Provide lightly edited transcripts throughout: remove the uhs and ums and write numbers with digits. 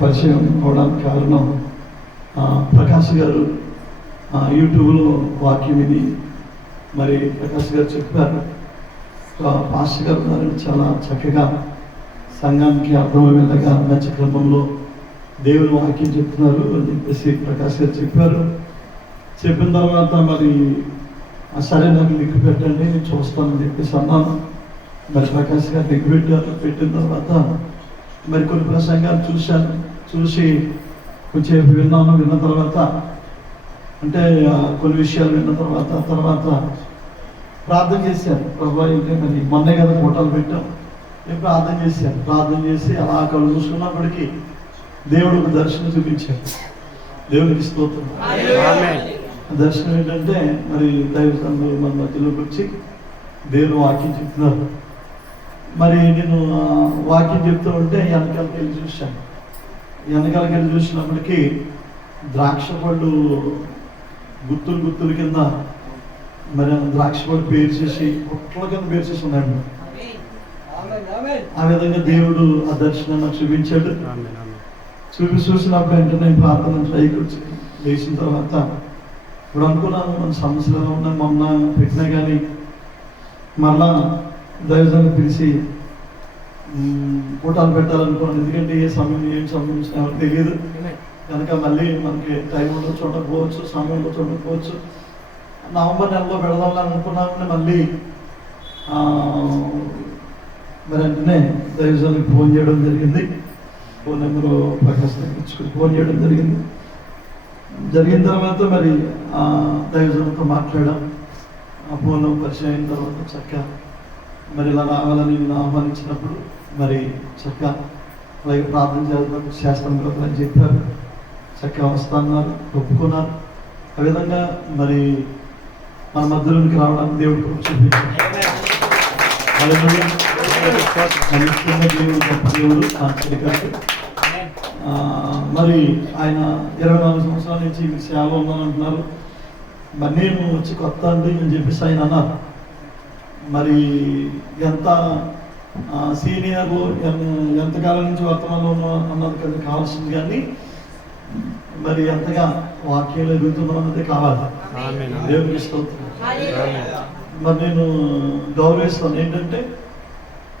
పరిచయం అవడానికి కారణం ప్రకాష్ గారు యూట్యూబ్లో వాక్యం విని మరి ప్రకాష్ గారు చెప్పారు. పాస్టర్ గారు ఉన్నారని చాలా చక్కగా సంఘానికి అర్థమయ్యేలాగా నచ్చ క్రమంలో దేవుని వాక్యం చెప్తున్నారు అని చెప్పేసి ప్రకాష్ గారు చెప్పారు. చెప్పిన తర్వాత మరి సరే నాకు లింక్ పెట్టండి నేను చూస్తానని చెప్పేసి అన్నాను. మరి ప్రకాష్ గారు లింక్ పెట్టారు. పెట్టిన తర్వాత మరి కొన్ని ప్రసంగాలు చూశాను. చూసి కొంచెం విన్న తర్వాత అంటే కొన్ని విషయాలు విన్న తర్వాత ప్రార్థన చేశాను. ప్రభా అంటే మరి మొన్నే కదా ఫోటోలు పెట్టాం. నేను ప్రార్థన చేసి అలా కళ్ళు చూసుకున్నప్పటికీ దేవుడు ఒక దర్శనం చూపించాడు. దేవుడికి స్తోత్రం. దర్శనం ఏంటంటే మరి దైవజనులు మన మధ్యలోకి వచ్చి దేవుని వాక్యం చెప్తున్నారు. మరి నేను వాక్యం చెప్తూ ఉంటే వెనకాలకి వెళ్ళి చూశాను. వెనకాలకి వెళ్ళి చూసినప్పటికీ ద్రాక్ష పళ్ళు గుత్తులు కింద మరి ద్రాక్ష పళ్ళు పేర్చేసి పుట్ల కింద పేర్చేసి ఉన్నాడు. ఆ విధంగా దేవుడు ఆ దర్శనాన్ని నాకు చూపించాడు. చూసినప్పుడు వెంటనే ప్రార్థన పైకి వేసిన తర్వాత ఇప్పుడు అనుకున్నాను మన సమస్యలలో ఉన్న మొన్న పెట్టినా కానీ మరలా దైవజనులు పిలిచి ఫోటోలు పెట్టాలనుకున్నాను. ఎందుకంటే ఏం సంబంధించిన ఎవరికి తెలియదు కనుక మళ్ళీ మనకి టైం ఉందో చూడకపోవచ్చు, సమయంలో చూడకపోవచ్చు. నవంబర్ నెలలో పెడదామని అనుకున్నామని మళ్ళీ మరి వెంటనే దైవజనులకు ఫోన్ చేయడం జరిగింది. ఫోన్ నెంబరు ప్రకాశ్ ఇచ్చుకుని ఫోన్ చేయడం జరిగిన తర్వాత మరి దైవజనులతో మాట్లాడాం. ఆ ఫోన్ పరిచయం అయిన తర్వాత చక్కగా మరి ఇలా రావాలని నేను ఆహ్వానించినప్పుడు మరి చక్కగా అలాగే ప్రార్థన చేస్తాం కదా అని చెప్పారు. చక్కగా వస్తున్నారు, ఒప్పుకున్నారు. ఆ విధంగా మరి మన మధ్యలోకి రావడానికి దేవుడు చూపించారు. దేవుడు మరి ఆయన 24 సంవత్సరాల నుంచి మీరు సేవలో ఉన్నానంటున్నారు. మరి నేను వచ్చి కొత్త అండి అని చెప్పేసి ఆయన అన్నారు. మరి ఎంత సీనియర్లు ఎంతకాలం నుంచి వర్తమానంలో ఉన్నా అన్నది కదా కావాల్సింది, కానీ మరి ఎంతగా వాక్యంలో ఎదుగుతున్నాం అన్నది కావాలి. దేవుడికి ఇష్టం. మరి నేను గౌరవిస్తాను. ఏంటంటే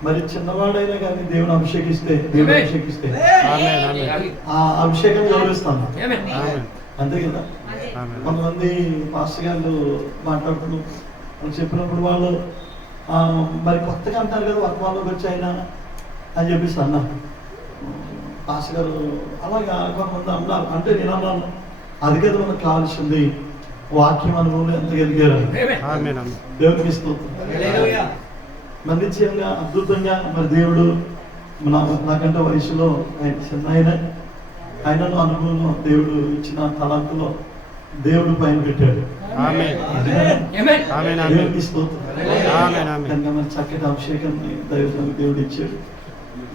మరి చిన్నవాడైనా కానీ దేవుని అభిషేకిస్తే ఆ అభిషేకం గౌరవిస్తాను. అంతే కదా. కొంతమంది పాస్టర్ గారు మాట్లాడుతున్నారు చెప్పినప్పుడు వాళ్ళు మరి కొత్తగా అంటారు కదా వర్తమానంలోకి వచ్చి ఆయన అని చెప్పేసి అన్నారు. పాస్టర్ గారు అలాగా కొంతమంది అన్నారు. అంటే నేను అన్నాను అది కదా మనకు కావాల్సింది, వాక్యం అనుభవం ఎంత కలిగారు దేవుడికి ఇస్తూ మరి నిశ్చయంగా అద్భుతంగా మరి దేవుడు నాకంటే వయసులో ఆయన చిన్న ఆయనను అనుభవంలో దేవుడు ఇచ్చిన తలంతులో దేవుడు పైన పెట్టాడు. దేవుడికి స్తోత్రం. కనుక మరి చక్కటి అభిషేకాన్ని దేవుడు ఇచ్చాడు.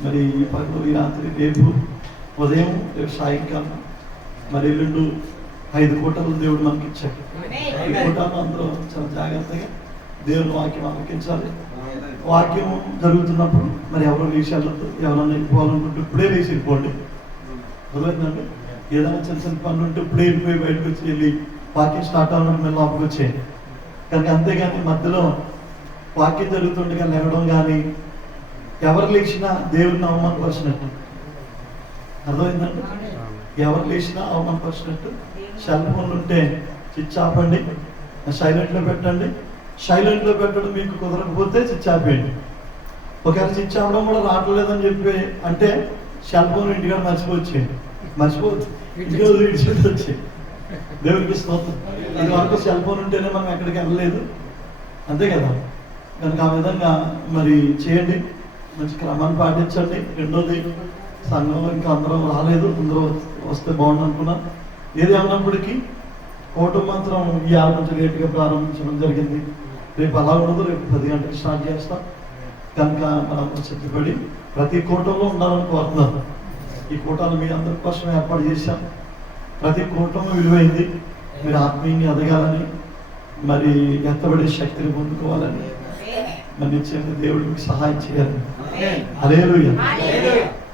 మరి ఈ పగలు ఈ రాత్రి రేపు ఉదయం రేపు సాయంకాలం మరి 5 కోటలు దేవుడు మనకి ఇచ్చాడు. ఈ కోటాలు అందరూ చాలా జాగ్రత్తగా దేవుని వాక్యం ఆలకించాలి. వాక్యం జరుగుతున్నప్పుడు మరి ఎవరు లేచాలతో ఎవరన్నా వెళ్ళిపోవాలనుకుంటే ఇప్పుడే లేచి వెళ్ళిపోండి. అర్థమైందండి. ఏదైనా చిన్న పనులు ఉంటే ఇప్పుడే వెళ్ళిపోయి బయటకు వచ్చి వెళ్ళి వాక్యం స్టార్ట్ అవ్వడం మళ్ళీ లోపలికి వచ్చేయండి. కానీ అంతేగాని మధ్యలో వాక్యం జరుగుతుండగా లేవడం కానీ ఎవరు లేచినా దేవుడిని అవమానపరిచినట్టు. అర్థమైందండి. ఎవరు లేచినా అవమానపరిచినట్టు. సెల్ ఫోన్లు ఉంటే స్విచ్ ఆపండి, సైలెంట్లో పెట్టండి. సైలెంట్లో పెట్టడం మీకు కుదరకపోతే స్విచ్ ఆపేయండి. ఒకవేళ స్విచ్ ఆపడం కూడా రావట్లేదని చెప్పి అంటే సెల్ ఫోన్ ఇంటికాడ మర్చిపోవద్దు ఇంటికి వచ్చి దేవుడికి స్తోత్రం. ఇది వరకు సెల్ ఫోన్ ఉంటేనే మనం ఎక్కడికి వెళ్ళలేదు, అంతే కదా. కనుక ఆ విధంగా మరి చేయండి, మంచి క్రమాన్ని పాటించండి. రెండోది సంఘంలో ఇంకా అందరూ రాలేదు, అందరూ వస్తే బాగుండు అనుకున్నాం. ఏది అన్నప్పటికీ కోట మాత్రం ఈ 6 కొంచెం లేట్గా ప్రారంభించడం జరిగింది. రేపు అలా ఉండదు, రేపు 10 గంటలకు స్టార్ట్ చేస్తాం. కనుక మనం సిద్ధపడి ప్రతి కూటంలో ఉండాలని కోరుతున్నాను. ఈ కూటాలు మీ అందరి కోసం ఏర్పాటు చేశాం. ప్రతి కూటము విలువైంది. మీరు ఆత్మీయంగా ఎదగాలని, మరి ఎత్తబడే శక్తిని పొందుకోవాలని మరి నిశ్చయంగా దేవుడికి సహాయం చేయాలి. హల్లెలూయా.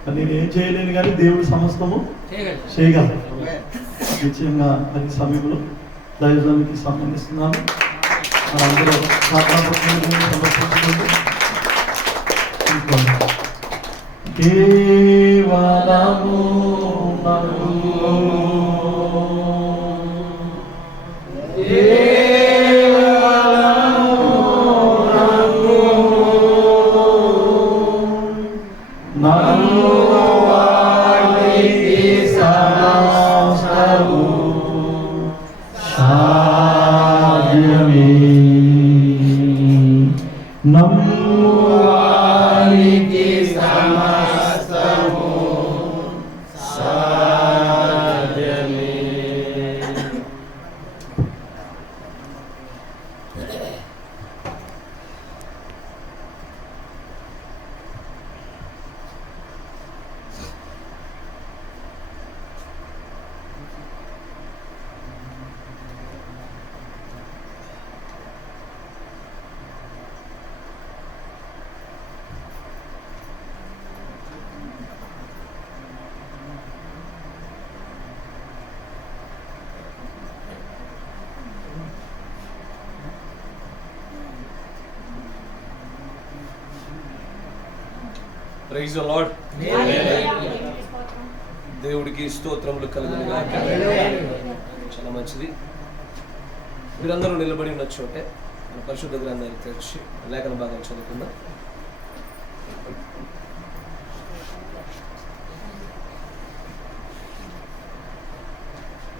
నేను ఏం చేయలేను కానీ దేవుడు సమస్తము చేయగలరు. నిశ్చయంగా మరి సమయంలో దైవానికి సంబంధిస్తున్నాను. అందరూ సమర్పించుకుంటూ కేవలము ప్రైజ్ ది లార్డ్. దేవుడికి స్తోత్రములు కలుగునుగాక. చాలా మంచిది. మీరందరూ నిలబడి ఉన్న చోటే మన పరిశుద్ధ గ్రంథాన్ని తెరిచి లేఖన భాగం చదువుకుందాం.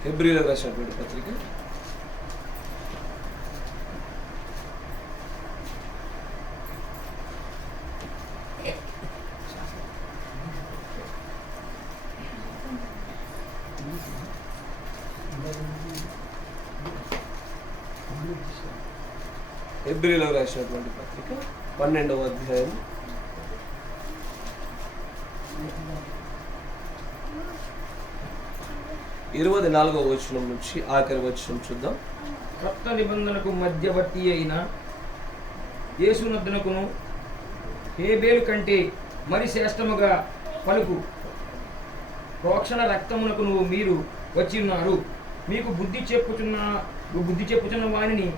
హెబ్రీయులకు రాసినటువంటి పత్రిక 12వ అధ్యాయం 24వ వచనం నుంచి ఆఖరి వచనం చూద్దాం. కొత్త నిబంధనకు మధ్యవర్తి అయిన యేసునొద్దనకును హేబేలు కంటే మరి శ్రేష్టముగా పలుకు ప్రోక్షణ రక్తమునకును మీరు వచ్చి ఉన్నారు. మీకు బుద్ధి చెప్పుచున్న వారిని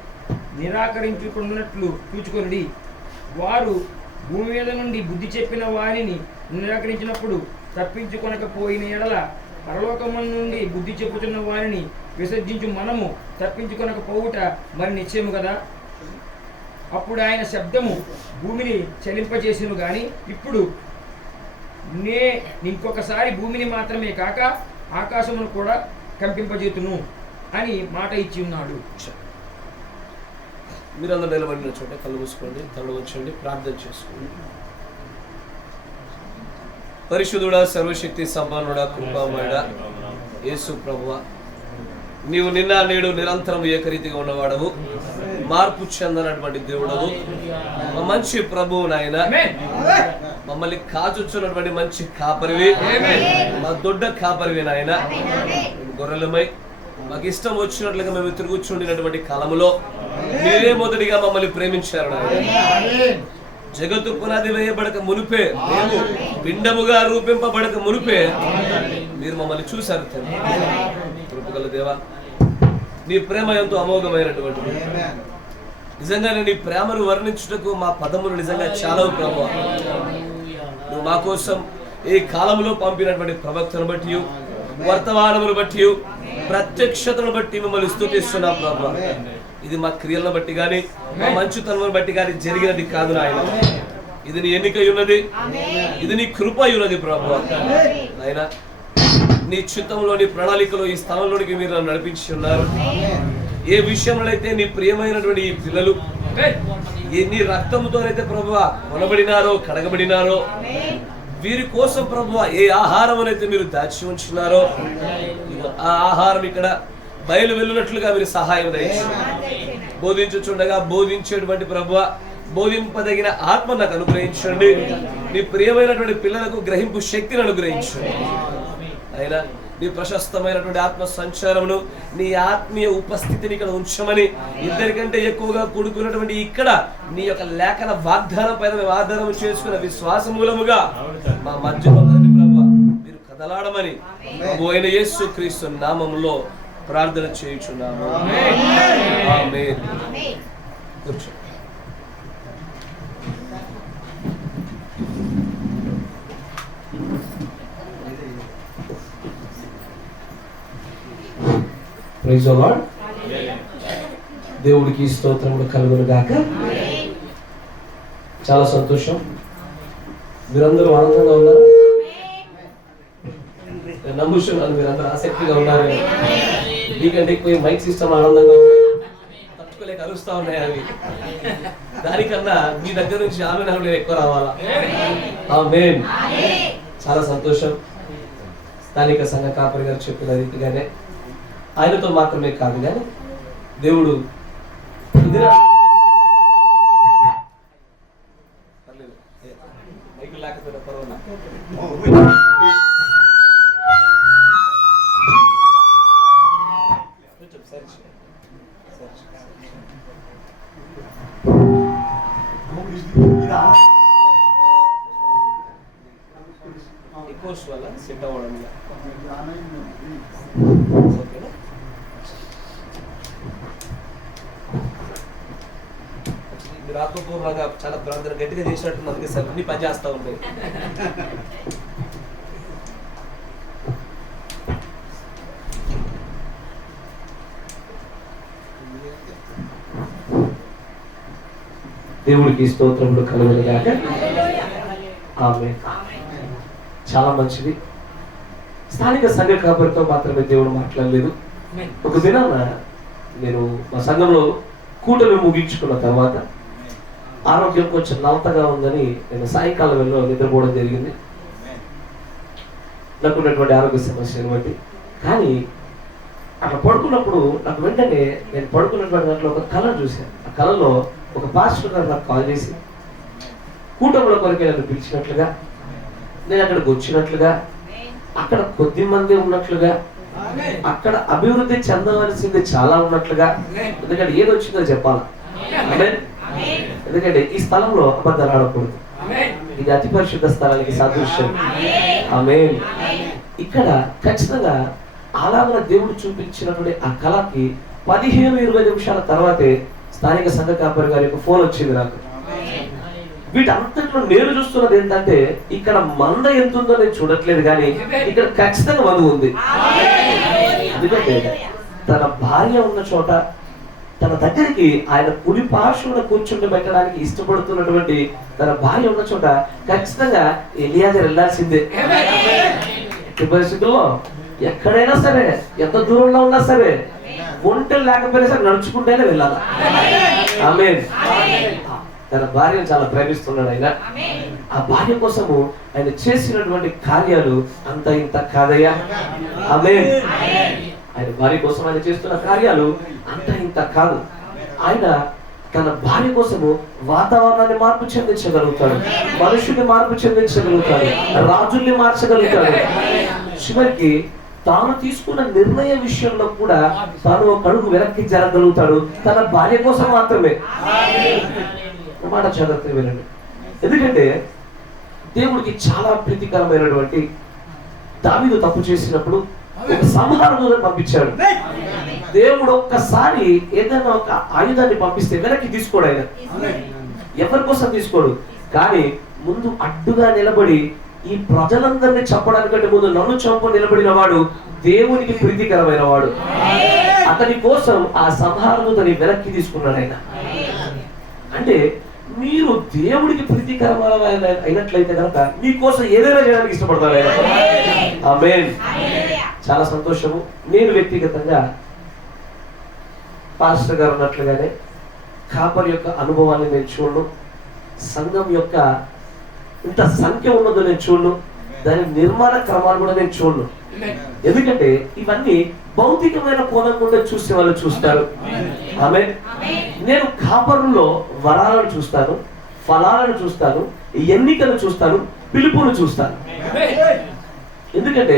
నిరాకరించుకున్నట్లు చూచుకొనుడి. వారు భూమి మీద నుండి బుద్ధి చెప్పిన వారిని నిరాకరించినప్పుడు తప్పించుకొనకపోయిన ఎడల పరలోకముల నుండి బుద్ధి చెప్పుచున్న వారిని విసర్జించు మనము తప్పించుకొనకపోవుట మరి నిశ్చయము కదా. అప్పుడు ఆయన శబ్దము భూమిని చలింపజేసిను గాని ఇప్పుడు ఇంకొకసారి భూమిని మాత్రమే కాక ఆకాశమును కూడా కంపింపజేతును అని మాట ఇచ్చి ఉన్నాడు. మీరందరూ నిలబడిన చోట కళ్ళు మూసుకోండి, తల వచ్చండి, ప్రార్థన చేసుకోండి. పరిశుద్ధుడా, సర్వశక్తి సంపన్నుడా, కృపామయుడా యేసు ప్రభువా, నీవు నిన్న నేడు నిరంతరం ఏకరీతిగా ఉన్నవాడవు, మార్పు చెందనటువంటి దేవుడవు, మా మంచి ప్రభువు నాయన, మమ్మల్ని కాచుచున్నటువంటి మంచి కాపరివి, మా దొడ్డ కాపరివి నాయన. గొర్రెలమై మాకు ఇష్టం వచ్చినట్లుగా మేము తిరుగుచుండినటువంటి కాలములో మీరే మొదటిగా మమ్మల్ని ప్రేమించారు నాయన. జగత్తు పునాది వేయబడక మునిపే, మేము పిండముగా రూపింపబడక మునిపే మీరు మమ్మల్ని చూశారు. కృపగల దేవా, నీ ప్రేమ ఎంతో అమోఘమైనటువంటిది. నిజంగానే నీ ప్రేమను వర్ణించుటకు మా పదములు నిజంగా చాలా ప్రభువా. నువ్వు మా కోసం ఈ కాలంలో పంపినటువంటి ప్రవక్తను బట్టి, వర్తమానమును బట్టి, ప్రత్యక్షతను బట్టి మిమ్మల్ని స్తుతిస్తున్నాం ప్రభువా. ఇది మా క్రియలను బట్టి కానీ మా మంచుతనం బట్టి కానీ జరిగినది కాదు నాయన. ఇది నీ ఎన్నిక ఉన్నది, ఇది నీ కృప ఉన్నది ప్రభువా. నాయన, నీ చిత్తంలో నీ ప్రణాళికలో ఈ స్థలంలోనికి మీరు నన్ను నడిపించి ఉన్నారు. ఏ విషయంలో అయితే నీ ప్రియమైనటువంటి ఈ పిల్లలు నీ రక్తంతోనైతే ప్రభువా కొనబడినారో, కడగబడినారో, వీరి కోసం ప్రభువా ఏ ఆహారం అయితే మీరు దాచి ఉంచున్నారో ఆ ఆహారం ఇక్కడ బయలు వెళ్ళినట్లుగా మీరు సహాయం దయచేయండి. బోధించుచుండగా బోధించేటువంటి ప్రభువా బోధింపదగిన ఆత్మ నాకు అనుగ్రహించండి. నీ ప్రియమైనటువంటి పిల్లలకు గ్రహింపు శక్తిని అనుగ్రహించండి. అయినా నీ ప్రశస్తమైనటువంటి ఆత్మ సంచారమును, నీ ఆత్మీయ ఉపస్థితిని ఇక్కడ ఉంచమని, ఇద్దరికంటే ఎక్కువగా కూడుకున్నటువంటి ఇక్కడ నీ యొక్క లేఖన వాగ్దానం పైన మేము ఆధారం చేసుకున్న విశ్వాస మూలముగా మా మధ్యలో కదలాడమని ప్రభు అయిన యేసు క్రీస్తు నామములో ప్రార్థన చేయుచున్నాము. ఆమేన్. కూర్చో. Praise the Lord. దేవుడికి స్తోత్రములు కలుగును గాక. చాలా సంతోషం. మీరందరూ ఆనందంగా ఉన్నారు. నేను నమ్ముతున్నాను మీరందరూ ఆసక్తిగా ఉన్నారు. మీకంటే ఎక్కువ మైక్ సిస్టమ్ ఆనందంగా ఉంది. తట్టుకోలేక అరుస్తా ఉన్నాయి అవి. దానికన్నా మీ దగ్గర నుంచి ఆమె నాకు ఎక్కువ రావాలా. ఆమేన్. చాలా సంతోషం. స్థానిక సంఘ కాపరి గారు చెప్పిన రీతిగానే ఆయనతో మాత్రమే కాదు కానీ దేవుడు లేకపోయినా పర్వాలేదు. కోర్స్ వల్ల సెట్ అవ్వడం ఓకేనా. మీరు ఆత్మపూర్వంగా చాలా ప్రార్థన గట్టిగా చేసినట్టు అందుకే సార్ అన్ని పని చేస్తా ఉన్నాయి. దేవుడికి స్తోత్రములు కలుగును గాక. ఆమేన్. చాలా మంచిది. స్థానిక సంఘ కాపరితో మాత్రమే దేవుడు మాట్లాడలేదు. ఒక దినాన నేను మా సంఘంలో కూటమి ముగించుకున్న తర్వాత ఆరోగ్యం కొంచెం నలతగా ఉందని నేను సాయంకాలం వెళ్ళి నిద్రపోవడం జరిగింది, నాకున్నటువంటి ఆరోగ్య సమస్యను బట్టి. కానీ అట్లా పడుకున్నప్పుడు నాకు వెంటనే నేను పడుకున్నటువంటి దాంట్లో ఒక కళ చూశాను. ఆ కళలో ఒక పాస్టర్ గారు నాకు కాల్ చేసి కూటమిలో కొరకే నన్ను పిలిచినట్లుగా, నేను అక్కడికి వచ్చినట్లుగా, అక్కడ కొద్ది మంది ఉన్నట్లుగా, అక్కడ అభివృద్ధి చెందవలసింది చాలా ఉన్నట్లుగా. ఎందుకంటే ఏది వచ్చిందో చెప్పాలా. ఎందుకంటే ఈ స్థలంలో అబద్ధాలు ఆడకూడదు. ఇది అతి పరిశుద్ధ స్థలానికి సాదృశ్యం. ఆమేన్. ఇక్కడ ఖచ్చితంగా అలాగ దేవుడు చూపించినటువంటి ఆ కళకి 15-20 నిమిషాల తర్వాతే స్థానిక సంఘ కాపరి గారి యొక్క ఫోన్ వచ్చింది నాకు. వీటంతట్లో నేను చూస్తున్నది ఏంటంటే ఇక్కడ మంద ఎంత ఉందో నేను చూడట్లేదు, కానీ ఇక్కడ ఖచ్చితంగా మందు ఉంది. ఎందుకంటే తన భార్య ఉన్న చోట తన దగ్గరికి ఆయన కుడి పార్శ్వన కూర్చుండి పెట్టడానికి ఇష్టపడుతున్నటువంటి తన భార్య ఉన్న చోట ఖచ్చితంగా ఎలియాజరు వెళ్ళాల్సిందే. ఈ పరిస్థితుల్లో ఎక్కడైనా సరే, ఎంత దూరంలో ఉన్నా సరే, ఒంటెలు లేకపోయినా సరే నడుచుకుంటేనే వెళ్ళాలి. ఆమేన్. తన భార్యను చాలా ప్రేమిస్తున్నాడు ఆయన. ఆ భార్య కోసము ఆయన చేసినటువంటి కార్యాలు అంత ఇంత కాదయ్యా. ఆమేన్. ఆయన భార్య కోసం ఆయన చేస్తున్న కార్యాలు అంత ఇంత కాదు. ఆయన తన భార్య కోసము వాతావరణాన్ని మార్పు చెందించగలుగుతాడు, మనుషుల్ని మార్పు చెందించగలుగుతాడు, రాజుల్ని మార్చగలుగుతాడు. చివరికి తాను తీసుకున్న నిర్ణయ విషయంలో కూడా తాను ఒక అడుగు వెనక్కి జరగగలుగుతాడు, తన భార్య కోసం మాత్రమే. మాట చదువుతూ వినండి. ఎందుకంటే దేవుడికి చాలా ప్రీతికరమైనటువంటి దావీదు తప్పు చేసినప్పుడు ఒక సంహార దూతను పంపించాడు. దేవుడు ఒక్కసారి ఏదైనా ఒక ఆయుధాన్ని పంపిస్తే వెనక్కి తీసుకోడు. ఆయన ఎవరి కోసం తీసుకోడు, కానీ ముందు అడ్డుగా నిలబడి ఈ ప్రజలందరినీ చంపడానికంటే ముందు నన్ను చంపు నిలబడిన వాడు దేవునికి ప్రీతికరమైన వాడు. అతని కోసం ఆ సంహార దూతని వెనక్కి తీసుకున్నాడు ఆయన. అంటే మీరు దేవుడికి ప్రీతికరమైన అయినట్లయితే కనుక మీకోసం ఏదైనా చేయడానికి ఇష్టపడతారు ఆయన. ఆమేన్. చాలా సంతోషము. నేను వ్యక్తిగతంగా పాస్టర్ గారు ఉన్నట్లుగానే కాపరి యొక్క అనుభవాన్ని నేను చూడను, సంఘం యొక్క ఇంత సంఖ్య ఉన్నదో నేను చూడను, దాని నిర్మాణ క్రమాలు కూడా నేను చూడను. ఎందుకంటే ఇవన్నీ భౌతికమైన కోణం కూడా చూసే వాళ్ళు చూస్తారు. ఆమేన్. నేను కాపరులో వరాలను చూస్తాను, ఫలాలను చూస్తాను, ఎన్నికలు చూస్తాను, పిలుపును చూస్తాను. ఎందుకంటే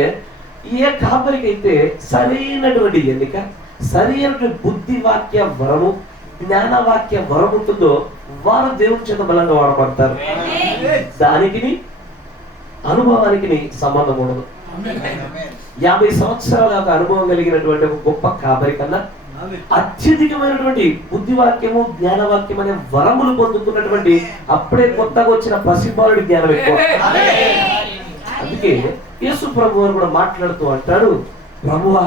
ఏ కాపరికి అయితే సరైనటువంటి ఎన్నిక, సరైనటువంటి బుద్ధి వాక్య వరము, జ్ఞానవాక్య వరం ఉంటుందో వారు దేవుని చేత బలంగా వాడబడతారు. దానికి అనుభవానికి సంబంధం ఉండదు. 50 సంవత్సరాల ఒక అనుభవం కలిగినటువంటి ఒక గొప్ప కాపరి కన్నా అత్యధికమైనటువంటి బుద్ధివాక్యము జ్ఞానవాక్యం అనే వరములు పొందుకున్నటువంటి అప్పుడే కొత్తగా వచ్చిన పసిబాలుడి జ్ఞానం ఎక్కువ. అందుకే యేసు ప్రభు వారు కూడా మాట్లాడుతూ అంటాడు, ప్రభువా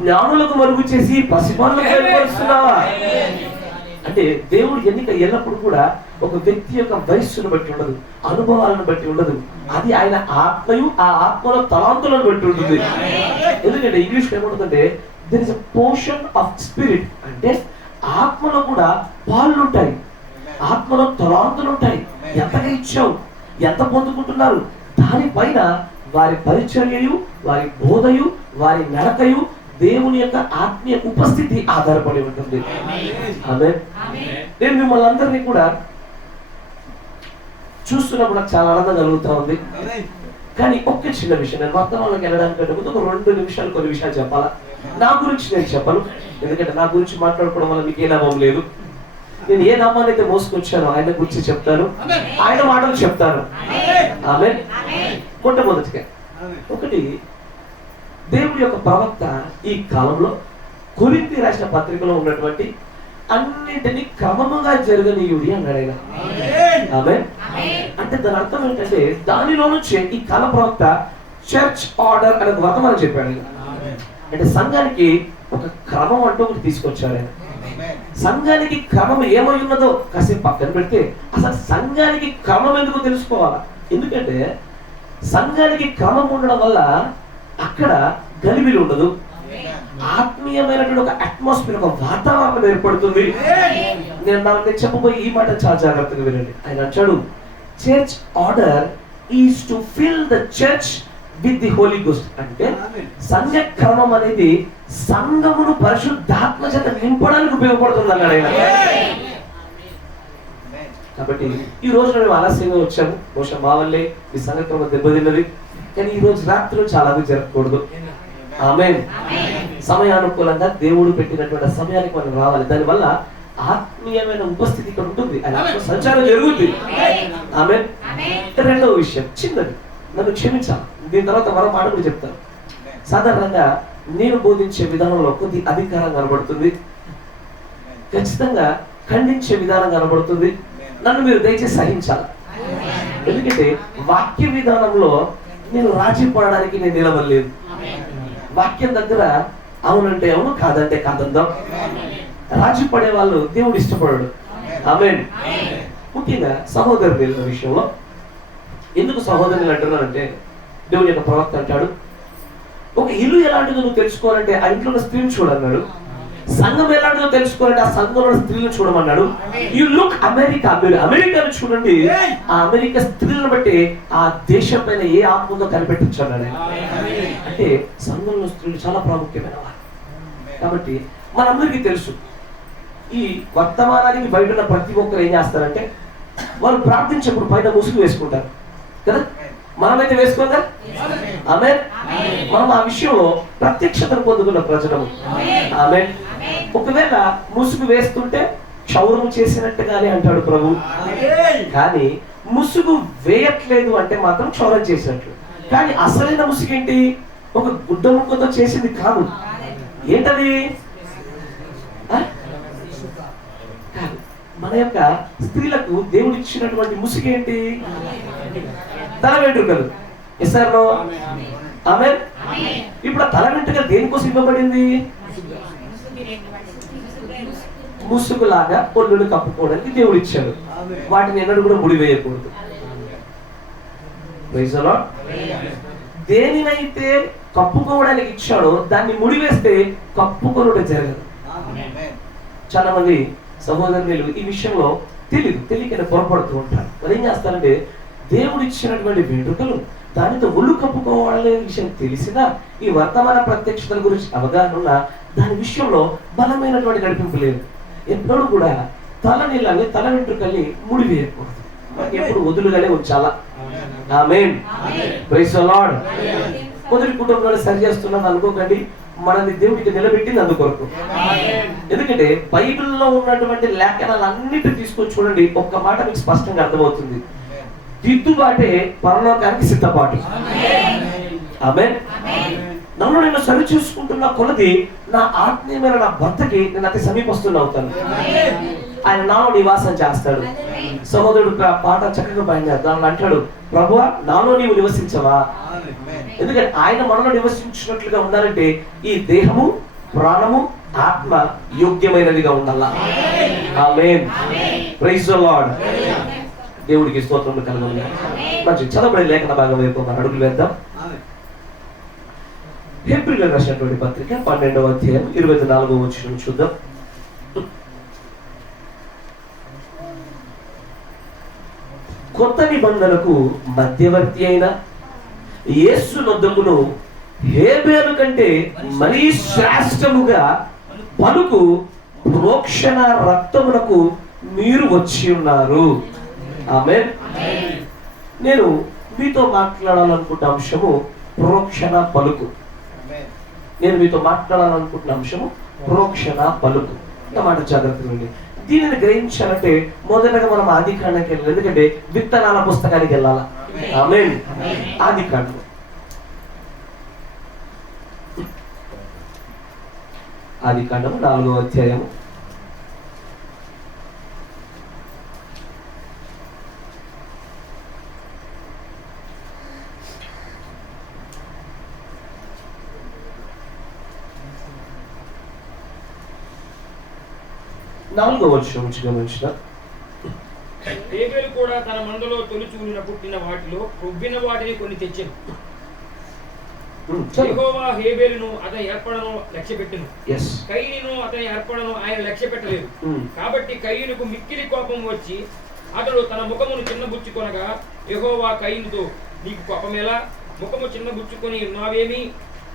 జ్ఞానులకు మరుగు చేసి పసిబాలులకు బయలుపరుస్తున్నావా? అంటే దేవుడు ఎన్నిక ఎల్లప్పుడు కూడా ఒక వ్యక్తి యొక్క వయస్సును బట్టి ఉండదు, అనుభవాలను బట్టి ఉండదు. అది ఆయన ఆత్మయు ఆ ఆత్మలో తలాంతులను బట్టి ఉంటుంది. ఎందుకంటే ఇంగ్లీష్ ఏముంటుందంటే there is a portion of spirit, అంటే ఆత్మలో కూడా పాలు ఉంటాయి, ఆత్మలో తలాంతులు ఉంటాయి. ఎంతగా ఇచ్చావు, ఎంత పొందుకుంటున్నారు, దానిపైన వారి పరిచర్యయు వారి బోధయు వారి నడకయు దేవుని యొక్క ఆత్మీయ ఉపస్థితి ఆధారపడి ఉంటుంది. ఆమేన్. నేను మిమ్మల్ని అందరినీ కూడా చూస్తున్నప్పుడు నాకు చాలా ఆనందం కలుగుతా ఉంది. కానీ ఒక్క చిన్న విషయం, నేను వర్తమానంలోకి వెళ్ళడానికి ముందు ఒక 2 నిమిషాలు కొన్ని విషయాలు చెప్పాలా. నా గురించి నేను చెప్పను, ఎందుకంటే నా గురించి మాట్లాడుకోవడం వల్ల మీకు ఏ లాభం లేదు. నేను ఏ నామాన్ని అయితే మోసుకొచ్చానో ఆయన గురించి చెప్తాను, ఆయన మాటలు చెప్తాను. ఆమేన్. మొట్టమొదటిగా ఒకటి, దేవుడి యొక్క ప్రవక్త ఈ కాలంలో కొరింథీ రాసిన పత్రికలో ఉన్నటువంటి అన్నింటినీ క్రమముగా జరగనీయుడి అన్నాడు ఆయన. ఆమేన్. అంటే దాని అర్థం ఏంటంటే దానిలో నుంచి ఈ కాల ప్రవక్త చర్చ్ ఆర్డర్ అనే వర్తమానం చెప్పాడు. అంటే సంఘానికి ఒక క్రమం అంటూ ఒకటి తీసుకొచ్చాడు ఆయన. సంఘానికి క్రమం ఏమై ఉన్నదో కాసేపు పక్కన పెడితే అసలు సంఘానికి క్రమం ఎందుకు తెలుసుకోవాలా? ఎందుకంటే సంఘానికి క్రమం ఉండడం వల్ల అక్కడ గలిబిలి ఉండదు, ఆత్మీయమైనటువంటి ఒక అట్మాస్ఫియర్, ఒక వాతావరణం ఏర్పడుతుంది. నేను చెప్పబోయే ఈ మాట చాలా జాగ్రత్తగా వినండి. ఆయన అంటాడు, church order is to fill the church with the Holy Ghost. అంటే సంఘ క్రమం అనేది సంఘమును పరిశుద్ధాత్మ చేత నింపడానికి ఉపయోగపడుతుంది అన్నాడు ఆయన. కాబట్టి ఈ రోజు మేము ఆలస్యంగా వచ్చాము, బహుశా మా వల్లే ఈ సంఘ క్రమం దెబ్బతిన్నది. కానీ ఈ రోజు రాత్రులు చాలా జరగకూడదు. ఆమేన్. సమయానుకూలంగా దేవుడు పెట్టినటువంటి సమయానికి మనం రావాలి. దానివల్ల ఆత్మీయమైన ఉపస్థితి ఇక్కడ ఉంటుంది, సంచారం జరుగుతుంది. ఆమేన్. రెండవ విషయం చిన్నది, నన్ను క్షమించాలి, దీని తర్వాత మరో మాట కూడా చెప్తాను. సాధారణంగా నేను బోధించే విధానంలో కొద్ది అధికారం కనబడుతుంది, ఖచ్చితంగా ఖండించే విధానం కనబడుతుంది. నన్ను మీరు దయచేసి సహించాలి. ఎందుకంటే వాక్య విధానంలో నేను రాజీ పడడానికి నేను నిలవలేదు. వాక్యం దగ్గర అవునంటే అవును, కాదంటే కాదందాం. రాజీ పడే వాళ్ళు దేవుడు ఇష్టపడడు. ఆమేన్. ముఖ్యంగా సహోదరుల విషయంలో ఎందుకు సహోదరులు అంటున్నానంటే, దేవుని యొక్క ప్రవక్త అంటాడు, ఒక ఇల్లు ఎలాంటిదో నువ్వు తెలుసుకోవాలంటే ఆ ఇంట్లో ఉన్న స్త్రీని చూడన్నాడు. సంఘం ఎలాంటిదో తెలుసుకోవాలంటే ఆ సంఘంలో స్త్రీలను చూడమన్నాడు. యు లుక్ అమెరికా, మీరు అమెరికాను చూడండి, ఆ అమెరికా స్త్రీలను బట్టి ఆ దేశం పైన ఏ ఆత్మ ఉందో కనిపెట్టచ్చు అన్నాడు. అంటే సంఘంలో స్త్రీలు చాలా ప్రాముఖ్యమైన వారు. కాబట్టి మనందరికీ తెలుసు, ఈ వర్తమానానికి బయట ఉన్న ప్రతి ఒక్కరు ఏం చేస్తారంటే వాళ్ళు ప్రార్థించేప్పుడు పైన ముసుగు వేసుకుంటారు కదా, మనమైతే వేసుకోదా? ఆమేన్. మనం ఆ విషయంలో ప్రత్యక్షతను పొందుకున్న ప్రజలము. ఆమేన్. ఒకవేళ ముసుగు వేస్తుంటే క్షౌరం చేసినట్టుగానే అంటాడు ప్రభు, కానీ ముసుగు వేయట్లేదు అంటే మాత్రం క్షౌరం చేసినట్లు. కానీ అసలైన ముసుగు ఏంటి? ఒక గుడ్డ ముక్కతో చేసింది కాదు. ఏంటది? మన యొక్క స్త్రీలకు దేవుడు ఇచ్చినటువంటి ముసుగు ఏంటి? తల వెంట్రుకలు. ఇస్తారో? ఆమేన్. ఇప్పుడు ఆ తల వెంట్రుకలు దేనికోసం ఇవ్వబడింది? ముసుగులాగా పొల్లును కప్పుకోవడానికి దేవుడు ఇచ్చాడు. వాటిని ఎన్నడూ కూడా ముడివేయకూడదు. Praise the Lord. దేనినైతే కప్పుకోవడానికి ఇచ్చాడో దాన్ని ముడివేస్తే కప్పుకొనుట జరగదు. చాలా మంది సహోదరులు ఈ విషయంలో తెలియక పొరపడుతూ ఉంటారు. మరి ఏం చేస్తారంటే దేవుడు ఇచ్చినటువంటి వెంట్రుకలు దానితో ఒళ్ళు కప్పుకోవాలనే విషయం తెలిసినా, ఈ వర్తమాన ప్రత్యక్షతల గురించి అవగాహన ఉన్న దాని విషయంలో బలమైనటువంటి నడిపింపు లేదు. ఎప్పుడూ కూడా తల వెంట్రుకల్ని ముడివేయకూడదు, ఎప్పుడు వదులుగానే ఉంచాలా. ఆమేన్. Praise the Lord. మొదటి కుటుంబంలో సరి చేస్తున్నాను అనుకోకండి, మనల్ని దేవుడికి నిలబెట్టింది అందుకొరకు. ఎందుకంటే బైబిల్లో ఉన్నటువంటి లేఖనాలు అన్నిటి తీసుకొని చూడండి, ఒక్క మాట మీకు స్పష్టంగా అర్థమవుతుంది. దిద్దుబాటే పరలోకానికి సిద్ధపాటు. ఆమేన్. నన్ను నేను సరి చూసుకుంటున్న కొలది నా ఆత్మీయమైన నా భర్తకి నేను అతి సమీపస్తున్న అవుతాను. ఆయన నాలో నివాసం చేస్తాడు. సహోదరుడు పాట చక్కగా పాడినాడు. దానిలో అంటాడు, ప్రభువా నాలో నీవు నివసించవా. ఎందుకంటే ఆయన మనలో నివసించినట్లుగా ఉండాలంటే ఈ దేహము, ప్రాణము, ఆత్మ యోగ్యమైనదిగా ఉండాలా. ఆమేన్. Praise the Lord. దేవుడికి స్తోత్రములు కలుగును. మంచి చదవబడే లేఖన భాగం వైపు మనం అడుగులు వేద్దాం. హెబ్రీయులకు రాసినటువంటి పత్రిక 12వ అధ్యాయం 24వ వచనం చూద్దాం. కొత్త నిబంధనకు మధ్యవర్తి అయిన యేసు నొద్దకును హేబేలు కంటే మరీ శ్రేష్టముగా పలుకు ప్రోక్షణ రక్తమునకు మీరు వచ్చి ఉన్నారు. ఆమేన్. నేను మీతో మాట్లాడాలనుకుంటున్న అంశము ప్రోక్షణ పలుకు. నేను మీతో మాట్లాడాలనుకుంటున్న అంశము ప్రోక్షణ పలుకు. మాట జాగ్రత్తగా దీనిని గ్రహించాలంటే మొదటగా మనం ఆదికాండంకి వెళ్ళాలి. ఎందుకంటే విత్తనాల పుస్తకానికి వెళ్ళాలా. ఆమేన్. ఆదికాండం ఆదికాండము 4వ అధ్యాయము 4వ వచనం నుంచి గమనించిన హేబేలు కూడా తన మందలో తొలిచూలిన పుట్టిన వాటిలో కొవ్విన వాటిని కొన్ని తెచ్చెను. యెహోవా హేబేలును అతని అర్పణను లక్ష్యపెట్టెను, కయీనును అతని అర్పణను ఆయన లక్ష్యపెట్టలేదు. కాబట్టి కయీనుకు మిక్కిలి కోపం వచ్చి అతడు తన ముఖమును చిన్నబుచ్చుకొనగా యెహోవా కయీనుతో, నీకు కోపమేలా? ముఖము చిన్నబుచ్చుకొని ఉన్నావేమి?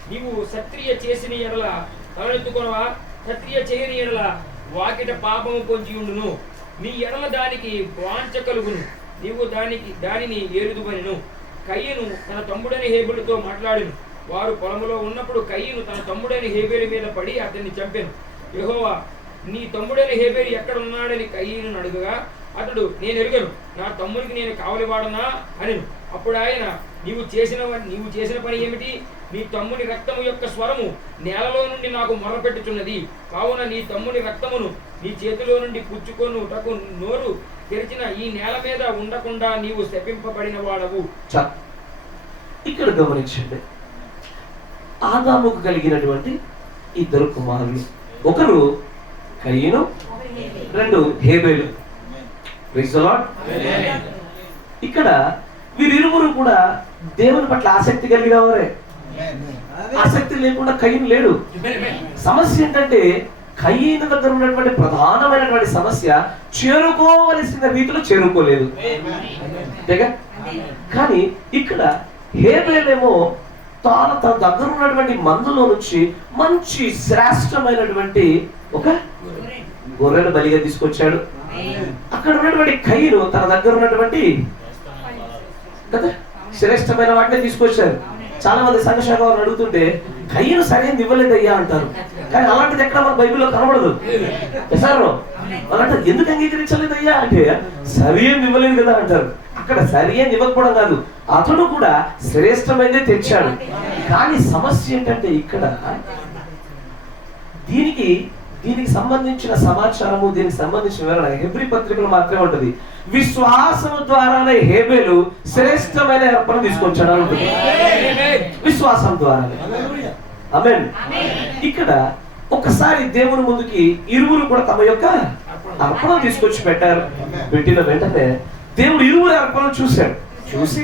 నీవు సత్క్రియ చేసిన ఎడల తలనెత్తుకొనవా? సత్క్రియ చేయని ఎడల వాకిట పాపము పొంచి ఉండును. నీ ఎడల దానికి వాంఛ కలుగును, నీవు దానిని ఏలుదువనెను. కయీను తన తమ్ముడని హేబేలుతో మాట్లాడెను. వారు పొలములో ఉన్నప్పుడు కయీను తన తమ్ముడని హేబేలు మీద పడి అతన్ని చంపెను. యెహోవా, నీ తమ్ముడని హేబేలు ఎక్కడ ఉన్నాడని కయీనును అడుగగా అతడు, నేను ఎరుగను, నా తమ్మునికి నేను కావలివాడనా అనెను. అప్పుడు ఆయన, నీవు చేసిన పని ఏమిటి? నీ తమ్ముని రక్తము యొక్క స్వరము నేలలో నుండి నాకు మొరపెట్టుచున్నది. కావున నీ తమ్ముని రక్తమును నీ చేతిలో నుండి పుచ్చుకొనుటకు నోరు తెరిచిన ఈ నేల మీద ఉండకుండా నీవు శపింపబడిన వాడవు. ఇక్కడ గమనించండి, ఆదాముకు కలిగినటువంటి ఇద్దరు కుమారులు, ఒకరు కయీను, రెండు హేబేలు. Praise the Lord. ఇక్కడ వీరిరువురు కూడా దేవుని పట్ల ఆసక్తి కలిగిన వారే. ఆసక్తి లేకుండా కయీను లేడు. సమస్య ఏంటంటే కయీను దగ్గర ఉన్నటువంటి ప్రధానమైనటువంటి సమస్య చేరుకోవలసిన రీతిలో చేరుకోలేదు. కానీ ఇక్కడ హేబేలేమో తన దగ్గర ఉన్నటువంటి మందులో నుంచి మంచి శ్రేష్టమైనటువంటి ఒక గొర్రెను బలిగా తీసుకొచ్చాడు. అక్కడ ఉన్నటువంటి కయీను తన దగ్గర ఉన్నటువంటి కదా శ్రేష్టమైన వాటిని తీసుకొచ్చారు. చాలా మంది సంఘశాఖ వారిని అడుగుతుంటే కయీను సరైనది ఇవ్వలేదయ్యా అంటారు. కానీ అలాంటిది ఎక్కడ మన బైబిల్లో కనబడదు. సార్ అలాంటి ఎందుకు అంగీకరించలేదయ్యా అంటే సరైనది ఇవ్వలేదు కదా అంటారు. అక్కడ సరైనది ఇవ్వకపోవడం కాదు, అతడు కూడా శ్రేష్టమైనదే తెచ్చాడు. కానీ సమస్య ఏంటంటే ఇక్కడ దీనికి సంబంధించిన సమాచారము, దీనికి సంబంధించిన వివరణ హెబ్రీ పత్రికలు మాత్రమే ఉంటది. విశ్వాసము ద్వారానే హేబేలు శ్రేష్టమైన అర్పణ తీసుకొచ్చాడు అంటుంది. విశ్వాసం ద్వారానే. ఆమేన్. ఇక్కడ ఒకసారి దేవుని ముందుకి ఇరువురు కూడా తమ యొక్క అర్పణ తీసుకొచ్చి పెట్టారు. పెట్టిన వెంటనే దేవుడు ఇరువురి అర్పణ చూశాడు. చూసి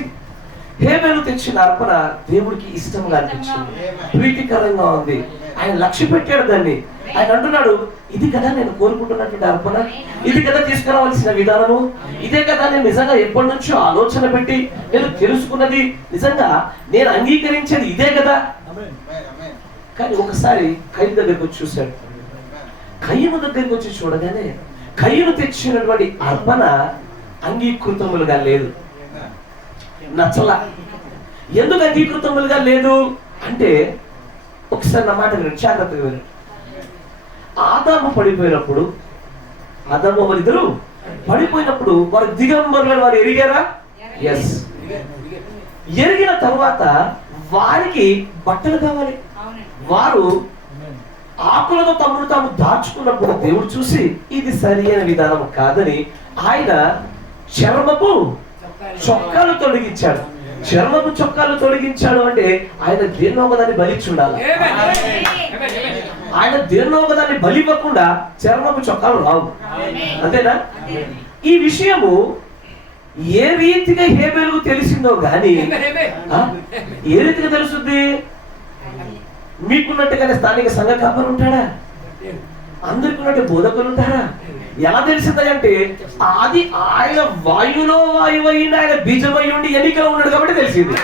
హేబేలు తెచ్చిన అర్పణ దేవుడికి ఇష్టంగా అనిపించింది, ప్రీతికరంగా ఉంది. ఆయన లక్ష్య పెట్టాడు దాన్ని. ఆయన అంటున్నాడు, ఇది కదా నేను కోరుకుంటున్నటువంటి అర్పణ, ఇది కదా తీసుకురావాల్సిన విధానము, ఇదే కదా నేను నిజంగా ఎప్పటి నుంచో ఆలోచన పెట్టి నేను తెలుసుకున్నది, నిజంగా నేను అంగీకరించేది ఇదే కదా. కానీ ఒకసారి కయీను దగ్గరికి వచ్చి చూశాడు. కయీను దగ్గరికి వచ్చి చూడగానే కయీను తెచ్చినటువంటి అర్పణ అంగీకృతములుగా లేదు, నచ్చల. ఎందుకు అంగీకృతములుగా లేదు అంటే ఒకసారి నా మాట వినండి, జాగ్రత్తగా వినండి. ఆదాము పడిపోయినప్పుడు, ఆదాము వారిద్దరు పడిపోయినప్పుడు వారు దిగంబరులను వారు ఎరిగారా? ఎస్. ఎరిగిన తర్వాత వారికి బట్టలు కావాలి. వారు ఆకులతో తమను తాము దాచుకున్నప్పుడు దేవుడు చూసి ఇది సరి అయిన విధానం కాదని ఆయన చర్మపు చొక్కాలు తొలగించాడు. చర్మపు చొక్కాలు తొలగించాడు అంటే ఆయన దేన్నో ఒకదాన్ని బలిచ్చి ఉండాలి. ఆయన దేన్నో ఒకదాన్ని బలివ్వకుండా చర్మపు చొక్కాలు రావు. అంతేనా? ఈ విషయము ఏ రీతిగా హేబేలుకు తెలిసిందో గాని ఏ రీతిగా తెలుస్తుంది? మీకున్నట్టుగానే స్థానిక సంఘ కాపరి ఉంటాడా? అందరికి ఉన్నట్టు బోధకులు ఉంటారా? ఎలా తెలిసిందంటే అది ఆయన వాయులో వాయువైన ఆయన బీజమై ఉండి ఎన్నికలో ఉన్నాడు కాబట్టి తెలిసింది.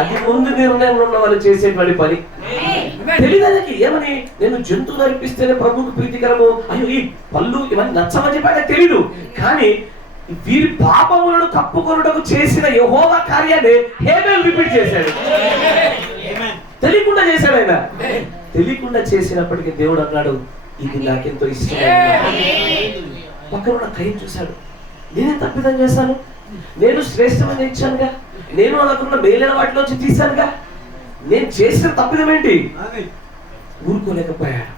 అది ముందు నిర్ణయంలో ఉన్న వాళ్ళు చేసేటువంటి పని. తెలియదానికి ఏమని నేను జంతువులు అర్పిస్తేనే ప్రభువుకు ప్రీతికరము, అయ్యో ఈ పళ్ళు ఇవన్నీ నచ్చమని చెప్పి తెలీదు. కానీ వీరి పాపములను కప్పుకొనుటకు చేసిన యెహోవా కార్యాన్ని హేబేలు రిపీట్ చేశాడు. తెలియకుండా చేశాడు. ఆయన తెలియకుండా చేసినప్పటికీ దేవుడు అన్నాడు ఇది నాకెంతో ఇష్టం. పక్కన ఉన్న కయ్యం చూశాడు, నేనే తప్పిదం చేశాను, నేను శ్రేష్టమని ఇచ్చానుగా, నేను అలాకున్న మేలైన వాటిలోంచి తీశానుగా, నేను చేసిన తప్పిదం ఏంటి? ఊరుకోలేకపోయాడు.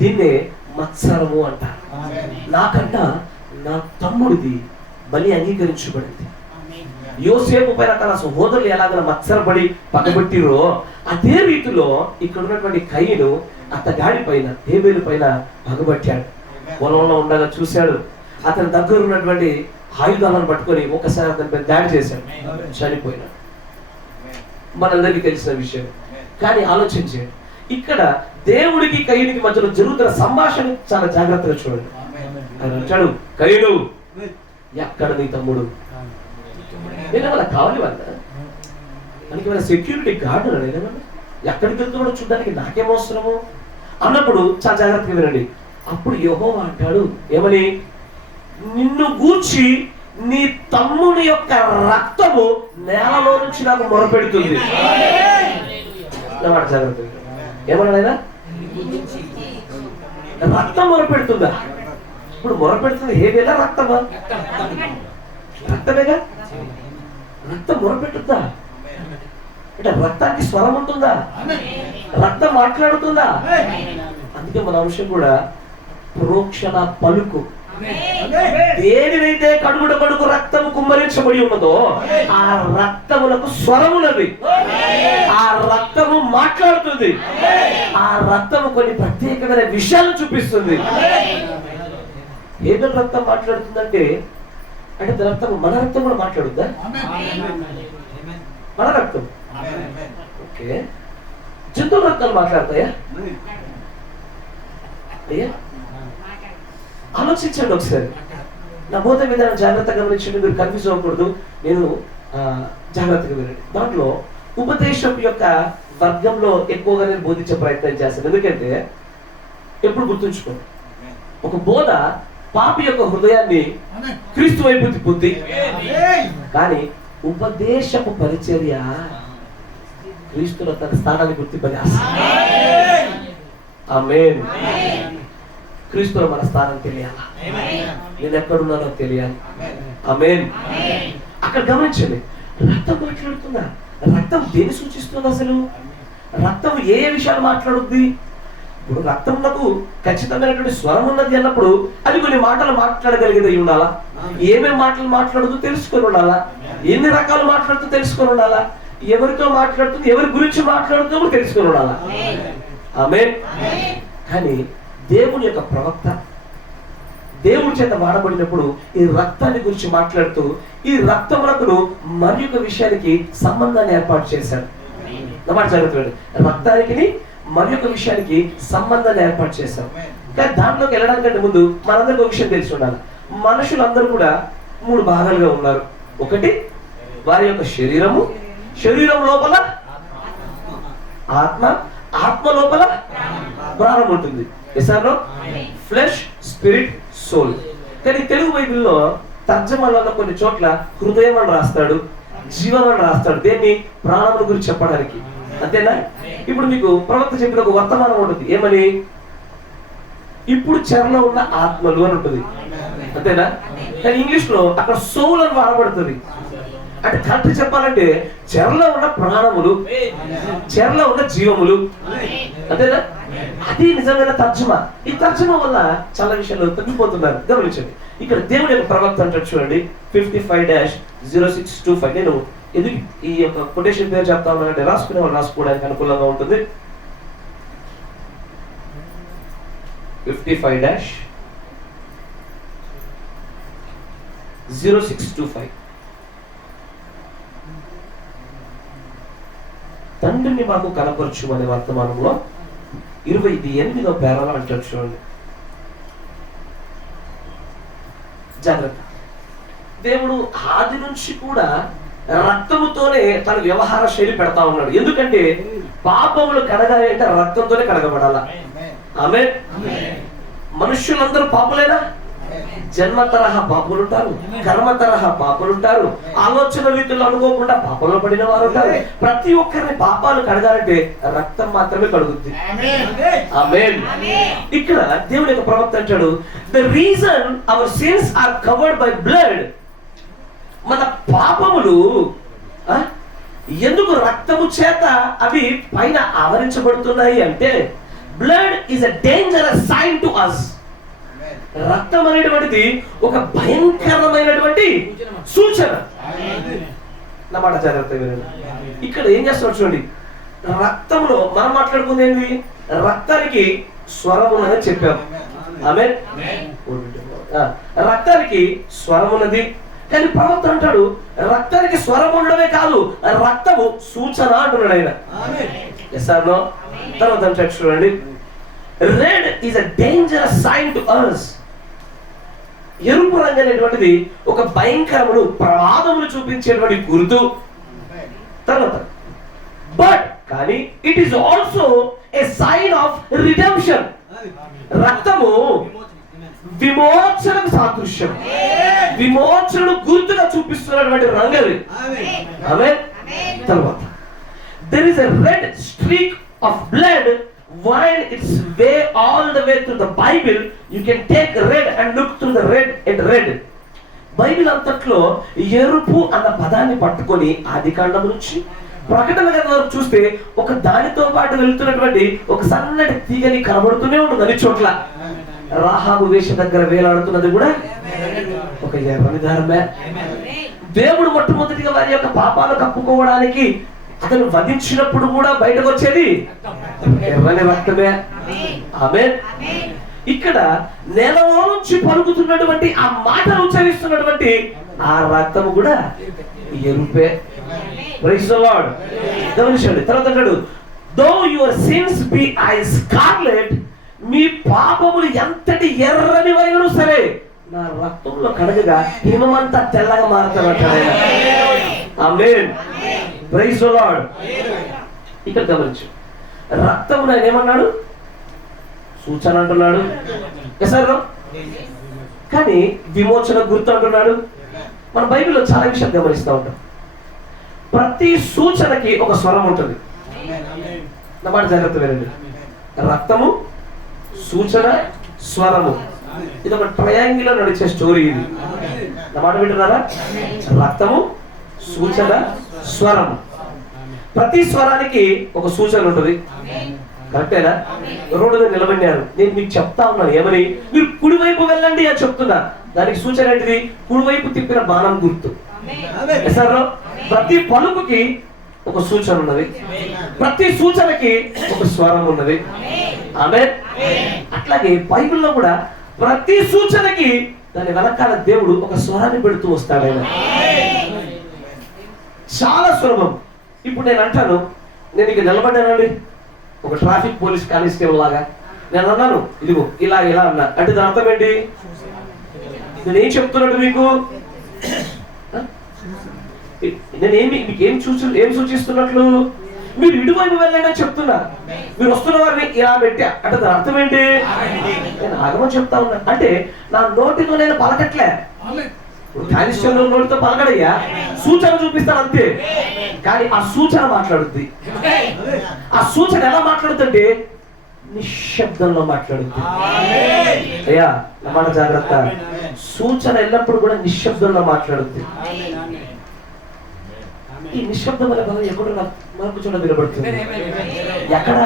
దీన్నే మత్సరము అంటారు. నాకంట నా తమ్ముడిది బలి అంగీకరించబడింది. యోసేపు పైన తన సహోదరులు ఎలాగ మత్సరపడి పగబట్టిరో అదే రీతిలో ఇక్కడ ఉన్నటువంటి కయ్యను అతగాడి పైన హేబేలు పైన పగబట్టాడు. పొలంలో ఉండగా చూశాడు, అతని దగ్గర ఉన్నటువంటి ఆయుధాలను పట్టుకొని ఒకసారి అతనిపై దాడి చేశాడు, చనిపోయినాడు. మనందరికీ తెలిసిన విషయం. కానీ ఆలోచించాడు, ఇక్కడ దేవుడికి కయ్యనికి మధ్యలో జరుగుతున్న సంభాషణ చాలా జాగ్రత్తగా చూడండి. ఆయన అంటాడు, కయ్యను ఎక్కడ నీ తమ్ముడు? నేను వాళ్ళకి కావాలి వాళ్ళ మనకి వాళ్ళ సెక్యూరిటీ గార్డు ఏదైనా ఎక్కడికి వెళ్తున్నాడో చూడడానికి నాకేం అవసరము అన్నప్పుడు చాలా జాగ్రత్తగా వినండి. అప్పుడు యెహోవా అంటాడు ఏమని? నిన్ను గూర్చి నీ తమ్ముని యొక్క రక్తము నేలలో నుంచి నాకు మొరపెడుతుంది. జాగ్రత్త ఏమన్నాడు ఆయన? రక్తం మొరపెడుతుందా? ఇప్పుడు మొరపెడుతుంది హేబేలా రక్తమా? రక్తమేగా. రక్తం మొరపెట్టుద్దా? అంటే రక్తానికి స్వరం ఉంటుందా? రక్తం మాట్లాడుతుందా? అందుకే మన అంశం కూడా ప్రోక్షణ పలుకు. దేనినైతే కడుగుడ కడుగు రక్తము కుమ్మరించబడి ఉన్నదో ఆ రక్తములకు స్వరములవి. ఆ రక్తము మాట్లాడుతుంది. ఆ రక్తము కొన్ని ప్రత్యేకమైన విషయాలు చూపిస్తుంది. ఏదో రక్తం మాట్లాడుతుందంటే అంటే రక్తం మన రక్తం కూడా మాట్లాడుద్దా? మన రక్తం ఓకే. జంతువుల రక్తాలు మాట్లాడతాయా? అయ్యా ఆలోచించండి ఒకసారి. నా బోధ విధానం జాగ్రత్తగా గమనించండి, మీరు కన్ఫ్యూజ్ అవ్వకూడదు. నేను జాగ్రత్తగా వినండి. దాంట్లో ఉపదేశం యొక్క వర్గంలో ఎక్కువగా నేను బోధించే ప్రయత్నం చేస్తాను. ఎందుకంటే ఎప్పుడు గుర్తుంచుకోండి, ఒక బోధ పాపి యొక్క హృదయాన్ని క్రీస్తు వైపు తిప్పుద్ది, కానీ ఉపదేశపు పరిచర్య క్రీస్తులో తన స్థానాన్ని గుర్తింపజేస్తుంది. ఆమేన్. క్రీస్తులో మన స్థానం తెలియాలా, నేను ఎక్కడున్నానో తెలియాలి. ఆమేన్. అక్కడ గమనించండి, రక్తం మాట్లాడుతుందా? రక్తం దేన్ని సూచిస్తుంది? అసలు రక్తం ఏ విషయాలు మాట్లాడుద్ది? ఇప్పుడు రక్తంలో ఖచ్చితమైనటువంటి స్వరం ఉన్నది అన్నప్పుడు అది కొన్ని మాటలు మాట్లాడగలిగేది ఉండాలా, ఏమేమి మాటలు మాట్లాడుతూ తెలుసుకొని ఉండాలా, ఎన్ని రకాలు మాట్లాడుతూ తెలుసుకొని ఉండాలా, ఎవరితో మాట్లాడుతుంది, ఎవరి గురించి మాట్లాడుతూ తెలుసుకొని ఉండాలా. ఆమేన్. కానీ దేవుని యొక్క ప్రవక్త దేవుడి చేత వాడబడినప్పుడు ఈ రక్తాన్ని గురించి మాట్లాడుతూ ఈ రక్తములకు మరి ఒక విషయానికి సంబంధాన్ని ఏర్పాటు చేశాడు. రక్తానికి మరి ఒక విషయానికి సంబంధాన్ని ఏర్పాటు చేశాం. కానీ దాంట్లోకి వెళ్ళడానికంటే ముందు మనందరికి ఒక విషయం తెలిసి ఉండాలి. మనుషులందరూ కూడా 3 భాగాలుగా ఉన్నారు. ఒకటి వారి యొక్క శరీరము, శరీరం లోపల ఆత్మ, ఆత్మ లోపల ప్రాణం ఉంటుంది. Flesh, spirit, soul. కానీ తెలుగు బైబిల్లో తర్జమాలలో కొన్ని చోట్ల హృదయం అని రాస్తాడు, జీవం అని రాస్తాడు. దేన్ని? ప్రాణముల గురించి చెప్పడానికి. అంతేనా? ఇప్పుడు మీకు ప్రవక్త చెప్పిన ఒక వర్తమానం ఉంటుంది. ఏమని? ఇప్పుడు చెరలో ఉన్న ఆత్మలు అని ఉంటుంది. అంతేనా? కానీ ఇంగ్లీష్ లో అక్కడ సోల్ అని వాడబడుతుంది. అంటే కరెక్ట్ చెప్పాలంటే చెరలో ఉన్న ప్రాణములు, చెరలో ఉన్న జీవములు, అంతేనా? అది నిజమైన తర్జుమా. ఈ తర్జుమా వల్ల చాలా విషయాలు తగ్గిపోతున్నారు. గమనించండి, ఇక్కడ దేవుడి యొక్క ప్రవక్త అంటారు చూడండి, 55-0625. నేను ఎందుకు ఈ యొక్క కొటేషన్ పేరు చెప్తా ఉన్నానంటే రాసుకునే వాళ్ళు రాసుకోవడానికి అనుకూలంగా ఉంటుంది. 55-0625. తండ్రిని మాకు కనపరచు అనే వర్తమానంలో 28వ పేరాలో అంటారు చూడండి. జాగ్రత్త. దేవుడు ఆది నుంచి కూడా రక్తముతోనే తన వ్యవహార శైలి పెడతా ఉన్నాడు. ఎందుకంటే పాపములు కడగాలి అంటే రక్తంతోనే కడగబడాల. ఆమేన్. మనుష్యులందరూ పాపులేనా? జన్మ తరహా పాపులుంటారు, కర్మ తరహా పాపులుంటారు, ఆలోచన రీతిలో అనుకోకుండా పాపంలో పడిన వారు ఉంటారు. ప్రతి ఒక్కరిని పాపాలు కడగాలంటే రక్తం మాత్రమే కడుగుద్ది. ఆమేన్. ఇక్కడ దేవుడి యొక్క ప్రవక్త అంటాడు, the reason our sins are covered by blood. మన పాపములు ఎందుకు రక్తము చేత అవి పైన ఆవరించబడుతున్నాయి అంటే, blood is a dangerous sign to us. రక్తం అనేటువంటిది ఒక భయంకరమైనటువంటి సూచన. నా మాట జాగ్రత్తగా వినండి. ఇక్కడ ఏం చేస్తున్నాడు చూడండి, రక్తంలో మనం మాట్లాడుకుంది ఏంటి? రక్తానికి స్వరం ఉన్నదని చెప్పాము. ఆమేన్. రక్తానికి స్వరం ఉన్నది. కానీ ప్రవక్త అంటాడు రక్తానికి స్వరం ఉండడమే కాదు, రక్తము సూచన అంటున్నాడు ఆయన. Yes or no? తర్వాత అంటాడు చూడండి, red is a dangerous sign to us. ఎరుపు రంగు అనేటువంటిది ఒక భయంకరములు, ప్రమాదములు చూపించేటువంటి గుర్తు. తర్వాత బట్ కానీ it is also a sign of redemption. రక్తము విమోచనకు సాదృశ్యం, విమోచనను గుర్తుగా చూపిస్తున్నటువంటి రంగు అది. ఆమేన్. తర్వాత there is a red streak of blood while it's way all the way through the Bible. You can take red and look through the red and red. Bible అంతట్లో ఎరుపు అన్న పదాన్ని పట్టుకొని ఆదికాండం నుంచి ప్రకటన గ్రంథం వరకు చూస్తే ఒక దానితో పాటు వెళ్తున్నటువంటి ఒక సన్నటి తీగని కనబడుతూనే ఉంటుంది అన్ని చోట్ల. రాహాబు వేష దగ్గర వేలాడుతున్నది కూడా ఒక ఎర్రని దారమే. దేవుడు మొట్టమొదటిగా వారి యొక్క పాపాలు కప్పుకోవడానికి అతను వధించినప్పుడు కూడా బయటకు వచ్చేది ఎర్రని రక్తమే. ఆమేన్. ఇక్కడ నేలలో నుంచి పలుకుతున్నటువంటి ఆ మాటను ఉచ్చరిస్తున్నటువంటి ఆ రక్తము కూడా ఎరుపే. Praise the lord. గమనించండి. తర్వాత అంటాడు, though your sins be as scarlet. మీ పాపములు ఎంతటి ఎర్రనివైనను సరే నా రక్తంలో కడగగా హిమమంతా తెల్లగా మారుతానంటాడు ఆయన. ఆమేన్. Praise the Lord. ఇక్కడ గమనించు, రక్తమును ఆయన ఏమన్నాడు? సూచన అంటున్నాడు. కానీ విమోచన గుర్తు అంటున్నాడు. మన బైబిల్లో చాలా విషయాలు గమనిస్తూ ఉంటాం. ప్రతి సూచనకి ఒక స్వరం ఉంటుంది. నా మాట జాగ్రత్త వినండి. రక్తము, సూచన, స్వరము. ఇది ఒక ట్రయాంగిల్ లో నడిచే స్టోరీ ఇది. నా మాట వింటున్నారా? రక్తము, సూచన, స్వరము. ప్రతి స్వరానికి ఒక సూచన ఉంటుంది. కరెక్టేనా? రోడ్డు మీద నిలబడినారు, నేను మీకు చెప్తా ఉన్నాను ఏమని, మీరు కుడివైపు వెళ్ళండి అని చెప్తున్నా. దానికి సూచన ఏంటిది? కుడివైపు తిప్పిన బాణం గుర్తు. ప్రతి పలుకుకి ఒక సూచన ఉన్నది, ప్రతి సూచనకి ఒక స్వరం ఉన్నది. ఆమేన్. అట్లాగే బైబిల్లో కూడా ప్రతి సూచనకి దాని వెనకాల దేవుడు ఒక స్వరాన్ని పెడుతూ వస్తాడు ఆయన. చాలా సులభం. ఇప్పుడు నేను అంటాను, నేను ఇక నిలబడ్డానండి ఒక ట్రాఫిక్ పోలీస్ కానిస్టేబుల్ లాగా. నేను అన్నాను ఇదిగో ఇలా ఇలా అన్నా అంటే దాని అర్థం ఏంటి? నేను ఏం చెప్తున్నాడు మీకు? నేనేమి మీకేం ఏం సూచిస్తున్నట్లు? మీరు ఇటువైపు వెళ్ళండి అని చెప్తున్నా. మీరు వస్తున్న వారిని ఇలా పెట్టా అంటే దాని అర్థం ఏంటి? నేను ఆగమని చెప్తా ఉన్నా అంటే నా నోటితో నేను పలకట్లే. కానిస్టేబుల్ నోటితో పలకడయ్యా, సూచన చూపిస్తాను అంతే. కానీ ఆ సూచన మాట్లాడుద్ది. ఆ సూచన ఎలా మాట్లాడుతుంటే నిశ్శబ్దంలో మాట్లాడుద్ది. అయ్యా మన జాగ్రత్త, సూచన ఎల్లప్పుడు కూడా నిశ్శబ్దంలో మాట్లాడుద్ది. ఈ నిశ్శబ్దం వల్ల పదం ఎక్కడ మనకు చూడ వినబడుతుంది. ఎక్కడ?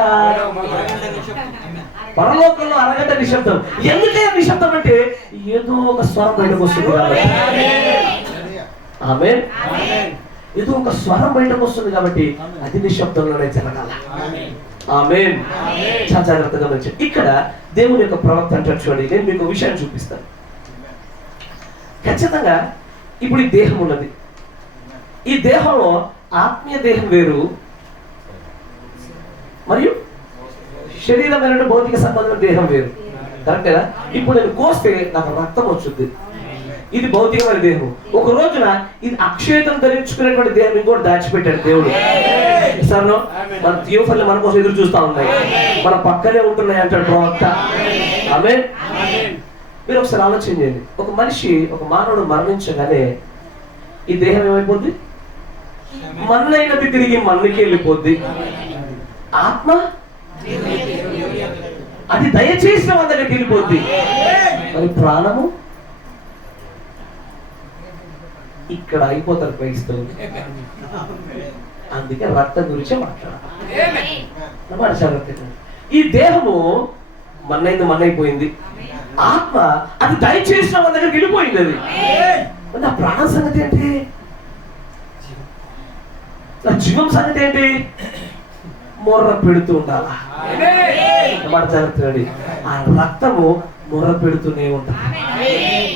పరలోకంలో అరగంట నిశ్శబ్దం. ఎందుకే నిశ్శబ్దం అంటే ఏదో ఒక స్వరం బయటకు వస్తుంది కాబట్టి. ఆమేన్. ఏదో ఒక స్వరం బయటకు వస్తుంది కాబట్టి అది నిశ్శబ్దంలోనే జరగాల. ఆమేన్. చాలా జాగ్రత్తగా గమనించండి. ఇక్కడ దేవుని యొక్క ప్రవక్త అంటాడు చూడండి, నేను మీకు విషయాన్ని చూపిస్తాను. ఖచ్చితంగా ఇప్పుడు ఈ దేహం ఉన్నది. ఈ దేహంలో ఆత్మీయ దేహం వేరు మరియు శరీరమైన భౌతిక సంబంధమైన దేహం వేరు. కరెక్టేనా? ఇప్పుడు నేను కోస్తే నాకు రక్తం వచ్చుద్ది, ఇది భౌతికమైన దేహం. ఒక రోజున ఇది అక్షయతం ధరించుకునేటువంటి దేహం ఇంకోటి దాచిపెట్టాడు దేవుడు. సరే, మన థియోఫర్లు మన కోసం ఎదురు చూస్తా ఉన్నాయి, మన పక్కనే ఉంటున్నాయి అంటాడు ప్రవక్త. ఆమేన్. మీరు ఒకసారి ఆలోచన చేయండి. ఒక మనిషి, ఒక మానవుడు మరణించగానే ఈ దేహం ఏమైపోద్ది? మన్నైనది తిరిగి మన్నుకి వెళ్ళిపోద్ది. ఆత్మ అది దయచేసిన వాళ్ళ దగ్గరికి వెళ్ళిపోద్ది. మరి ప్రాణము ఇక్కడ అయిపోతారు క్రైస్తవులు. అందుకే రక్తం గురించి మాట్లాడాలి. ఈ దేహము మన్నైపోయింది, ఆత్మ అది దయచేసిన వాళ్ళ దగ్గరికి వెళ్ళిపోయింది. అది నా ప్రాణ సంగతి ఏంటి? నా జీవం సంగతి ఏంటి? మొర్ర పెడుతూ ఉండాలా? జాగ్రత్త. ఆ రక్తము మొర్ర పెడుతూనే ఉంటుంది.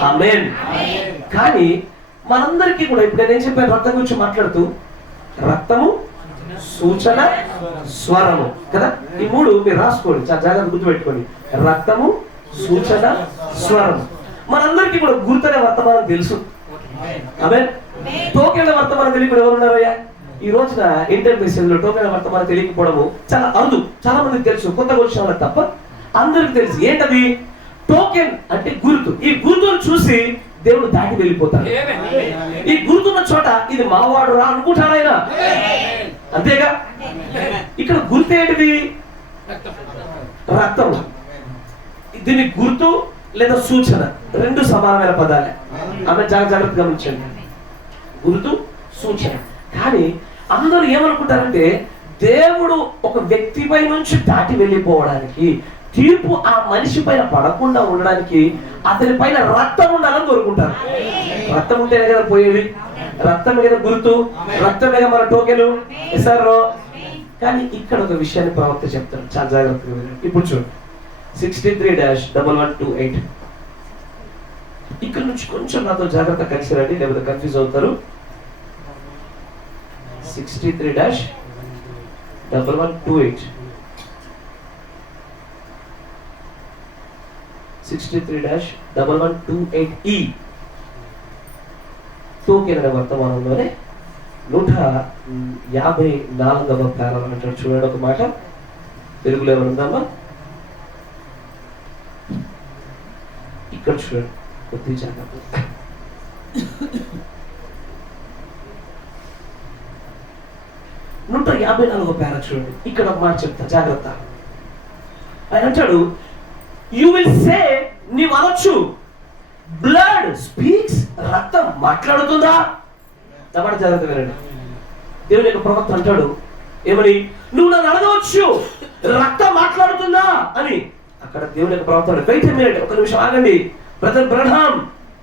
ఆమేన్. కానీ మనందరికీ కూడా ఇప్పుడు నేను చెప్పాను రక్తం గురించి మాట్లాడుతూ, రక్తము, సూచన, స్వరము కదా, ఈ మూడు మీరు రాసుకోండి, చాలా జాగ్రత్త గుర్తుపెట్టుకోండి. రక్తము, సూచన, స్వరము. మనందరికీ కూడా గుర్తనే వర్తమానం తెలుసు. ఆమేన్. టోకెన్ల వర్తమానం తెలియకుండా ఎవరు ఉన్నారయ్యా? ఈ రోజున ఇంటర్మీడియట్ లో టోకెన్ల వర్తమానం తెలియకపోవడము చాలా అరుదు. చాలా మందికి తెలుసు, కొత్తగా వచ్చిన వాళ్ళకి తప్ప అందరికి తెలుసు. ఏంటది? టోకెన్ అంటే గుర్తు. ఈ గుర్తును చూసి దేవుడు దాటి వెళ్ళిపోతాడు. ఈ గుర్తున్న చోట ఇది మావాడు రా అనుకుంటాడు ఆయన, అంతేగా? ఇక్కడ గుర్తు ఏంటిది? రక్తము. దీని గుర్తు లేదా సూచన రెండు సమానమైన పదాలే. ఆమె జాగ్రత్తగా గమనించండి. గుర్తు, సూచన. కానీ అందరూ ఏమనుకుంటారంటే దేవుడు ఒక వ్యక్తిపై నుంచి దాటి వెళ్ళిపోవడానికి, తీర్పు ఆ మనిషి పైన పడకుండా ఉండడానికి అతని పైన రక్తం ఉండాలని కోరుకుంటారు. రక్తం ఉంటేనే కదా పోయేది, రక్తం మీద గుర్తు, రక్తం మీద మన టోకెను ఇస్తారో. కానీ ఇక్కడ ఒక విషయాన్ని ప్రవక్త చెప్తారు, చాలా జాగ్రత్తగా వినండి. ఇప్పుడు చూడండి 63-1128. ఇక్కడ నుంచి కొంచెం నాతో జాగ్రత్త కలిసి రండి, లేకపోతే కన్ఫ్యూజ్ అవుతారు. 63-1128. 63-1128E టోకెన్ అనే వర్తమానంలోనే 154వ ప్రారంభం అంటారు. చూడండి ఒక మాట తెలుగులో ఏమనుందామా? ఇక్కడ చూడండి కొద్ది జాగ్రత్త. 154వ పేర చూడండి. ఇక్కడ ఒక మాట చెప్తా, జాగ్రత్త. ఆయన అంటాడు, యు విల్ సే, నీవు అనొచ్చు, బ్లడ్ స్పీక్స్, రక్తం మాట్లాడుతుందా? అన్నమాట జాగ్రత్త వినండి. దేవుని యొక్క ప్రవక్త అంటాడు ఏమని? నువ్వు నన్ను అడగవచ్చు, రక్తం మాట్లాడుతుందా అని. అక్కడ దేవుని యొక్క ప్రవక్త, వెయిట్ ఎ మినిట్, ఒక నిమిషం ఆగండి brother Brahmam,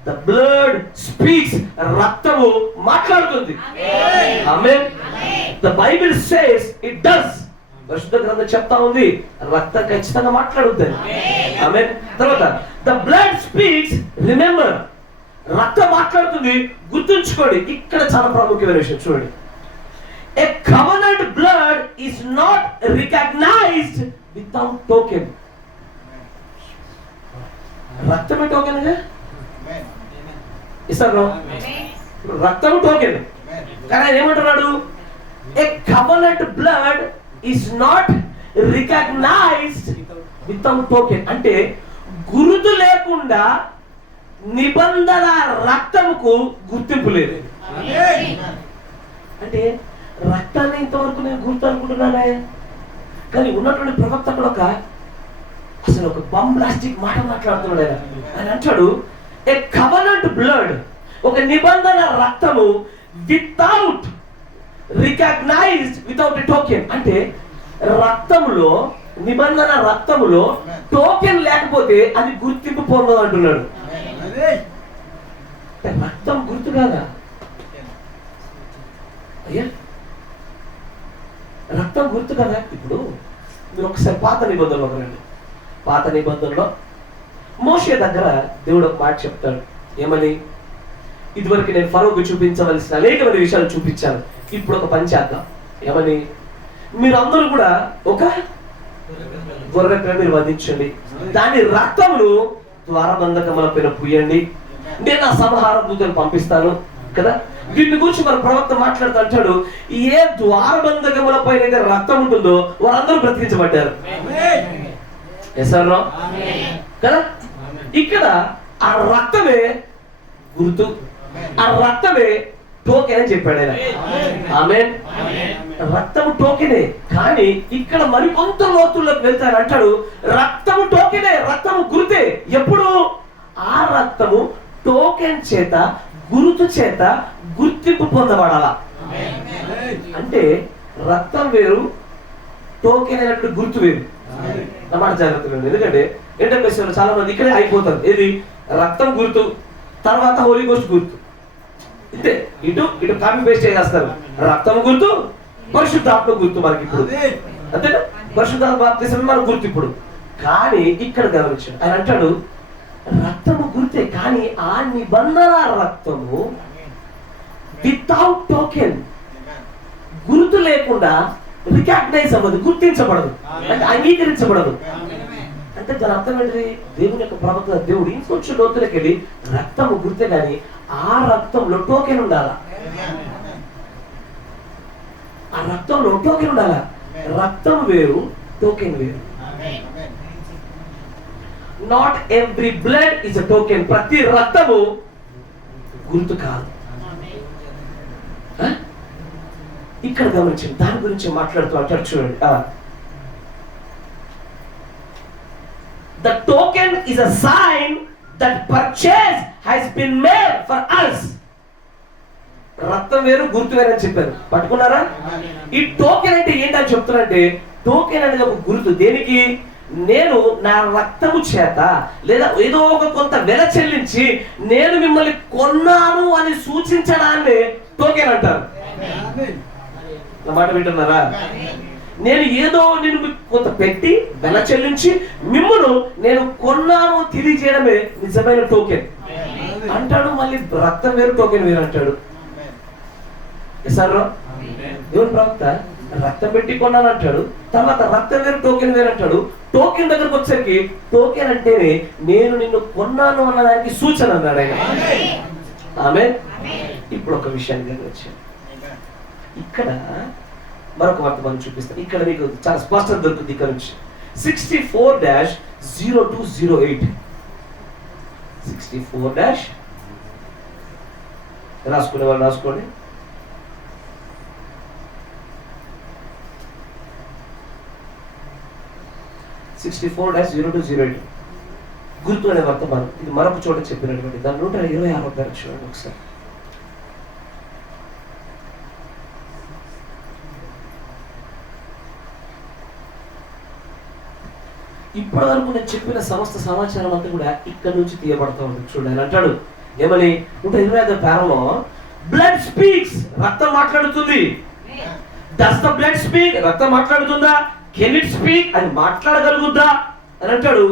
the blood speaks, రక్తము మాట్లాడుతుంది. Amen. The Bible says it does. పరిశుద్ధ గ్రంథం చెప్తా ఉంది రక్తం ఖచ్చితంగా మాట్లాడుద్దని. ఆమేన్. తర్వాత ద బ్లడ్ స్పీక్స్, రిమెంబర్, రక్తం మాట్లాడుతుంది, గుర్తుంచుకోండి. ఇక్కడ చాలా ప్రాముఖ్యమైన విషయం చూడండి. A covenant blood is not recognised without token. రక్తమే టోకెన్ ఇస్తారు, రక్తం టోకెన్. కానీ ఆయన ఏమంటున్నాడు? A covenant blood is not recognised without token. అంటే గుర్తు లేకుండా నిబంధన రక్తముకు గుర్తింపు లేదు. అంటే రక్తాన్ని ఇంతవరకు నేను గుర్తు అనుకుంటున్నానే, కానీ ఉన్నటువంటి ప్రవక్త అక్కడ అసలు ఒక బంబ్లాస్టిక్ మాట మాట్లాడుతున్నాడు. ఆయన అంటాడు, ఏ కవెనెంట్ బ్లడ్, ఒక నిబంధన రక్తము without recognised without a token. అంటే రక్తంలో, నిబంధన రక్తంలో టోకెన్ లేకపోతే అది గుర్తింపు పొందదు అంటున్నాడు. రక్తం గుర్తు కాదా అయ్యా? రక్తం గుర్తు కదా. ఇప్పుడు మీరు ఒకసారి పాత నిబంధనలో రండి. పాత నిబంధనలో మోషే దగ్గర దేవుడు ఒక మాట చెప్తాడు. ఏమని? ఇదివరకు నేను ఫరోకు చూపించవలసిన అనేకమైన విషయాలు చూపించాను, ఇప్పుడు ఒక పని చేద్దాం. ఏమని? మీరందరూ కూడా ఒక గొర్రె మీరు వధించండి, దాని రక్తమును ద్వారబంధకముల పైన పూయండి, నేను ఆ సంహార దూతను పంపిస్తాను కదా. వీటిని గురించి మన ప్రవక్త మాట్లాడుతూ అంటాడు, ఏ ద్వారబంధకముల పైన రక్తం ఉంటుందో వారందరూ బ్రతికించబడ్డారు కదా. ఇక్కడ ఆ రక్తమే గుర్తు, ఆ రక్తమే టోకెన్ అని చెప్పాడు ఆయన. ఆమేన్. రక్తము టోకెనే, కానీ ఇక్కడ మరికొంత లోతుల్లోకి వెళ్తారు. అంటాడు రక్తము టోకెనే, రక్తము గుర్తే. ఎప్పుడు? ఆ రక్తము టోకెన్ చేత, గుర్తు చేత గుర్తింపు పొందబడాలా. అంటే రక్తం వేరు, టోకెన్ అయినట్టు గుర్తు వేరు. అన్నమాట జాగ్రత్తగా. ఎందుకంటే ఏంటంటే చాలా మంది ఇక్కడే అయిపోతారు. ఏది? రక్తం గుర్తు, తర్వాత హోలీ గోస్ట్ గుర్తు. ఇంతే, ఇటు ఇటు కాపీ పేస్ట్ చేసేస్తారు. రక్తం గుర్తు, పరిశుద్ధాత్మ గుర్తు మనకి ఇప్పుడు. అంతేనా? పరిశుద్ధాత్మ బాప్తిసం మనకు గుర్తు ఇప్పుడు. కానీ ఇక్కడ గమనించండి, ఆయన అంటాడు రక్తము గుర్తే, కానీ ఆ నిబంధన రక్తము వితౌట్ టోకెన్, గుర్తు లేకుండా రికగ్నైజ్ అవ్వదు, గుర్తించబడదు, అంటే అంగీకరించబడదు. అంటే దాని అర్థం ఏంటి? దేవుని యొక్క ప్రవక్త దేవుడు ఇంకొంచెం లోతులకి వెళ్ళి రక్తము గుర్తే, కానీ ఆ రక్తంలో టోకెన్ ఉండాలా. ఆ రక్తంలో టోకెన్ ఉండాలా. రక్తం వేరు, టోకెన్ వేరు. Not every blood is a token. ప్రతి రక్తము గుర్తు కాదు. ఇక్కడ గమనించండి, దాని గురించి మాట్లాడుతూ అంటారు చూడండి. The token is a sign that purchase has been made for us. రక్తం వేరు, గుర్తు వేరు అని చెప్పారు. పట్టుకున్నారా? ఈ టోకెన్ అంటే ఏంటని చెప్తున్నారంటే, టోకెన్ అనేది ఒక గుర్తు. దేనికి? నేను నా రక్తము చేత లేదా ఏదో ఒక కొంత వెల చెల్లించి నేను మిమ్మల్ని కొన్నాను అని సూచించడాన్ని టోకెన్ అంటారు. నా మాట వింటున్నారా? నేను ఏదో నేను కొంత పెట్టి వెల చెల్లించి మిమ్మల్ని నేను కొన్నాను తెలియజేయడమే నిజమైన టోకెన్ అంటాడు. మళ్ళీ రక్తం వేరు, టోకెన్ వేరు అంటాడు. సార్ దేవుని ప్రవక్త రక్తం పెట్టి కొన్నాను అంటాడు, తర్వాత రక్తం వేరు, టోకెన్ వేరు అంటాడు. టోకెన్ దగ్గరకు వచ్చేసరికి టోకెన్ అంటేనే నేను నిన్ను కొన్నాను అన్నదానికి సూచన అన్నాడు ఆయన. ఆమేన్. ఇప్పుడు ఒక విషయాన్ని గమనించాను. ఇక్కడ మరొక వర్తమానం చూపిస్తాను. ఇక్కడ మీకు చాలా స్పష్టత దొరుకుతుంది. ఇక్కడ నుంచి 64-0208 64- రాసుకునే వాళ్ళు రాసుకోండి. 64-0208 గుర్తు అనే వర్తమానం. ఇది మరొక చోట చెప్పినటువంటి దాని 126వ పేరు చూడండి ఒకసారి. ఇప్పటి వరకు నేను చెప్పిన సమస్త సమాచారం అంతా కూడా ఇక్కడ నుంచి తీయబడతా ఉంటుంది. చూడండి అంటాడు ఏమని? 125వ పేరలో బ్లడ్ స్పీక్స్, రక్తం మాట్లాడుతుంది. Does the blood speak? రక్తం మాట్లాడుతుందా? Can it speak? అది మాట్లాడగలుగుద్దా అని అంటాడు.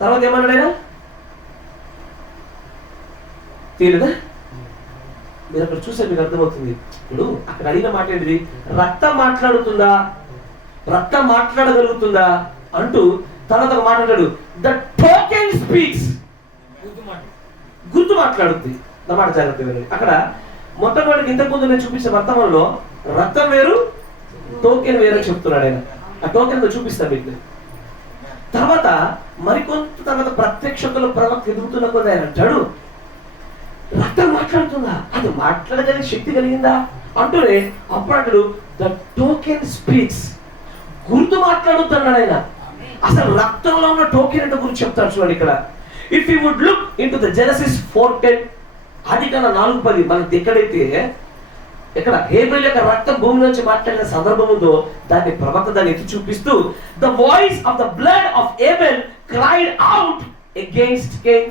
తర్వాత ఏమన్నాడైనా తెలియదా? మీరు అక్కడ చూసే మీకు అర్థమవుతుంది. ఇప్పుడు అక్కడ అడిగిన మాట ఏంటిది? రక్తం మాట్లాడుతుందా, రక్తం మాట్లాడగలుగుతుందా అంటూ తర్వాత ఒక మాట అంటాడు, ద టోకెన్ స్పీక్స్, గుర్తు మాట్లాడుతుంది. అన్నమాట జాగ్రత్త. అక్కడ మొట్టమొదటి ఇంతకు ముందు నేను చూపించిన వర్తమానంలో రక్తం వేరు, టోకెన్ వేరు చెప్తున్నాడు ఆయన. ఆ టోకెన్ చూపిస్తాను మీకు. తర్వాత మరికొంత తర్వాత ప్రత్యక్షతలో ప్రవక్త ఎదుగుతున్న కొద్ది ఆయన అంటాడు, రక్తం మాట్లాడుతుందా, అది మాట్లాడగలిగే శక్తి కలిగిందా అంటూనే అప్పుడు అంటాడు, ద టోకెన్ స్పీక్స్, గుర్తు మాట్లాడుతున్నాడు ఆయన. అసలు రక్తంలో ఉన్న టోకెన్ అంటే గురించి చెప్తాడు చూడండి ఇక్కడ. If you would look into the Genesis 4:10, ఆదికాండం 4:10 మనకి ఎక్కడైతే ఇక్కడ హేబెల్ యొక్క రక్తం భూమి నుంచి మాట్లాడిన సందర్భం ఉందో దాన్ని ప్రవక్త దాన్ని ఎత్తి చూపిస్తూ the voice of the blood of Abel cried out against Cain.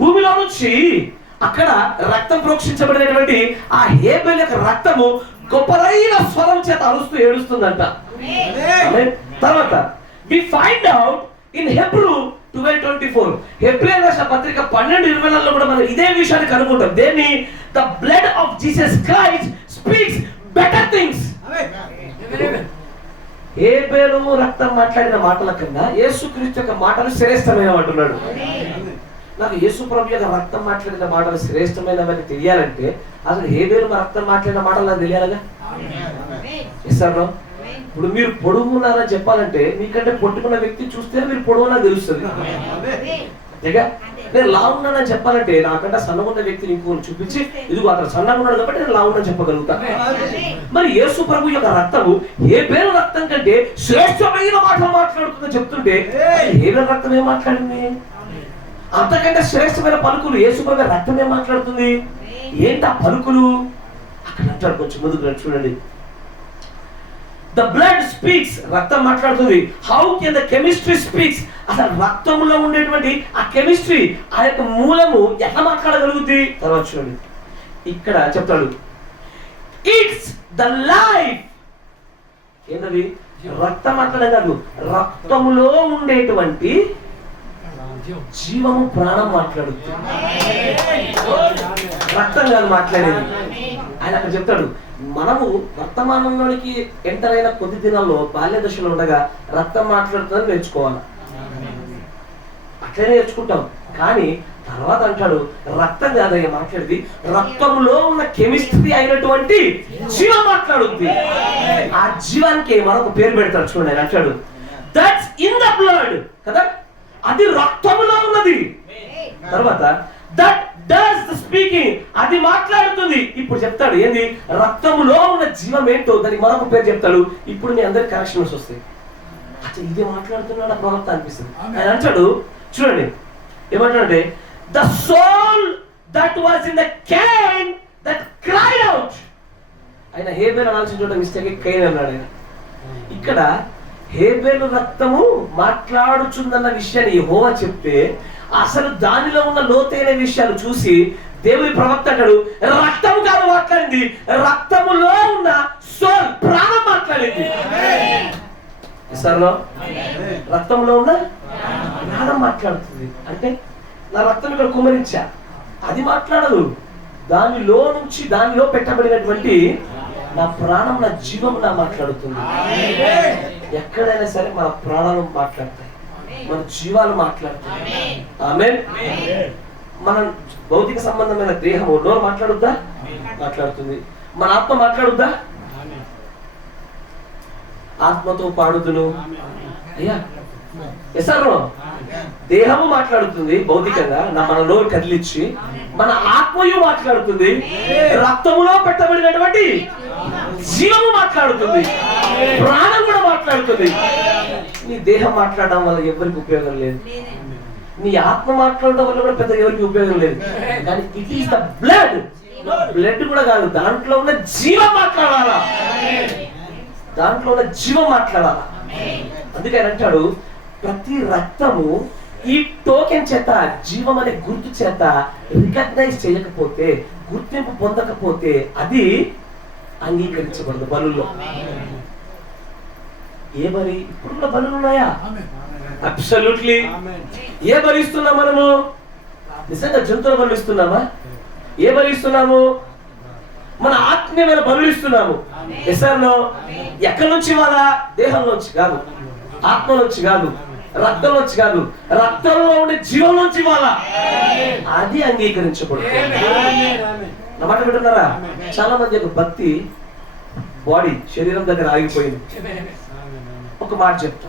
భూమిలో నుంచి అక్కడ రక్తం ప్రోక్షించబడినటువంటి ఆ హేబెల్ యొక్క రక్తము గొప్పదైన స్వరం చేత అరుస్తూ ఏడుస్తుందంట. తర్వాత we find out in Hebrew 12:24 హెబ్రీయుల రాసిన పత్రిక 12:24 కూడా మనం ఇదే విషయాన్ని కనుక్కుంటాం. దేన్ని? The blood of Jesus Christ speaks better things. హేబెలు రక్తం మాట్లాడిన మాటల కన్నా యేసుక్రీస్తు యొక్క మాటలు శ్రేష్టమైన అంటున్నాడు. నాకు యేసు ప్రభు యొక్క రక్తం మాట్లాడిన మాటలు శ్రేష్టమైనవని తెలియాలంటే అసలు హేబెలు రక్తం మాట్లాడిన మాటలు నాకు తెలియాలిగా. ఇస్తాను. ఇప్పుడు మీరు పొడుగున్నారని చెప్పాలంటే మీకంటే పొట్టుకున్న వ్యక్తి చూస్తే మీరు పొడుగున్నా తెలుస్తుంది. నేను లావు ఉన్నానని చెప్పాలంటే నాకంటే సన్నగున్న వ్యక్తిని ఇంకోటి చూపించి ఇదిగో అతను సన్నగా ఉన్నాడు కాబట్టి నేను లావు ఉన్నాను చెప్పగలుగుతా. మరి యేసు ప్రభు యొక్క రక్తము హేబెలు రక్తం కంటే శ్రేష్టమైన మాటలు మాట్లాడుతుందని చెప్తుంటే హేబెలు రక్తం ఏం మాట్లాడింది? అంతకంటే శ్రేష్టమైన పలుకులు యేసు ప్రభు రక్తం ఏం మాట్లాడుతుంది? ఏంటి ఆ పలుకులు? అక్కడ అంటాడు, కొంచెం ముందుకు చూడండి. ద బ్లడ్ స్పీక్స్, రక్తం మాట్లాడుతుంది. How can the chemistry speaks? అసలు రక్తంలో ఉండేటువంటి ఆ కెమిస్ట్రీ, ఆ యొక్క మూలము ఎట్లా మాట్లాడగలుగుతుంది? తర్వాత చూడండి, ఇక్కడ చెప్తాడు ఇట్స్ ద లైఫ్. ఏంటది? రక్తం మాట్లాడే కాదు, రక్తములో ఉండేటువంటి జీవము, ప్రాణం మాట్లాడుతుంది. రక్తం కాదు మాట్లాడేది. ఆయన అక్కడ చెప్తాడు, మనము వర్తమానంలోనికి ఎంటర్ అయిన కొద్ది దినాల్లో బాల్య దశలో ఉండగా రక్తం మాట్లాడుతుందని నేర్చుకోవాలి. అట్లనే నేర్చుకుంటాం. కానీ తర్వాత అంటాడు రక్తం కాదయ్య మాట్లాడేది, రక్తంలో ఉన్న కెమిస్ట్రీ అయినటువంటి జీవం మాట్లాడుద్ది. ఆ జీవానికి మరొక పేరు పెడతాడు చూడండి. ఆయన అంటాడు దట్స్ ఇన్ ద బ్లడ్ కదా, అది రక్తములో ఉన్నది. తర్వాత దట్ డస్ ద స్పీకింగ్, అది మాట్లాడుతుంది. ఇప్పుడు చెప్తాడు ఏంది? రక్తములో ఉన్న జీవం ఏంటో దానికి మరొక పేరు చెప్తాడు. ఇప్పుడు మీ అందరికి కరెక్షన్స్ వస్తాయి. అచ్చా ఇది మాట్లాడుతున్నాడు ప్రవక్త అనిపిస్తుంది. ఆయన అంటాడు చూడండి ఏమంటాడంటే the soul that was in the Cain that cried out. ఆయన హేబెల్ అనాల్సిన చోట మిస్టేక్ కైన్ అన్నాడు ఆయన. ఇక్కడ హేబెలు రక్తము మాట్లాడుచుందన్న విషయాన్ని యెహోవా చెప్తే అసలు దానిలో ఉన్న లోతైన విషయాలు చూసి దేవుని ప్రవక్త అంటాడు రక్తము కాదు మాట్లాడింది, రక్తములో ఉన్న సోల్, ప్రాణం మాట్లాడింది. సర్లో రక్తంలో ఉన్న ప్రాణం మాట్లాడుతుంది. అంటే నా రక్తం ఇక్కడ కుమరించా, అది మాట్లాడదు. దానిలో నుంచి దానిలో పెట్టబడినటువంటి నా ప్రాణం, నా జీవం నా మాట్లాడుతుంది. ఎక్కడైనా సరే మన ప్రాణాలు మాట్లాడతాయి, మన జీవాలు మాట్లాడతాయి. ఆమేన్. మన భౌతిక సంబంధమైన దేహము నోరు మాట్లాడుద్దా? మాట్లాడుతుంది. మన ఆత్మ మాట్లాడుద్దా? ఆత్మతో పాడుదును. అయ్యా ఎసరు దేహము మాట్లాడుతుంది భౌతికంగా, మన నోరు కదిలిచ్చి. మన ఆత్మయు మాట్లాడుతుంది, రక్తములో పెట్టబడినటువంటి జీవము మాట్లాడుతుంది, ప్రాణం కూడా మాట్లాడుతుంది. నీ దేహం మాట్లాడడం వల్ల ఎవరికి ఉపయోగం లేదు, నీ ఆత్మ మాట్లాడడం వల్ల కూడా పెద్ద ఎవరికి ఉపయోగం లేదు. కానీ it is the blood. Blood కూడా కాదు, దాంట్లో ఉన్న జీవం మాట్లాడాలా, దాంట్లో ఉన్న జీవం మాట్లాడాలా. అందుకని అంటాడు ప్రతి రక్తము ఈ టోకెన్ చేత, జీవం అనే గుర్తు చేత రికగ్నైజ్ చేయకపోతే, గుర్తింపు పొందకపోతే అది అంగీకరించబడదు బలుల్లో. ఏ బలి? ఇప్పుడున్న బలులు ఉన్నాయా? అబ్సల్యూట్లీ. ఏ బలి ఇస్తున్నాం మనము? నిజంగా జంతువుల బలు ఇస్తున్నామా? ఏ బలి ఇస్తున్నాము? మన ఆత్మీయమైన బలు ఇస్తున్నాము. ఎసర్లో ఎక్కడి నుంచి ఇవ్వాలా? దేహంలోంచి కాదు, ఆత్మలోంచి కాదు, రక్తంలోంచి కాదు, రక్తంలో ఉండే జీవంలోంచి ఇవ్వాలా. అది అంగీకరించకూడదు. నా మాట వింటున్నారా? చాలా మంది యొక్క భక్తి బాడీ, శరీరం దగ్గర ఆగిపోయింది. ఒక మాట చెప్తా,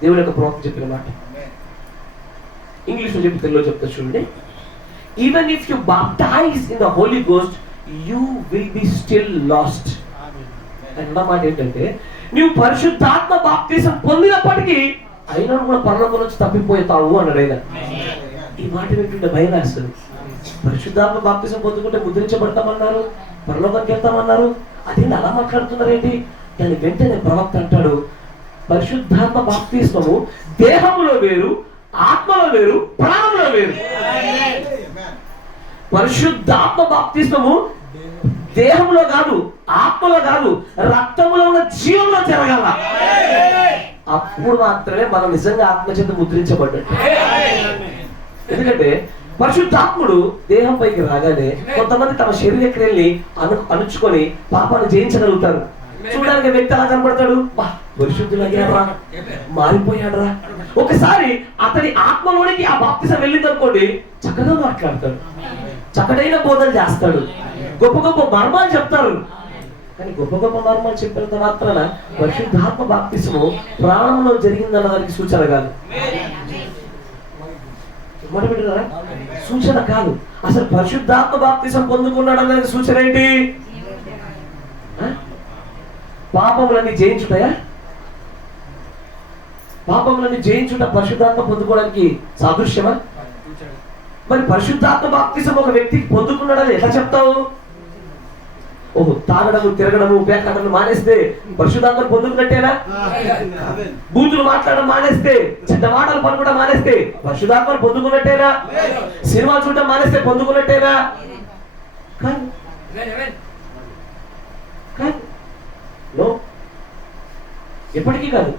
దేవుని యొక్క ప్రవక్త చెప్పిన మాట ఇంగ్లీష్ లో చెప్పి తెలుగులో చెప్తా చూడండి. Even if you baptise in the Holy Ghost you will be still lost. అన్న మాట ఏంటంటే నీవు పరిశుద్ధాత్మ బాప్తిసం పొందినప్పటికీ అయినా కూడా పరలోకం నుంచి తప్పిపోతావు అన్నాడు ఆయన. ఈ మాట వింటుంటే భయం వేస్తుంది. పరిశుద్ధాత్మ బాప్తిసం పొందుకుంటే ముద్రించబడతామన్నారు, పరలోకానికి వెళ్తామన్నారు, అదేంటి అలా మాట్లాడుతున్నారేంటి? దాని వెంటనే ప్రవక్త అంటాడు, పరిశుద్ధాత్మ బాప్తిస్మము దేహములో వేరు, ఆత్మలో వేరు, ప్రాణంలో వేరు. పరిశుద్ధాత్మ బాప్తిస్మము దేహంలో కాదు, ఆత్మలో కాదు, రక్తంలో ఉన్న జీవంలో జరగాల. అప్పుడు మాత్రమే మనం నిజంగా ఆత్మచేత ముద్రించబడ్డట్టు. ఎందుకంటే పరిశుద్ధాత్ముడు దేహం పైకి రాగానే కొంతమంది తమ శరీర క్రియల్ని అణుచుకొని పాపాన్ని జయించగలుగుతారు. చూడడానికి వ్యక్తి ఎలా కనబడతాడు, పరిశుద్ధులయ్యారా, మారిపోయాడరా. ఒకసారి అతని ఆత్మలోనికి ఆ బాప్తిసం వెళ్ళింది అనుకోండి, చక్కగా మాట్లాడతాడు, చక్కడైన బోధన చేస్తాడు, గొప్ప గొప్ప మర్మాలు చెప్తారు. కానీ గొప్ప గొప్ప మర్మాలు చెప్పినంత మాత్రాన పరిశుద్ధాత్మ బాప్తిసము ప్రాణంలో జరిగిందన్న దానికి సూచన కాదు. మొదలుపెట్టినారా? సూచన కాదు. అసలు పరిశుద్ధాత్మ బాప్తిసం పొందుకున్నాడు అన్నది సూచన ఏంటి? పాపములన్నీ జయించుటాయా? పాపములన్నీ జయించుట పరిశుద్ధాత్మ పొందుకోవడానికి సాదృశ్యమా? మరి పరిశుద్ధాత్మ బాప్తిసం ఒక వ్యక్తికి పొందుకున్నాడని ఎలా చెప్తావు? ఓహో, తాగడము, తిరగడము, పేకాటలు మానేస్తే పరిశుద్ధాత్మ పొందుకున్నట్టేనా? బూతులు మాట్లాడడం మానేస్తే, చెడ్డ మాటలు పలుకడం మానేస్తే పరిశుద్ధాత్మను పొందుకున్నట్టేనా? సినిమా చూడడం మానేస్తే పొందుకున్నట్టేనా? కాదు. ఎప్పటికీ కాదు.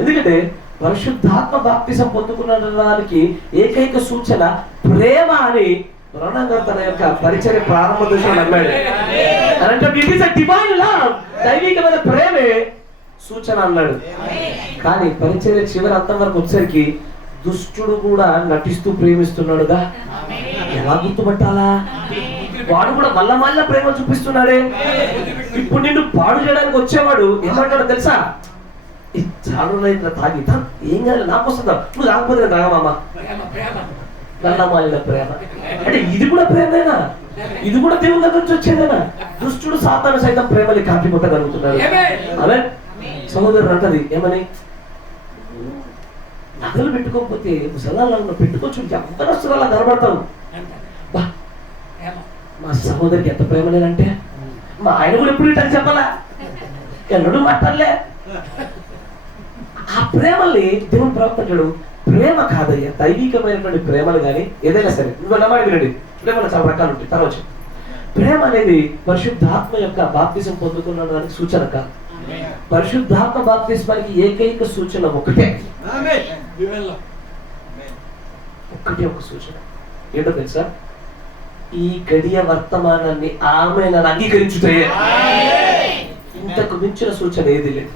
ఎందుకంటే పరిశుద్ధాత్మ బాప్తిసం పొందుకున్నదానికి ఏకైక సూచన ప్రేమ అని రణంగా తన యొక్క పరిచర్య ప్రారంభ దశలో నమ్మాడు. దైవికమైన ప్రేమే సూచన అన్నాడు. కానీ పరిచర్య చివరి అంతం వరకు వచ్చేసరికి దుష్టుడు కూడా నటిస్తూ ప్రేమిస్తున్నాడుగా. ఎలా గుర్తుపట్టాలా? వాడు కూడా మళ్ళా ప్రేమ చూపిస్తున్నాడే. ఇప్పుడు నిన్ను పాడు చేయడానికి వచ్చేవాడు ఏమంటాడో తెలుసా? చాలు తాగి ఏం కాదు, నాకు వస్తుందా, నువ్వు రాకపోతే తాగమమ్మా. నల్లమాలిన ప్రేమ అంటే ఇది కూడా ప్రేమేనా? ఇది కూడా దేవుని దగ్గర నుంచి వచ్చేదేనా? దుష్టుడు సాతాను సైతం ప్రేమని కాపీ కొట్టగలుగుతున్నాడు. అదే సహోదరుడు అంటది ఏమని, నగలు పెట్టుకోకపోతే ముసలాల్లో పెట్టుకోవచ్చు, ఎంతనస్తులా కనబడతావు. మా సహోదరికి ఎంత ప్రేమ లేదంటే మా ఆయన కూడా ఎప్పుడు ఇట్లా చెప్పాలా, ఎన్నడూ మాట్లాడలే. ఆ ప్రేమల్ని దేవుని ప్రవర్తించాడు. ప్రేమ కాదయ్యా, దైవికమైనటువంటి ప్రేమలు కానీ ఏదైనా సరే, నువ్వు నమ్మాడి వినండి, ప్రేమలో చాలా రకాలు ఉంటాయి. తర్వాత ప్రేమ అనేది పరిశుద్ధాత్మ యొక్క బాప్తిసం పొందుకున్నదానికి సూచన కాదు. పరిశుద్ధాత్మ బాప్తిస్మానికి ఏకైక సూచన ఒకటే ఒక సూచన. ఏంటో తెలుసా? ఈ గడియ వర్తమానాన్ని ఆమె నన్ను అంగీకరించుటే. ఇంతకు మించిన సూచన ఏది లేదు.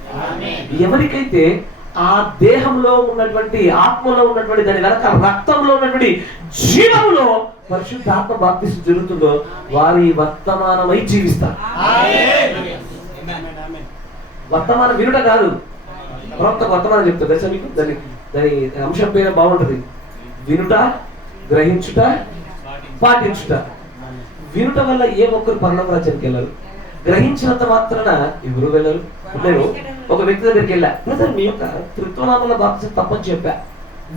ఎవరికైతే ఆ దేహంలో ఉన్నటువంటి, ఆత్మలో ఉన్నటువంటి, దాని వెనక రక్తంలో ఉన్నటువంటి జీవంలో పరిశుద్ధాత్మ బాప్తిసం జరుగుతుందో వారి వర్తమానమై జీవిస్తారు. వర్తమానం వినుట కాదు, వర్తమానం చెప్తారు తెలుసా మీకు? దాని అంశం పేరు బాగుంటది. వినుట, గ్రహించుట, పాటించుట. వినుట వల్ల ఏ ఒక్కరు పరలోక రాజ్యానికి వెళ్ళరు. గ్రహించినంత మాత్రాన ఎవరు వెళ్ళరు. నేను ఒక వ్యక్తి దగ్గరికి వెళ్ళా, బ్రదర్ మీ యొక్క త్రిత్వనామంలో బాప్తిసం తప్పని చెప్పా.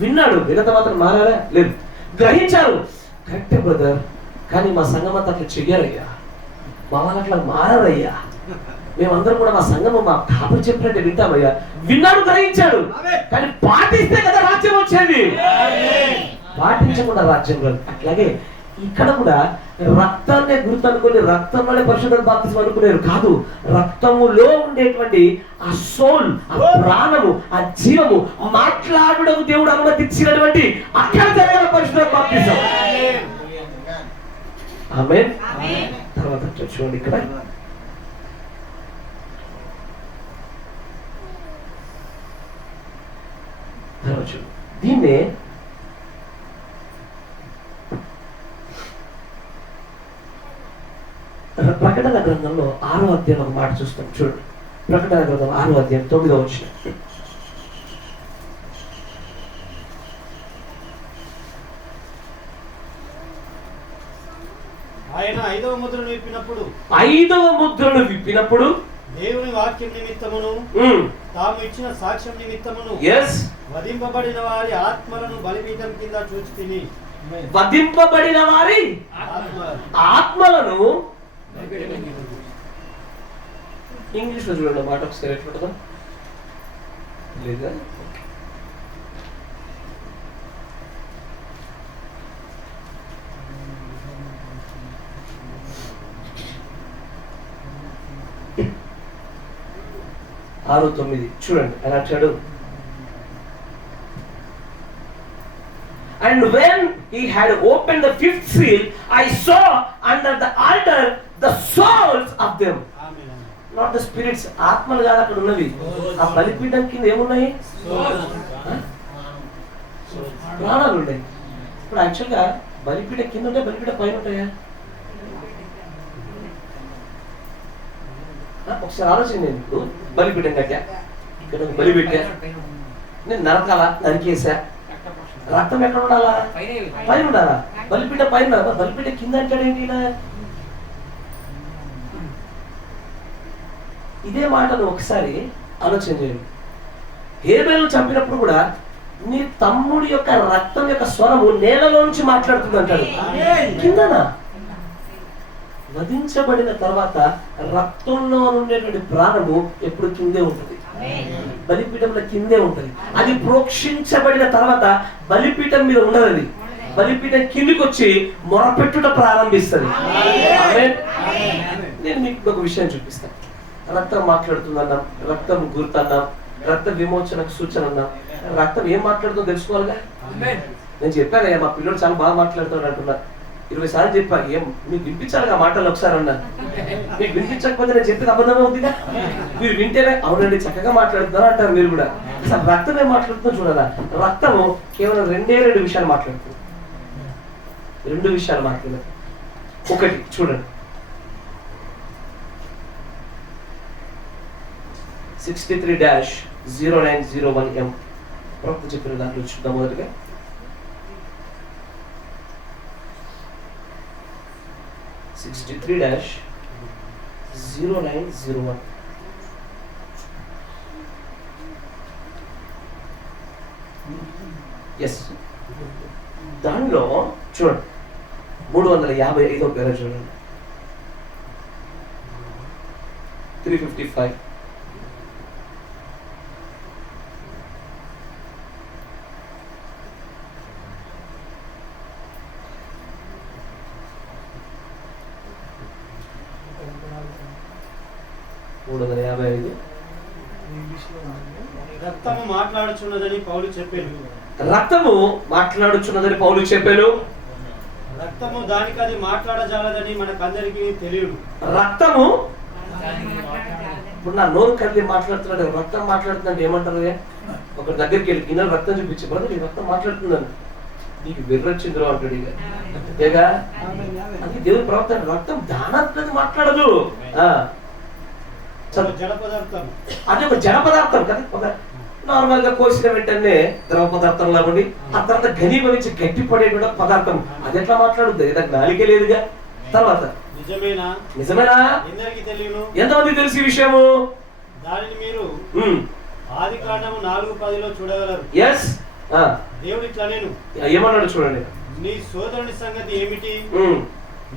విన్నాడు, వినంత మాత్రం మారారా? లేదు. గ్రహించారు, కరెక్టే బ్రదర్, కానీ మా సంఘం అంతా అట్లా చెయ్యారయ్యా, మా వాళ్ళు అట్లా మారారయ్యా, మేమందరం కూడా మా సంఘము మా కాపులు చెప్పినట్టే వింటామయ్యా. విన్నాడు, గ్రహించాడు, కానీ పాటిస్తే కదా రాజ్యం వచ్చేది. పాటించకుండా రాజ్యం రాదు. అట్లాగే ఇక్కడ కూడా రక్తాన్నే గుర్తు అనుకుని రక్తంలోనే పరిశుద్ధ బాప్తిసం అనుకునేరు కాదు. రక్తములో ఉండేటువంటి ఆ సోల్, ఆ ప్రాణము, ఆ జీవము మాట్లాడడం దేవుడు అనుమతించినటువంటి అక్కడ జరగాల పరిశుద్ధ బాప్తిసం. ఆమేన్. తర్వాత చూడండి ఇక్కడ దీన్నే ప్రకటన గ్రంథంలో 6వ అధ్యాయం ఒక మాట చూస్తాం. చూడండి, ప్రకటన గ్రంథం 6వ అధ్యాయం 9వ వచనం. ఆయన 5వ ముద్రను విప్పినప్పుడు దేవుని వాక్యం నిమిత్తమును తాము ఇచ్చిన సాక్ష్యం నిమిత్తమును వధింపబడిన వారి ఆత్మలను బలిపీఠం కింద చూచి తిని వధింపబడిన వారి ఆత్మలను ఇంగ్లీష్ లో చూడండి మాట ఒకసారి ఎట్లుంటుందా లేదా ఆరు 9 చూడండి అని అంటాడు. And when he had opened the fifth seal, I saw under the altar the souls of them. Not the spirits. ఆత్మలు కాదు అక్కడ ఉన్నవి. ఆ బలిపీఠం కింద ఏమున్నాయి? ప్రాణాలు ఉన్నాయి. ఇప్పుడు యాక్చువల్గా బలిపీఠం కింద ఉంటాయి, బలిపీఠం పైన ఉంటాయా? ఒకసారి ఆలోచన. ఇప్పుడు బలిపీఠం కట్టా, ఇక్కడ బలి పెట్టా, నేను నరకాలా, నరికేసా, రక్తం ఎక్కడ ఉండాలా? పైన ఉండాలా? బలిపీఠం పైన ఉండాలా? బలిపీఠం కింద అంటాడేంటి? ఇదే మాటను ఒకసారి ఆలోచన చేయండి. హేబేలు చంపినప్పుడు కూడా నీ తమ్ముడి యొక్క రక్తం యొక్క స్వరము నేలలో నుంచి మాట్లాడుతుంది అంటాడు. కిందనా? వధించబడిన తర్వాత రక్తంలో ఉండేటువంటి ప్రాణము ఎప్పుడు కిందే ఉంటుంది, బలిపీఠంలో కిందే ఉంటుంది. అది ప్రోక్షించబడిన తర్వాత బలిపీఠం మీద ఉండదు. అది బలిపీఠం కిందికి వచ్చి మొరపెట్టుట ప్రారంభిస్తుంది. నేను మీకు ఒక విషయం చూపిస్తాను. రక్తం మాట్లాడుతుందన్నాం, రక్తం గుర్తన్నాం, రక్త విమోచనకు సూచన అన్నాం. రక్తం ఏం మాట్లాడుతుందో తెలుసుకోవాలిగా. నేను చెప్పాను మా పిల్లలు చాలా బాగా మాట్లాడుతున్నాడు అంటున్నారు. 20 సార్లు చెప్పా. ఏం మీకు వినిపించాలిగా మాటలు ఒకసారి అన్నా. మీకు వినిపించకపోతే నేను చెప్పేది అబద్ధమే అవుతుందిగా. మీరు వింటేనే అవునండి చక్కగా మాట్లాడుతున్నారు అంటారు మీరు కూడా. అసలు రక్తం ఏం మాట్లాడుతుందో చూడాలా. రక్తము కేవలం 2 విషయాలు మాట్లాడుతుంది. 2 విషయాలు మాట్లాడదు. ఒకటి చూడండి, 63-0901M ప్రవక్త చెప్పిన దాంట్లో చూద్దాం. మొదటిగా 63-0901. ఎస్, దానిలో చూడండి 355వ పేర చూడండి, 355. రక్తము మాట్లాడుచున్నదని పౌలు చెప్పాను. రక్తము మాట్లాడుచున్నదని పౌలు చెప్పాను. రక్తము దానికి అది మాట్లాడజాలదని మనకందరికీ తెలియదు. రక్తము ఇప్పుడు నా నోరు కదిలి మాట్లాడుతున్నాడు. రక్తం మాట్లాడుతుందంటే ఏమంటారు? ఒక దగ్గరికి వెళ్ళి గిన్నె రక్తం చూపించి బ్రదర్ ఈ రక్తం మాట్లాడుతుందని నీకు వెర్రొచ్చిందిరో అంటాడు. ఇక అది దేవుని ప్రవక్త. రక్తం దానంతది మాట్లాడదు. జడ పదార్థం, అది ఒక జడ పదార్థం కదా. నార్మల్ గా కోసిన వెంటనే ద్రవ పదార్థం లాంటి ఆ తర్వాత ఘనీభవించి గట్టి పడేటువంటి పదార్థం. అది ఎట్లా మాట్లాడుద్ది? ఏదో నాలికే లేదుగా. తర్వాత నిజమేనా? ఎందరికీ తెలియను. ఎంతమంది తెలిసి విషయము? దానిని మీరు ఆదికాండము 4:10 చూడగలరు. ఎస్, దేవుడు ఇట్లా నేను ఏమన్నాడు చూడండి. నీ సోదరుని సంగతి ఏమిటి?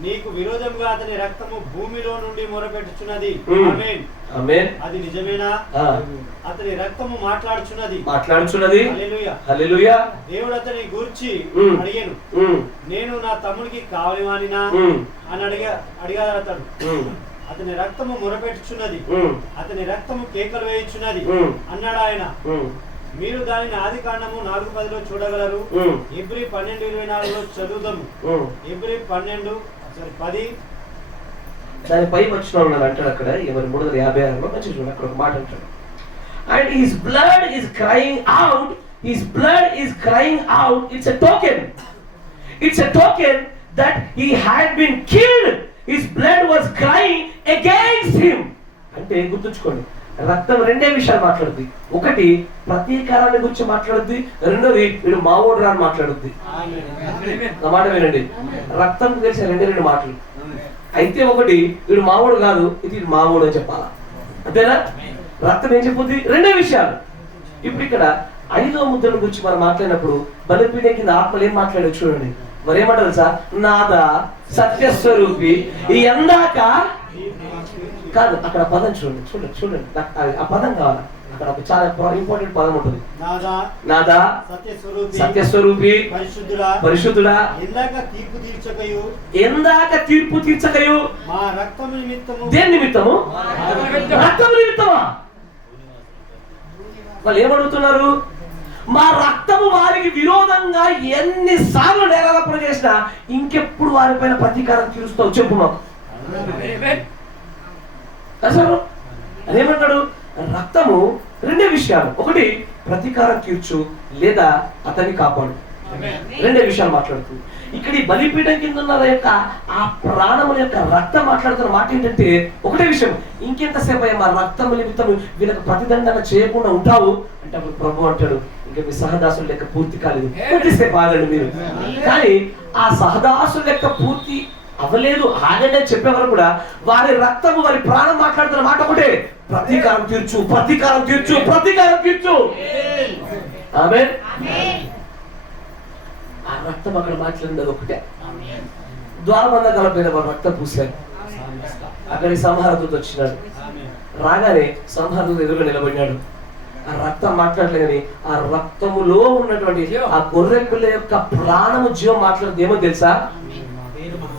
నీకు విరోధంగా అతని రక్తము భూమిలో నుండి మొరపెట్టుచున్నది. ఆమేన్. అది నిజమేనా? అతని రక్తము మాట్లాడుచున్నది. హల్లెలూయా. దేవుడు అతని గూర్చి అడిగాను, నేను నా తమ్ముడికి కావలివానినా అని అడిగాడు. అతని రక్తము మొరపెట్టుచున్నది, అతని రక్తము కేకలు వేయుచున్నది అన్నాడు ఆయన. మీరు దానిని ఆదికాండము 4:10 చూడగలరు. ఎబ్రీ 12:24 చదువుదాము. ఎబ్రీ 10 దానిపై వచ్చిన వాళ్ళు అంటాడు అక్కడ 356లో మంచి చూడండి అక్కడ ఒక మాట అంటాడు. And his blood is crying out, his blood is crying out. It's a token that he had been killed. His blood was crying against him. అంటే గుర్తుంచుకోండి, రక్తం 2 విషయాలు మాట్లాడుద్ది. ఒకటి ప్రతీకారాన్ని గురించి మాట్లాడుద్ది, రెండోది వీడు మావోడు రా అని మాట్లాడుద్ది. నా మాట వినండి, రక్తం తెలిసిన 2 మాటలు. అయితే ఒకటి వీడు మావోడు కాదు, ఇది మావోడు అని చెప్పాలా, అంతేనా? రక్తం ఏం చెప్పుద్ది? 2 విషయాలు. ఇప్పుడు ఇక్కడ 5వ ముద్రను గురించి మనం మాట్లాడినప్పుడు బలిపీఠం కింద ఆత్మలు ఏం మాట్లాడేది చూడండి. మరేమంటారు సార్? నాదా సత్యస్వరూపి ఎందాక కాదు, అక్కడ పదం చూడండి చూడండి చూడండి, ఆ పదం కావాలి. అక్కడ ఒక చాలా ఇంపార్టెంట్ పదం ఉంటుంది. నాదా సత్యస్వరూపి పరిశుద్ధుడా ఎందాక తీర్పు తీర్చకయు దేని నిమిత్తము? రక్తము నిమిత్తమా? వాళ్ళు ఏమడుగుతున్నారు? మా రక్తము వారికి విరోధంగా ఎన్నిసార్లు నేరాలప్పుడు చేసినా ఇంకెప్పుడు వారిపైన ప్రతీకారం తీరుస్తావు చెప్పు మాకు. అసలు అదేమంటాడు? రక్తము రెండే విషయాలు, ఒకటి ప్రతీకారం తీర్చు లేదా అతన్ని కాపాడు. రెండే విషయాలు మాట్లాడుతుంది. ఇక్కడ ఈ బలిపీఠం కింద ఉన్న యొక్క ఆ ప్రాణముల యొక్క రక్తం మాట్లాడుతున్న మాట ఏంటంటే ఒకటే విషయం, ఇంకెంతసేపు అయ్యా మా రక్తం నిమిత్తం వీళ్ళకి ప్రతిదండన చేయకుండా ఉంటావు అంటే అప్పుడు ప్రభు అంటాడు, ఇంకా మీ సహదాసుల లెక్క పూర్తి కాలేదు, కొద్దిసేపు ఆగండి మీరు. కానీ ఆ సహదాసుల లెక్క పూర్తి అవ్వలేదు ఆగండి అని చెప్పేవారు కూడా వారి రక్తము వారి ప్రాణం మాట్లాడుతున్న మాట ఒకటే, ప్రతీకారం తీర్చు ప్రతీకారం తీర్చు ప్రతీకారం తీర్చు. ఆమేన్. ఆ రక్తం అక్కడ మాట్లాడినది ఒకటే. ద్వారబంధ కలపైన వారు రక్తం పూసారు. అక్కడికి సంహారదూత వచ్చినాడు. రాగానే సంహారదూత ఎదురుగా నిలబడినాడు. ఆ రక్తం మాట్లాడలేదని ఆ రక్తములో ఉన్నటువంటి ఆ గొర్రె పిల్ల యొక్క ప్రాణము జీవం మాట్లాడదు. ఏమో తెలుసా?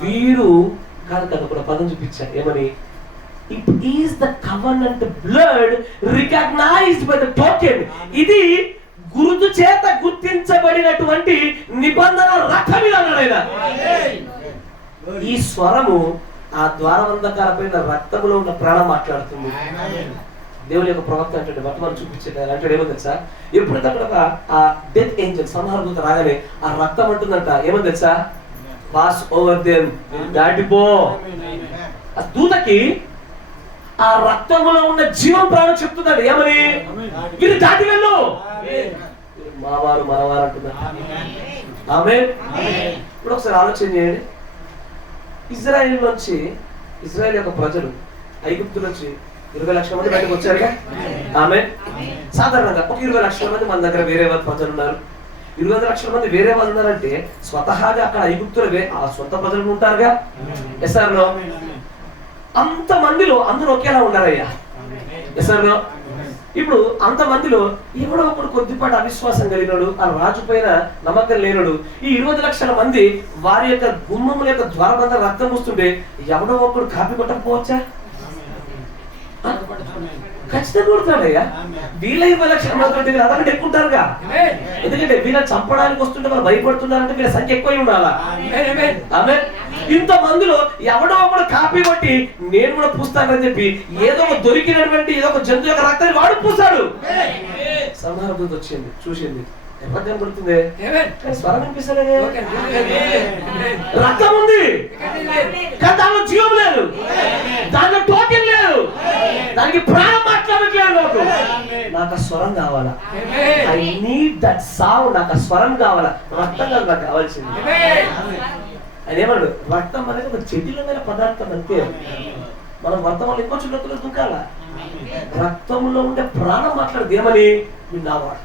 వీరు కాదు కదా కూడా పదం చూపించారు ఏమని? It is the covenant blood recognised by the token. ఇది గుర్తు చేత గుర్తించబడినటువంటి నిబంధన రక్తం ఇది అన్నాడు ఆయన. ఈ స్వరము ఆ ద్వారబంధకాల పైన రక్తములో ఉన్న ప్రాణం మాట్లాడుతుంది. దేవుని యొక్క ప్రవక్త అంటే వర్తమానం చూపించాడు అంటే ఏమో తెలుసా? ఎప్పుడైతే అక్కడ ఆ డెత్ ఏంజల్ సంహారదూత రాగానే ఆ రక్తం అంటుందంట ఏమో తెలుసా? పాస్ ఓవర్ దెమ్, దాటిపో. ఆ దూతకి ఆ రక్తములో ఉన్న జీవం ప్రాణం చెప్తున్నాడు ఏమని? వీరు దాటి వెళ్ళు, మావారు మనవారు అంటున్నారు. ఆమేన్. ఇప్పుడు ఒకసారి ఆలోచన చేయండి. ఇజ్రాయెల్ నుంచి ఇజ్రాయెల్ యొక్క ప్రజలు ఐగుప్తు నుంచి 20 లక్షల మంది బయటకు వచ్చారుగా. ఆమేన్. సాధారణంగా ఒక 20 లక్షల మంది మన దగ్గర వేరే వాళ్ళు ప్రజలు ఉన్నారు. 20 లక్షల మంది వేరే వాళ్ళు ఉన్నారంటే స్వతహాగా అక్కడ ఐగుప్తులు ఆ సొంత ప్రజలు ఉంటారుగా. ఎస్ఆర్లో అంత మందిలో అందరూ ఒకేలా ఉండారయ్యా. ఎస్ఆర్లో ఇప్పుడు అంత మందిలో ఎవడో ఒకడు కొద్దిపాటి అవిశ్వాసం కలిగినాడు, ఆ రాజు పైన నమ్మకం లేనడు. ఈ 20 లక్షల మంది వారి యొక్క గుమ్మముల యొక్క ద్వారబంధ రక్తం వస్తుంటే ఎవడో ఒకడు కాపీ కొట్టకపోవచ్చా? ఖచ్చితంగా కొడతాడయ్యా. వీళ్ళ 20 లక్షల మంది అదొకటి ఎక్కువ ఉంటారుగా. ఎందుకంటే వీళ్ళని చంపడానికి వస్తుంటే వాళ్ళు భయపడుతున్నారంటే వీళ్ళ సంఖ్య ఎక్కువ ఉండాలా. ఆమె ఇంత మందిలో ఎవడో ఒకడు కాపీ కొట్టి నేను కూడా పూస్తానని చెప్పి ఏదో ఒక దొరికినటువంటి ఏదో ఒక జంతువు యొక్క రక్తాన్ని వాడు పూస్తాడు. సంహారదూత వచ్చింది, చూసింది, ఎవరు కనబడుతుంది? స్వరం వినిపిస్తలేదు. రక్తం ఉంది కానీ దానిలో జీవం లేదు, దానిలో టోకెన్ లేదు, దానికి ప్రాణం మాట్లాడట్లేదు. నాకు ఆ స్వరం కావాలా? I need that sound. నాకు ఆ స్వరం కావాలా, రక్తం కాదు నాకు కావాల్సింది. ఆయన ఏమన్నాడు? రక్తం అనేది ఒక జటిలమైన పదార్థం అంతే. మనం వర్తమానం ఇంకో చుట్టూ దుఃఖాల రక్తంలో ఉండే ప్రాణం మాట్లాడదు ఏమని? విన్నావాడు.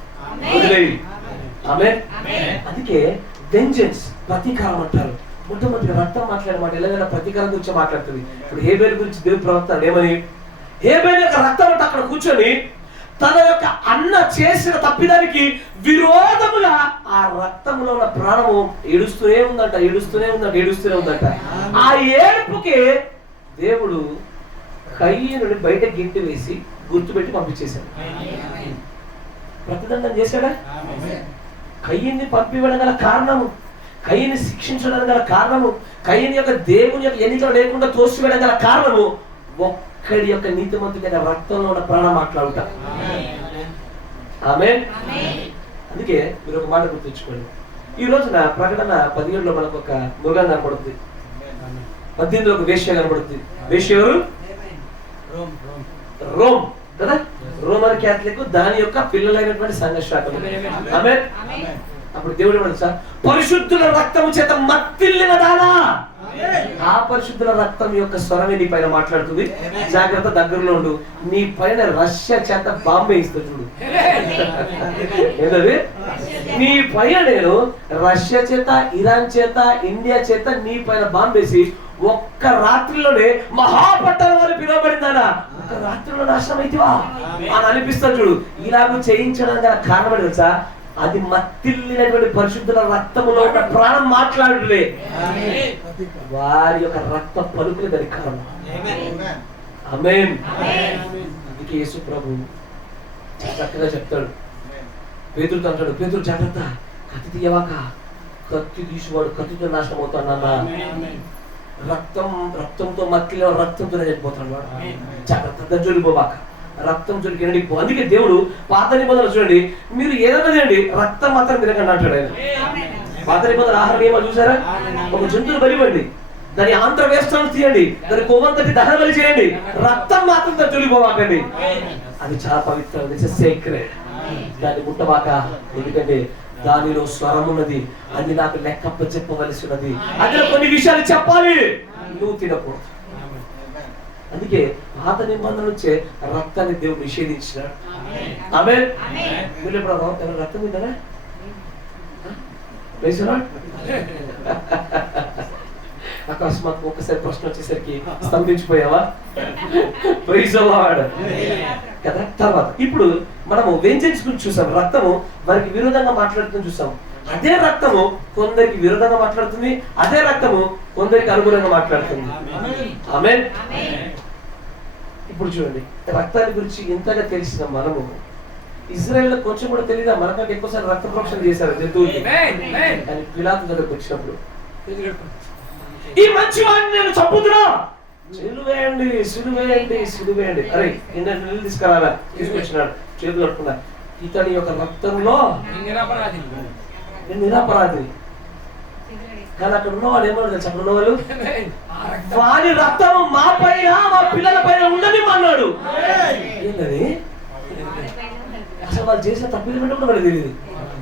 ఆమేన్. అందుకే వెంజెన్స్ ప్రతీకారం అంటారు. మొట్టమొదటి రక్తం మాట్లాడమాట ఎలాగైనా ప్రతీకారం గురించి మాట్లాడుతుంది. ఇప్పుడు హేబేలు గురించి దేవుడు ప్రవక్త ఏమని? హేబేలు యొక్క రక్తం అంటే అక్కడ కూర్చొని తన యొక్క అన్న చేసిన తప్పిదానికి విరోధముగా ఆ రక్తంలో ఉన్న ప్రాణము ఏడుస్తూనే ఉందంట, ఏడుస్తూనే ఉందంట, ఏడుస్తూనే ఉందంట. ఆ ఏడుపుకి దేవుడు కయ్యనుని బయట గింటి వేసి గుర్తుపెట్టి పంపించేశాడు. ప్రతిదండం చేశాడా? కయ్యని పంపివ్వడం గల కారణము, కయ్యని శిక్షించడం గల కారణము, కయ్యని యొక్క దేవుని యొక్క ఎన్నికలు లేకుండా తోసివేయడం గల కారణము ఒక్కడి యొక్క నీతిమంతుడైన రక్తంలో ఉన్న ప్రాణం మాట్లాడుట. ఆమేన్. అందుకే మీరు ఒక మాట గుర్తుంచుకోండి. ఈ రోజున ప్రకటన 17లో మనకు ఒక మృగం కనపడుతుంది, 18లో ఒక వేశ్య కనపడుతుంది. వేశ్య ఎవరు? రోమ్ కదా. రోమన్ క్యాథలిక్ దాని యొక్క పిల్లలైనటువంటి సంఘ శాఖలు. ఆమేన్. అప్పుడు దేవుడు ఏమన్నా సార్? పరిశుద్ధుల రక్తము చేత మత్తిల్లిన దానా, ఆ పరిశుద్ధుల రక్తం యొక్క స్వరమే నీ పైన మాట్లాడుతుంది. జాగ్రత్త, దగ్గరలో ఉండు. నీ పైన రష్యా చేత బాంబే ఇస్తుంది చూడు. ఏంటది? నీ పైన నేను రష్యా చేత, ఇరాన్ చేత, ఇండియా చేత నీ పైన బాంబేసి ఒక్క రాత్రిలోనే మహాపట్టణం అని పిలువబడిందనా, ఒక్క రాత్రిలో నాశనం అయితేవా అని అనిపిస్తాను చూడు. ఇలాగ చేయించడానికి గల కారణం తెలుసా? అది మత్తిల్లినటువంటి పరిశుద్ధుల రక్తములో ఒక ప్రాణం మాట్లాడులే, వారి యొక్క రక్త పలుకులు దానికి కారణం. ఆమేన్. అందుకే యేసు ప్రభు చక్కగా చెప్తాడు, పేతురుతో అంటాడు, పేతురు జాగ్రత్త, కత్తి తీయవాక, కత్తి తీసేవాడు కత్తితో నాశనం అవుతాడన్నా. రక్తంతో మత్తిలో రక్తంతో చనిపోతాడు వాడు. జాగ్రత్త, జొలిపోబాక, రక్తం జొలికి ఎండిపో. అందుకే దేవుడు పాత నిబంధనలు చూడండి, మీరు ఏదైనా తినండి, రక్తం మాత్రం తినకండి అంటాడు ఆయన. పాత నిబంధన ఆహార నియమాలు చూసారా? ఒక జంతువును బలివ్వండి, దాని ఆంధ్ర వేష్టాలను తీయండి, దాని కొవ్వంతటి దహన బలి చేయండి, రక్తం మాత్రం దాన్ని జొలిపోవాకండి. అది చాలా పవిత్రం, సేక్రెడ్. దాన్ని ముట్టబాక, ఎందుకంటే దానిలో స్వరం ఉన్నది, అది నాకు లెక్కప్ప చెప్పవలసి ఉన్నది, అందులో కొన్ని విషయాలు చెప్పాలి, నువ్వు తినకూడదు. అందుకే పాత నిబంధన నుంచే రక్తాన్ని దేవుడు నిషేధించినాడు. ఆమేన్. మీరు ఎప్పుడు రక్తం తింటారా? అకస్మాత్ ఒక్కసారి ప్రశ్న వచ్చేసరికి స్తంభించిపోయావా? ప్రైజ్ ది లార్డ్ కదా. తర్వాత ఇప్పుడు మనము వెంజెన్స్ గురించి చూసాం. రక్తము వారికి విరోధంగా మాట్లాడుతుంది చూసాం. అదే రక్తము కొందరికి విరోధంగా మాట్లాడుతుంది, అదే రక్తము కొందరికి అనుగుణంగా మాట్లాడుతుంది. ఆమేన్. ఇప్పుడు చూడండి, రక్తాన్ని గురించి ఇంతగా తెలిసిన మనము, ఇజ్రాయెల్ కొంచెం కూడా తెలియదా? మనకంటే ఎక్కువసారి రక్త ప్రోక్షణ చేశారు జంతువులు. కానీ పిలాతు దగ్గరకు వచ్చినప్పుడు, ఈ మంచి వాడిని నేను చంపుతున్నా, సిలువేయండి, సిలువేయండి, సిలువేయండి. అరే నీళ్ళు తీసుకురాలా, తీసుకొచ్చినాడు, చేతులు కట్టుకున్నా, ఇతని యొక్క రక్తంలో నేను నిరపరాధి. కానీ అక్కడ ఉన్నవాడు ఏమన్నాడు తెలుసు? అక్కడ ఉన్నవాళ్ళు, వాడి రక్తము మా పైన, మా పిల్లల పైన ఉండని అన్నాడు. ఏంటది? అసలు వాళ్ళు చేసిన తప్పిదం ఏంటో కూడా మనకు తెలియదు.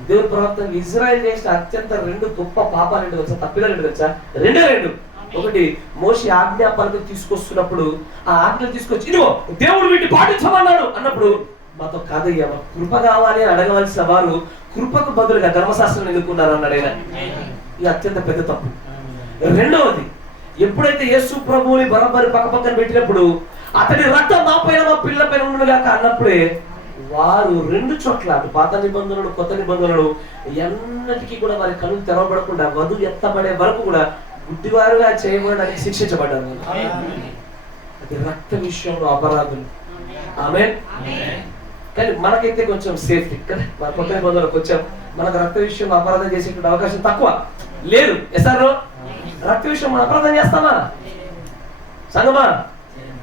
దేవుడు ప్రవక్త ఇజ్రాయెల్ చేసిన అత్యంత 2 గొప్ప పాపాలు ఏంటో తెలుసా? తప్పిదాలు ఏంటో తెలుసా? 2. ఒకటి, మోషే ఆజ్ఞాపనలు తీసుకొస్తున్నప్పుడు, ఆ ఆజ్ఞలు తీసుకొచ్చి ఇదిగో దేవుడు వీటిని పాటించమన్నాడు అన్నప్పుడు, మాతో కాదయ్యా, మాకు కృప కావాలి అని అడగవలసిన వారు కృపకు బదులుగా ధర్మశాస్త్రం ఎన్నుకున్నారు అన్నాడు ఆయన. ఇది అత్యంత పెద్ద తప్పు. 2వది, ఎప్పుడైతే యేసు ప్రభువుని బరాబరి పక్కపక్కన పెట్టినప్పుడు, అతడి రక్తం మా పైన, మా పిల్లల పైన ఉండగాక అన్నప్పుడే వారు 2 చోట్ల, అటు పాత నిబంధనలు, కొత్త నిబంధనలు, ఎన్నటికీ కూడా వారి కళ్ళు తెరవబడకుండా వధువు ఎత్తబడే వరకు కూడా గుడ్డివారుగా చేయబడడానికి శిక్షించబడ్డారు. అది రక్త విషయంలో అపరాధులు. ఆమేన్. కానీ మనకైతే కొంచెం సేఫ్టీ కదా, మన కొత్త నిబంధనలకు వచ్చాం, మనకు రక్త విషయంలో అపరాధం చేసేటువంటి అవకాశం తక్కువ లేదు. ఎసారు రక్త విషయం మనం అపరాధం చేస్తామా సంగమా?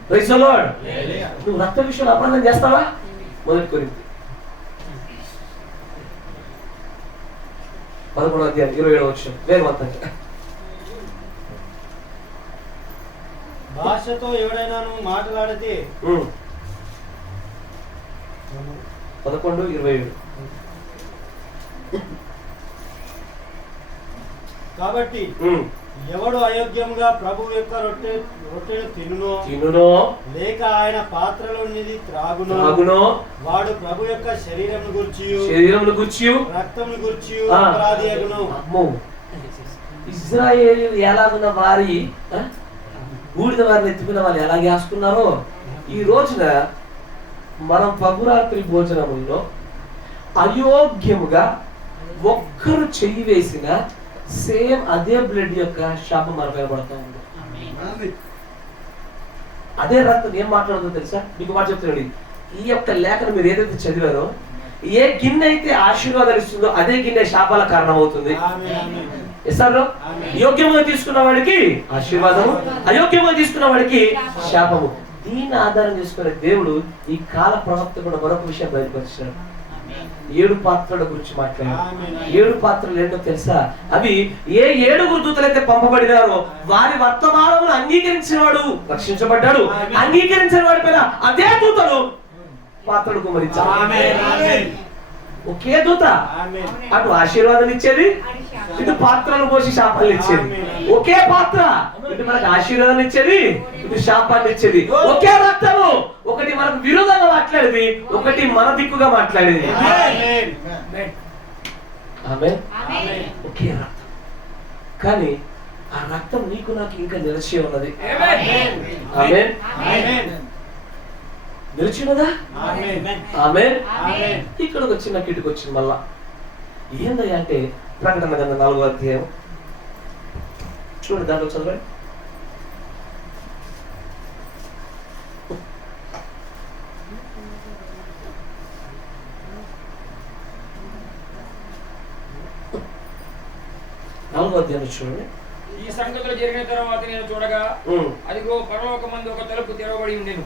Praise the Lord. నువ్వు రక్త విషయంలో అపరాధం చేస్తావా? మొదటి కొరింథీ 11:27 వేగవంతంగా. భాషతో ఎవడైనాను మాట్లాడితే 11:27. కాబట్టి ఎవడు అయోగ్యంగా ప్రభువు యొక్క రొట్టెను తినునో లేక ఆయన పాత్రలోనిది త్రాగునో వాడు ప్రభు యొక్క శరీరమును గూర్చియు రక్తమును గూర్చియు అపరాధియగును. అమ్మో, ఇశ్రాయేలీయులు ఎలాగున్న వారి బూడిద వారిని ఎత్తుకున్న వాళ్ళు ఎలా చేస్తున్నారో, ఈ రోజున మనం ప్రభురాత్రి భోజనములో అయోగ్యముగా ఒక్కరు చెయ్యి వేసిన సేమ్ అదే బ్లడ్ యొక్క శాపం మన పైన పడతా ఉంది. అదే రక్తం ఏం మాట్లాడుతుందో తెలుసా? మీకు మాట చెప్తున్నాడు, ఈ యొక్క లేఖను మీరు ఏదైతే చదివారో, ఏ గిన్నె అయితే ఆశీర్వాదాలు ఇస్తుందో అదే గిన్నె శాపాల కారణం అవుతుంది. యోగ్యముగా తీసుకున్న వాడికి ఆశీర్వాదము, అయోగ్యముగా తీసుకున్న వాడికి శాపము. దీన్ని ఆధారం చేసుకునే దేవుడు ఈ కాల ప్రవక్త కూడా మరొక విషయం బయలుపరిచాడు. 7 పాత్రల గురించి మాట్లాడారు. 7 పాత్రలు ఏంటో తెలుసా? అవి ఏ 7 దూతలైతే పంపబడినారో వారి వర్తమానమును అంగీకరించిన వాడు రక్షించబడ్డాడు, అంగీకరించిన వాడి పైన అదే దూతలు పాత్రలు కుమరించారు. ఒకే దూత అటు ఆశీర్వాదం ఇచ్చేది, ఇటు పాత్రలు పోసి శాపాలు ఇచ్చేది. ఒకే పాత్ర ఇటు మనకు ఆశీర్వాదం ఇచ్చేది, ఇటు శాపాన్ని ఇచ్చేది. ఒకే రక్తము, ఒకటి మనకు విరోధంగా మాట్లాడేది, ఒకటి మన దిక్కుగా మాట్లాడేది. ఆమేన్. ఒకే రక్తం, కానీ ఆ రక్తం నీకు నాకు ఇంకా నిలిచి ఉన్నది. ఆమేన్. నిలిచి ఉన్నదా? ఆమేన్. ఇక్కడ ఒక చిన్న కిటుకు వచ్చింది మళ్ళా. ఏందయ్యా అంటే ప్రకటన గ్రంథం 4వ అధ్యాయం చూడండి, దాంట్లో చదవండి. చూడండి. ఈ సంగతులు జరిగిన తర్వాత నేను చూడగా అదిగో పరలోకమందు ఒక తలుపు తెరవబడి ఉండెను.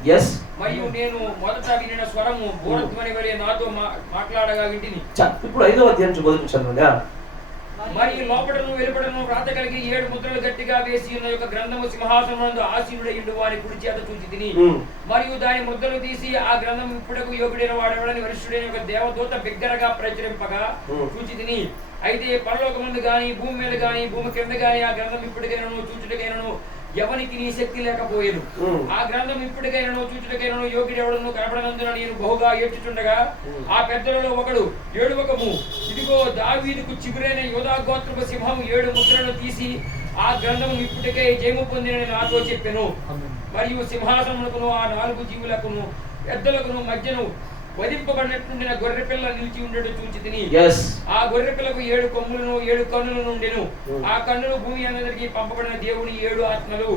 మరియు నేను మొదట వినిన స్వరము బూరధ్వని వలె నాతో మాట్లాడగా వింటిని. ఇప్పుడు 5వ అధ్యాయం చదవండి. మరియు లోపడను వెలుపడను వ్రాత కలిగి 7 ముద్రలు గట్టిగా వేసి ఉన్న యొక్క గ్రంథము సింహాసనమునందు ఆసీనుడైయుండు వారి కుడి చేత చూచి తిని, మరియు దాని ముద్రలు తీసి ఆ గ్రంథం ఇప్పుడకు యోగుడైన వాడెవడని వరిష్ఠుడైన ఒక దేవదూత బిగ్గరగా ప్రచురింపగా చూచి తిని. అయితే పరలోకమందు గాని భూమి మీద గాని భూమి కింద గాని ఆ గ్రంథం ఇప్పటికైనను చూచుటకైనను ఎవనికి నీ శక్తి లేకపోయేను. ఆ గ్రంథం ఇప్పటికైనను చూచుటకైనను యోగ్యుడెవడను కనపడనందున నేను బహుగా ఏడ్చుచుండగా ఆ పెద్దలలో ఒకడు ఏడువకము, ఇదిగో దావీదుకు చిగురైన యోధా గోత్రపు సింహము 7 ముద్రలను తీసి ఆ గ్రంథము ఇప్పటికే జయము పొందినని నాతో చెప్పెను. మరియు సింహాసనమునకును ఆ 4 జీవులకును పెద్దలకును మధ్యను వధింపబడినట్టుండిన గొర్రె పిల్ల నిలిచి ఉండేటు చూచి తిని. ఆ గొర్రె పిల్లకు 7 కొమ్ములను 7 కన్నులను ఉండెను. ఆ కన్నులు భూమి అందరికి పంపబడిన దేవుని 7 ఆత్మలు.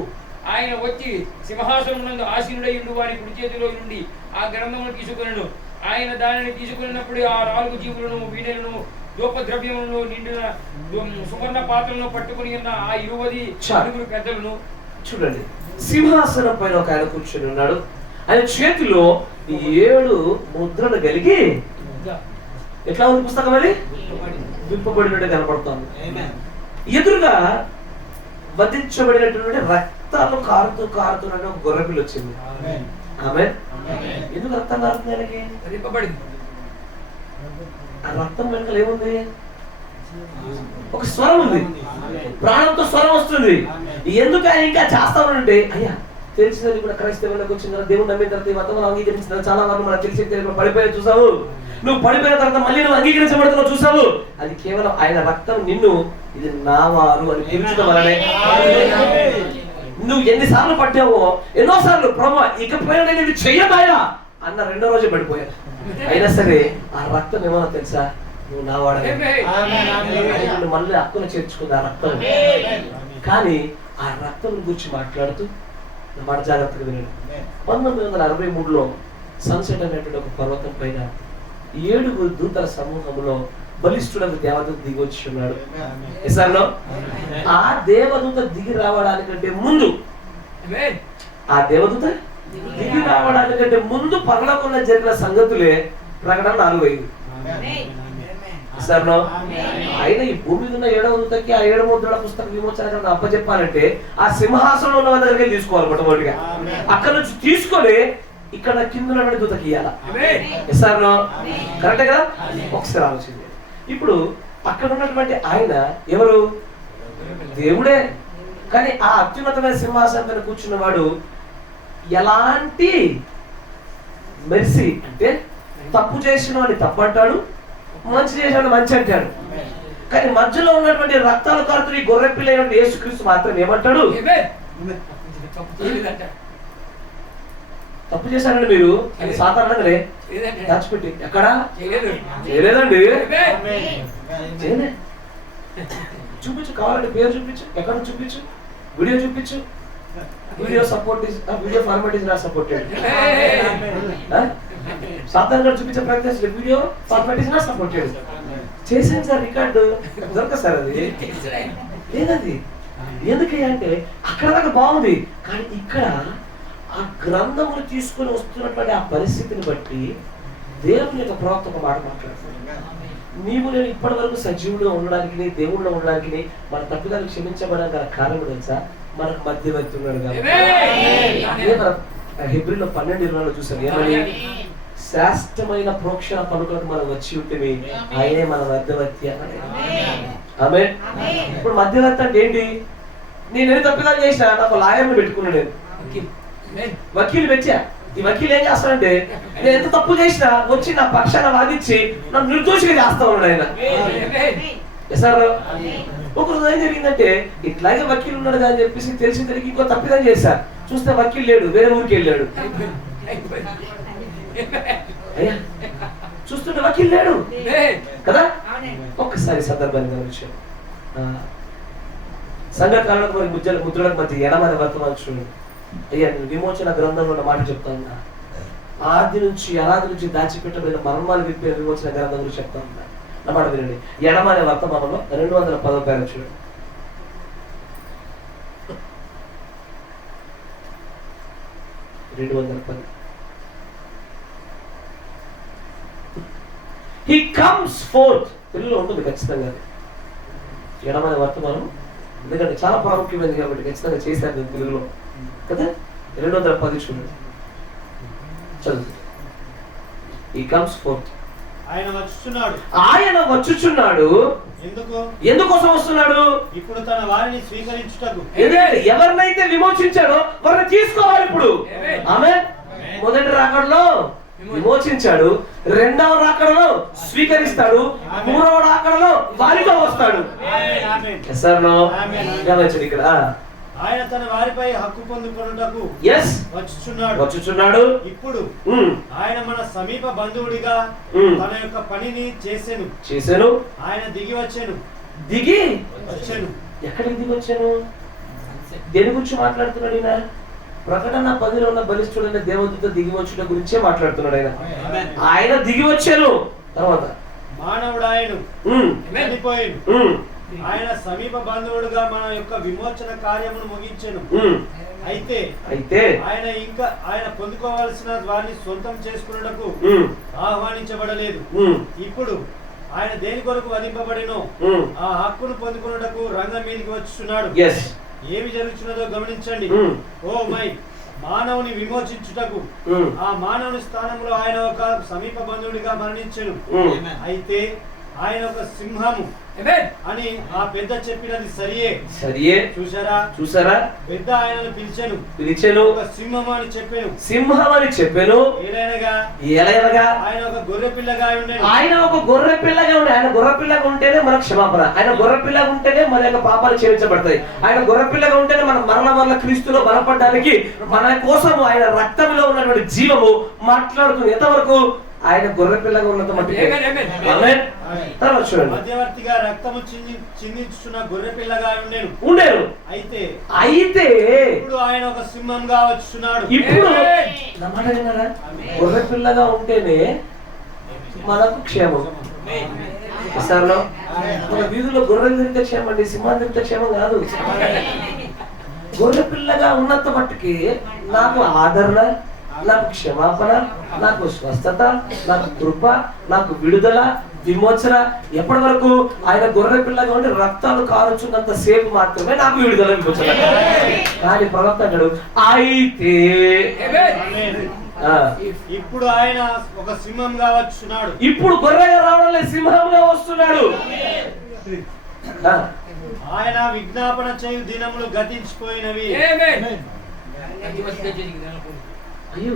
ఆయన వచ్చి సింహాసనమునందు ఆసీనుడైయుండు వారి కుడి చేతిలో నుండి ఆ గ్రంథమును తీసుకొనెను. ఆయన దానిని తీసుకున్నప్పుడు ఆ 4 జీవులను వీణలను ధూపద్రవ్యములను నిండిన సువర్ణ పాత్రలను పట్టుకుని ఉన్న ఆ 20 పెద్దలను చూడండి. సింహాసనం పైన ఒక ఆయన కూర్చొని ఉన్నాడు. ఆయన చేతిలో 7 ముద్రలు కలిగి ఎట్లా ఉంది పుస్తకం? అది విప్పబడినట్టు కనపడుతుంది. ఎదురుగా వధించబడినటువంటి రక్తాలు కారుతున్నట్టు ఒక గొర్రెపిల్ల వచ్చింది. ఆమె ఎందుకు రక్తం కారుతుంది? ఆయనకి ఆ రక్తం వెనుకలు ఏముంది? ఒక స్వరం ఉంది, ప్రాణంతో స్వరం వస్తుంది. ఎందుకు ఆయన ఇంకా చేస్తామంటే, అయ్యా తెలిసిందని కూడా క్రైస్తవులకు వచ్చిన తర్వాత దేవుడు నమ్మిన తర్వాత ఈ మతం అంగీకరించిన తర్వాత చాలా వరకు మనకు తెలిసి పడిపోయా చూసావు. నువ్వు పడిపోయిన తర్వాత మళ్ళీ నువ్వు అంగీకరించబడుతున్నావు చూసావు. అది కేవలం ఆయన రక్తం నిన్ను ఇది నా వారు అని పిలుచడం వలనే. నువ్వు ఎన్నిసార్లు పట్టావో ఎన్నోసార్లు ప్రభు ఇకపైన నేను ఇది చెయ్యబాయా అన్న 2వ రోజే పడిపోయాను. అయినా సరే ఆ రక్తం ఏమన్నా తెలుసా? నువ్వు నా వాడని మళ్ళీ హక్కును చేర్చుకుంది ఆ రక్తం. కానీ ఆ రక్తం గురించి మాట్లాడుతూ మాట జాగ్రత్తగా వినండి. 1963లో సన్సెట్ అనేటువంటి ఒక పర్వతం పైన 7 దూతల సమూహంలో బలిష్ఠుడకు దేవదూత దిగి వచ్చి ఉన్నాడు. ఆ దేవదూత దిగి రావడానికంటే ముందు పరలోకంలో జరిగిన సంగతులే ప్రకటన 4:5. ఆయన ఈ భూమి మీద ఉన్న 7వ దూతకి ఆ 7 ముద్రల పుస్తక విమోచన అప్పచెప్పాలంటే ఆ సింహాసనం ఉన్న దగ్గరికి తీసుకోవాలి మొట్టమొదటిగా. అక్కడ నుంచి తీసుకొని ఇక్కడ కింద ఉన్న దూతకి ఇవ్వాలా? కరెక్టే కదా? ఒకసారి ఆలోచించండి. ఇప్పుడు అక్కడ ఉన్నటువంటి ఆయన ఎవరు? దేవుడే. కానీ ఆ అత్యున్నతమైన సింహాసనం మీద కూర్చున్న వాడు ఎలాంటి మెర్సీ అంటే తప్పు చేసిన వాడిని తప్పు అంటాడు, మంచి చేసిన మంచి అంటాడు. కానీ మధ్యలో ఉన్నటువంటి రక్తాలు కారుతున్న ఈ గొర్రె పిల్ల అయినటువంటి యేసుక్రీస్తు మాత్రం ఏమంటాడు? తప్పు చేశారండి మీరు అని సాధారణంగా దాచిపెట్టి ఎక్కడా చేయలేదండి. చూపించు, కావాలంటే పేరు చూపించు, ఎక్కడ చూపించు, వీడియో చూపించు. Video support video format is not supported. సాధారణంగా చూపించే ప్రయత్నం video format is not supported. చేసాను సార్, రికార్డు దొరక సార్. అది లేదది. ఎందుకు అంటే అక్కడ దాకా బాగుంది, కానీ ఇక్కడ ఆ గ్రంథములు తీసుకొని వస్తున్నటువంటి ఆ పరిస్థితిని బట్టి దేవుని యొక్క ప్రవక్త ఒక మాట మాట్లాడుతున్నాడు. నీవు నేను ఇప్పటి వరకు సజీవుడుగా ఉండడానికి, దేవుడిలో ఉండడానికి, మన తప్పిదాలు క్షమించబడడానికి గల కారణం తెలుసా? మనకు మధ్యవర్తి ఉన్నాడు కాబట్టి. హెబ్రీలో 12:20 చూసాను ఏమని? శ్రేష్టమైన ప్రోక్షణ పలుకులకు మనం వచ్చి ఉంటే ఆయనే మన మధ్యవర్తి అన్నాడు. ఆమేన్. ఇప్పుడు మధ్యవర్తి అంటే ఏంటి? నేను తప్పిదాలు చేసినా నాకు లాయర్ని పెట్టుకున్నాను, నేను వకీలు పెట్టా. ఈ వకీలు ఏం చేస్తాడంటే నేను ఎంత తప్పు చేసినా వచ్చి నా పక్షాన వాదించి నన్ను నిర్దోషిగా చేస్తా ఉన్నాడు ఆయన. సార్ ఒకరోజు ఏం జరిగిందంటే ఇట్లాగే వకీలు ఉన్నాడు అని చెప్పేసి తెలిసి తెలియక ఇంకో తప్పిదం చేశారు. చూస్తే వకీలు లేడు, వేరే ఊరికి వెళ్ళాడు. అయ్యా చూస్తుంటే వకీలు లేడు కదా. ఒక్కసారి సందర్భాన్ని విషయం సంఘకాలకు మరి ముద్రలకు మధ్య ఎడమని వర్తమానం చూడండి. అయ్యా నేను విమోచన గ్రంథంలో ఉన్న మాట చెప్తాను. ఆది నుంచి అనాది నుంచి దాచిపెట్టబడిన మర్మాలు విప్పే విమోచన గ్రంథం గురించి చెప్తా ఉన్నా. నా మాట వినండి. ఎడమ అనే వర్తమానంలో 210వ పేరు చూడండి. 210. He comes forth. తెలుగులో ఉంటుంది ఖచ్చితంగా ఎడమ అనే వర్తమానం, ఎందుకంటే చాలా ప్రాముఖ్యమైనది కాబట్టి ఖచ్చితంగా చేశారు నేను తెలుగులో కదా. 210 చూడండి, చదువు. He comes forth. ఆయన వచ్చుచున్నాడు. ఎందుకోసం వస్తున్నాడు? ఇప్పుడు తన వారిని స్వీకరించుటకు. ఎవరినైతే విమోచించాడో వారిని తీసుకోవాలి ఇప్పుడు. ఆమేన్. మొదటి రాకడలో విమోచించాడు, రెండవ రాకడలో స్వీకరిస్తాడు, మూడవ రాకడలో వారితో వస్తాడు. గమనించండి ఇక్కడ. ఆయన తన వారిపై హక్కు పొందుకొనుటకు వచ్చుచున్నాడు. ఇప్పుడు ఆయన మన సమీప బంధువుడిగా తన యొక్క పనిని చేసెను. ఆయన దిగి వచ్చెను. ఎక్కడికి దిగి వచ్చాను? దేని గురించి మాట్లాడుతున్నాడు ఈయన? ప్రకటన 10లో ఉన్న బలిష్ఠుడైన దేవదూత దిగి వచ్చుట గురించే మాట్లాడుతున్నాడు ఆయన. ఆయన దిగి వచ్చాను. తర్వాత మానవుడు ఆయన చనిపోయాను. ఆయన సమీప బంధువుడుగా మన యొక్క విమోచన కార్యమును ముగించెను. అయితే ఆయన పొందుకోవాల్సిన వారిని సొంతం చేసుకున్నటకు ఆహ్వానించబడలేదు. ఇప్పుడు ఆయన దేని కొరకు వధింపబడినో ఆ హక్కును పొందుకున్నటకు రంగం మీదకి వచ్చుచున్నాడు. ఏమి జరుగుతున్నదో గమనించండి. ఓ మై మానవుని విమోచించుటకు ఆ మానవుని స్థానంలో ఆయన ఒక సమీప బంధువుడిగా మరణించెను. అయితే ఆయన ఒక సింహము అని ఆ పెద్ద చెప్పినది సరియే. చూసారా పెద్ద ఆయనను పిలిచెను. ఒక సింహం అని చెప్పాను. ఏలైనగా ఆయన ఒక గొర్రె పిల్లగా ఉండేను. ఆయన గొర్రె పిల్లగా ఉంటేనే మన క్షమాపణ. ఆయన గొర్రె పిల్లగా ఉంటేనే మన యొక్క పాపాలు క్షమించబడతాయి. ఆయన గొర్రె పిల్లగా ఉంటేనే మన మరల క్రీస్తులో బలపడడానికి మన కోసం ఆయన రక్తంలో ఉన్నటువంటి జీవము మాట్లాడుతుంది. ఎంతవరకు? ఆయన గొర్రె పిల్లగా ఉన్నంత మట్టికి. మధ్యవర్తిగా రక్తము చిందించుచున్న గొర్రె పిల్లగా ఉండేను. అయితే ఇప్పుడు ఆయన ఒక సింహంగా వచ్చుచున్నాడు. ఇప్పుడు గొర్రె పిల్లగా ఉంటేనే మనకు క్షేమం. సార్లో మన వీధుల్లో గొర్రెలు తిరిగితే క్షేమం అండి, సింహాన్ని తిరిగితే క్షేమం కాదు. గొర్రె పిల్లగా ఉన్నంత మట్టుకి నాకు ఆదరణ, నాకు క్షమాపణ, నాకు స్వస్థత, నాకు కృప, నాకు విడుదల, విమోచన. ఎప్పటి వరకు? ఆయన గొర్రె పిల్లగా ఉండి రక్తాలు కారుచున్నంత సేపు మాత్రమే నాకు విడుదల, విమోచన. కానీ ప్రవక్త అంటాడు అయితే ఇప్పుడు ఆయన ఒక సింహంగా వచ్చున్నాడు. ఇప్పుడు గొర్రెగా రావడం లేదు, సింహంగా వస్తున్నాడు. ఆయన విజ్ఞాపన చేయు దినములు గతించిపోయినవి. అయ్యో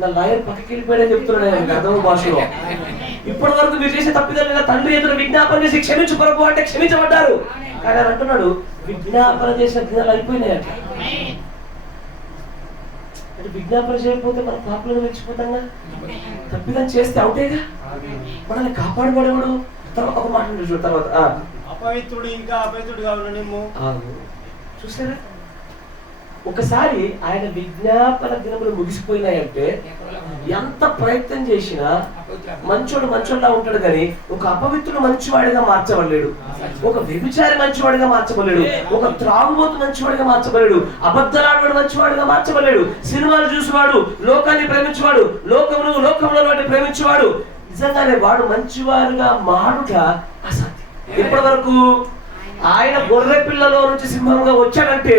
నా లాయర్ పక్కకి వెళ్ళిపోయాడని చెప్తున్నాడు ఆయన అర్థం భాషలో. ఇప్పటి వరకు మీరు చేసే తప్పిదాలు తండ్రి ఎదురు విజ్ఞాపన చేసి క్షమించు ప్రభు అంటే క్షమించబడ్డారు. కానీ ఆయన అంటున్నాడు విజ్ఞాపన చేసిన దినాలు అయిపోయినాయట. అంటే విజ్ఞాపన చేయకపోతే మనం పాపలను మెచ్చిపోతాంగా. తప్పిదం చేస్తే అవుటేగా. మనల్ని కాపాడబడేవాడు. తర్వాత ఒక మాట చూడు. తర్వాత అపవిత్రుడు ఇంకా అపవిత్రుడుగా ఉన్నాము. చూసారా? ఒకసారి ఆయన విజ్ఞాపన దినములు ముగిసిపోయినాయంటే ఎంత ప్రయత్నం చేసినా మంచోడులా ఉంటాడు కానీ ఒక అపవిత్రుడు మంచివాడిగా మార్చబడలేడు, ఒక వ్యభిచారి మంచివాడిగా మార్చబడలేడు, ఒక త్రాగుబోతు మంచివాడిగా మార్చబడలేడు, అబద్ధాలాడవాడు మంచివాడిగా మార్చబడలేడు, సినిమాలు చూసేవాడు, లోకాన్ని ప్రేమించేవాడు, లోకంలో వాటిని ప్రేమించేవాడు నిజంగానే వాడు మంచివాడిగా మారుట అసాధ్యం. ఇప్పటి వరకు ఆయన గొర్రె పిల్లలో నుంచి సింహంగా వచ్చాడంటే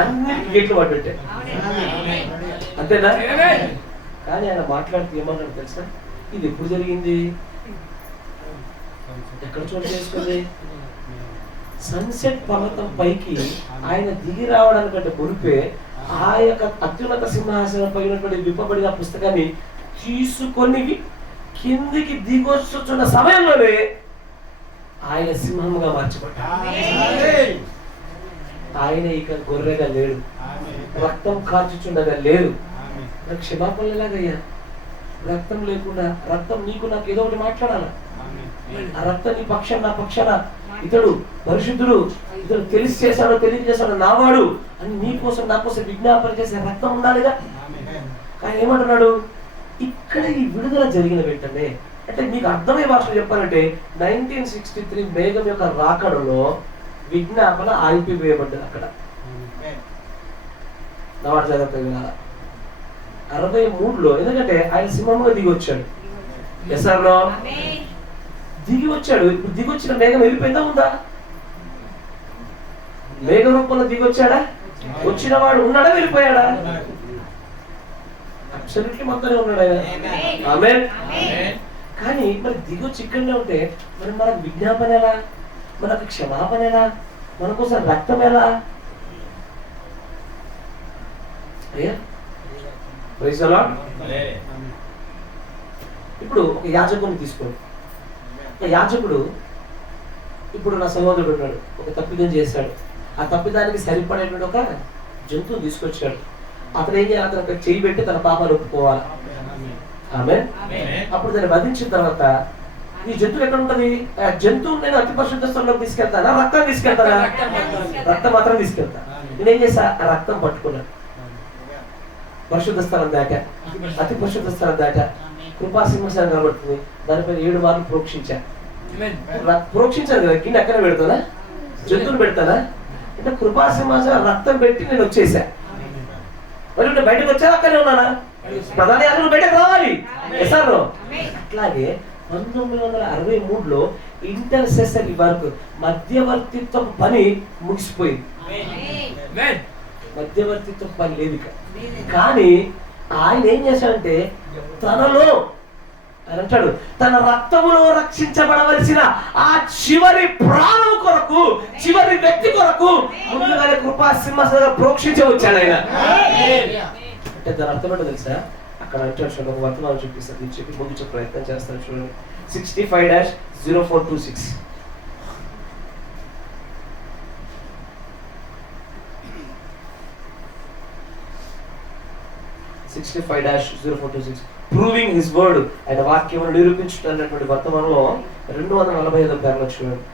అన్ని గేట్లు పడ్డట్టే, అంతేనా? కానీ ఆయన మాట్లాడితే ఏమన్నాడు తెలుసా? ఇది ఎప్పుడు జరిగింది, ఎక్కడ చోటు చేసుకుంది? సన్సెట్ పర్వతం పైకి ఆయన దిగి రావడానికంటే మునిపే ఆ యొక్క అత్యున్నత సింహాసనం పైనటువంటి విప్పబడిన పుస్తకాన్ని తీసుకొని కిందికి దిగొచ్చున్న సమయంలోనే ఆయన సింహముగా మార్చబడ్డాడు. ఆయన ఇక గొర్రెగా లేడు, రక్తం కార్చుచుండగా లేడు. నాకు క్షమాపణలు ఎలాగయ్యా? రక్తం లేకుండా, రక్తం నీకు నాకు ఏదో ఒకటి మాట్లాడాలా? ఆ రక్తం నీ పక్షం నా పక్షాన, ఇతడు పరిశుద్ధుడు, ఇతడు తెలిసి చేశాడో తెలియజేశాడో నావాడు అని నీ కోసం నా కోసం విజ్ఞాపన చేసే రక్తం ఉండాలిగా. కానీ ఏమంటున్నాడు? ఇక్కడ ఈ విడుదల జరిగిన వెంటనే, అంటే మీకు అర్థమయ్యే భాషలో చెప్పాలంటే 1963 మేఘం యొక్క రాకడలో విజ్ఞాపన ఆగిపోయబడ్డది. అక్కడ నవాడు జాగ్రత్తగా వినాల. 63లో ఎందుకంటే ఆయన సింహంగా దిగి వచ్చాడు. ఎస్ఆర్లో దిగి వచ్చాడు. ఇప్పుడు దిగి వచ్చిన మేఘం వెళ్ళిపోయిందా ఉందా? మేఘ రూపంలో దిగి వచ్చాడా? వచ్చిన వాడు ఉన్నాడా వెళ్ళిపోయాడా? అబ్సల్యూట్లీ మొత్తమే ఉన్నాడు ఆయన. ఆమేన్. కానీ మరి దిగొచ్చి ఇక్కడనే ఉంటే మరి మనకు విజ్ఞాపన ఎలా, మనకు క్షమాపణ ఎలా, మన కోసం రక్తం ఎలా? అయ్యా ప్రైజ్ ది లార్డ్. ఇప్పుడు ఒక యాజకుడిని తీసుకోండి. ఒక యాజకుడు, ఇప్పుడు నా సహోదరుడు ఉన్నాడు, ఒక తప్పిదం చేశాడు. ఆ తప్పిదానికి సరిపడేటువంటి ఒక జంతువుని తీసుకొచ్చాడు. అతను ఏం చేయాలి? అతను అక్కడ చేయి పెట్టి తన పాపాలు ఒప్పుకోవాలి. ఆమేన్. అప్పుడు దాన్ని వధించిన తర్వాత ఈ జంతువు ఎక్కడ ఉంటది? ఆ జంతువుని నేను అతి పరిశుద్ధ స్థలంలోకి తీసుకెళ్తానా, రక్తం తీసుకెళ్తానా? రక్తం మాత్రం తీసుకెళ్తా. నేనేం చేసా? ఆ రక్తం పట్టుకున్నాను, పరిశుద్ధ స్థలం దాకా, అతి పరిశుద్ధ స్థలం దాకా, కృపా సింహాసనం కనబడుతుంది, దానిపై 7 మార్లు ప్రోక్షించా. ప్రోక్షించాను కదా, కింద ఎక్కడ పెడతానా? జంతువులు పెడతానా? అంటే కృపా సింహాసనం రక్తం పెట్టి నేను వచ్చేసా. మరి బయటకు వచ్చా అక్కడే ఉన్నానా? ప్రధాన యాజకుడు బయటకు రావాలి. అట్లాగే 1963లో ఇంటర్సెసరీ వర్క్, మధ్యవర్తిత్వం పని ముగిసిపోయింది. మధ్యవర్తిత్వం పని లేదు. కానీ ఆయన ఏం చేశాడంటే తనలో ఆయన అంటాడు, తన రక్తములో రక్షించబడవలసిన ఆ చివరి ప్రాణం కొరకు, చివరి వ్యక్తి కొరకు ముందుగానే కృపా సింహాసనం ప్రోక్షించి వచ్చాడు ఆయన. అంటే దాని అర్థం ఏంటో తెలుసా? అక్కడ అంటాడు చూడండి, ఒక వర్తమానం చూపిస్తాను, నేను చెప్పి ముందు చెప్పే ప్రయత్నం చేస్తాను చూడండి. 65-0426 65-0426 ప్రూవింగ్ హిస్ వర్డ్, ఆయన వాక్యం నిరూపించుటన్నటువంటి వర్తమానంలో 245 పేర్లు చూడండి.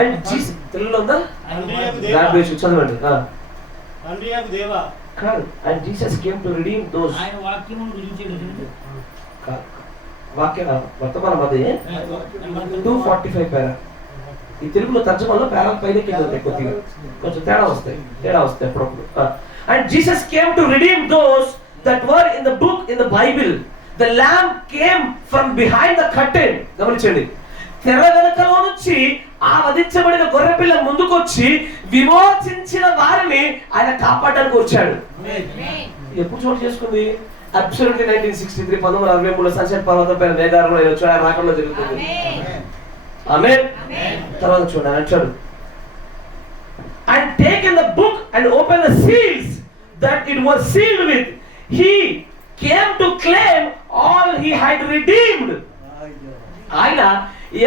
అండ్ జీసస్ తెలుగులో ఉందా? చదవండి. కాదు, and Jesus came to redeem those. ఆయన వాక్యమును గురించి వాక్య వర్తమానం అదే 245 పేరా. ఈ తెలుగులో తర్జుమాలో పేరా పైన కింద ఉంటాయి, కొద్దిగా కొంచెం తేడా వస్తాయి అప్పుడప్పుడు. And Jesus came to redeem those that were in the book in the Bible. The lamb came from behind the curtain. గమనించండి, తెర వెనుకలో నుంచి ఆ వధించబడిన గొర్రెపిల్ల ముందుకొచ్చి విమోచించిన వారిని ఆయన కాపాడడానికి వచ్చాడు. ఎప్పుడు చోటు చేసుకుంది? అబ్సల్యూట్లీ 1963 1963లో సన్సెట్ పర్వతం పైన మేఘారంలో ఆయన రాకడంలో జరుగుతుంది. ఆమేన్. తర్వాత చూడండి అంటాడు, and taken the book and open the seals that it was sealed with. He came to claim all he had redeemed. ఆయన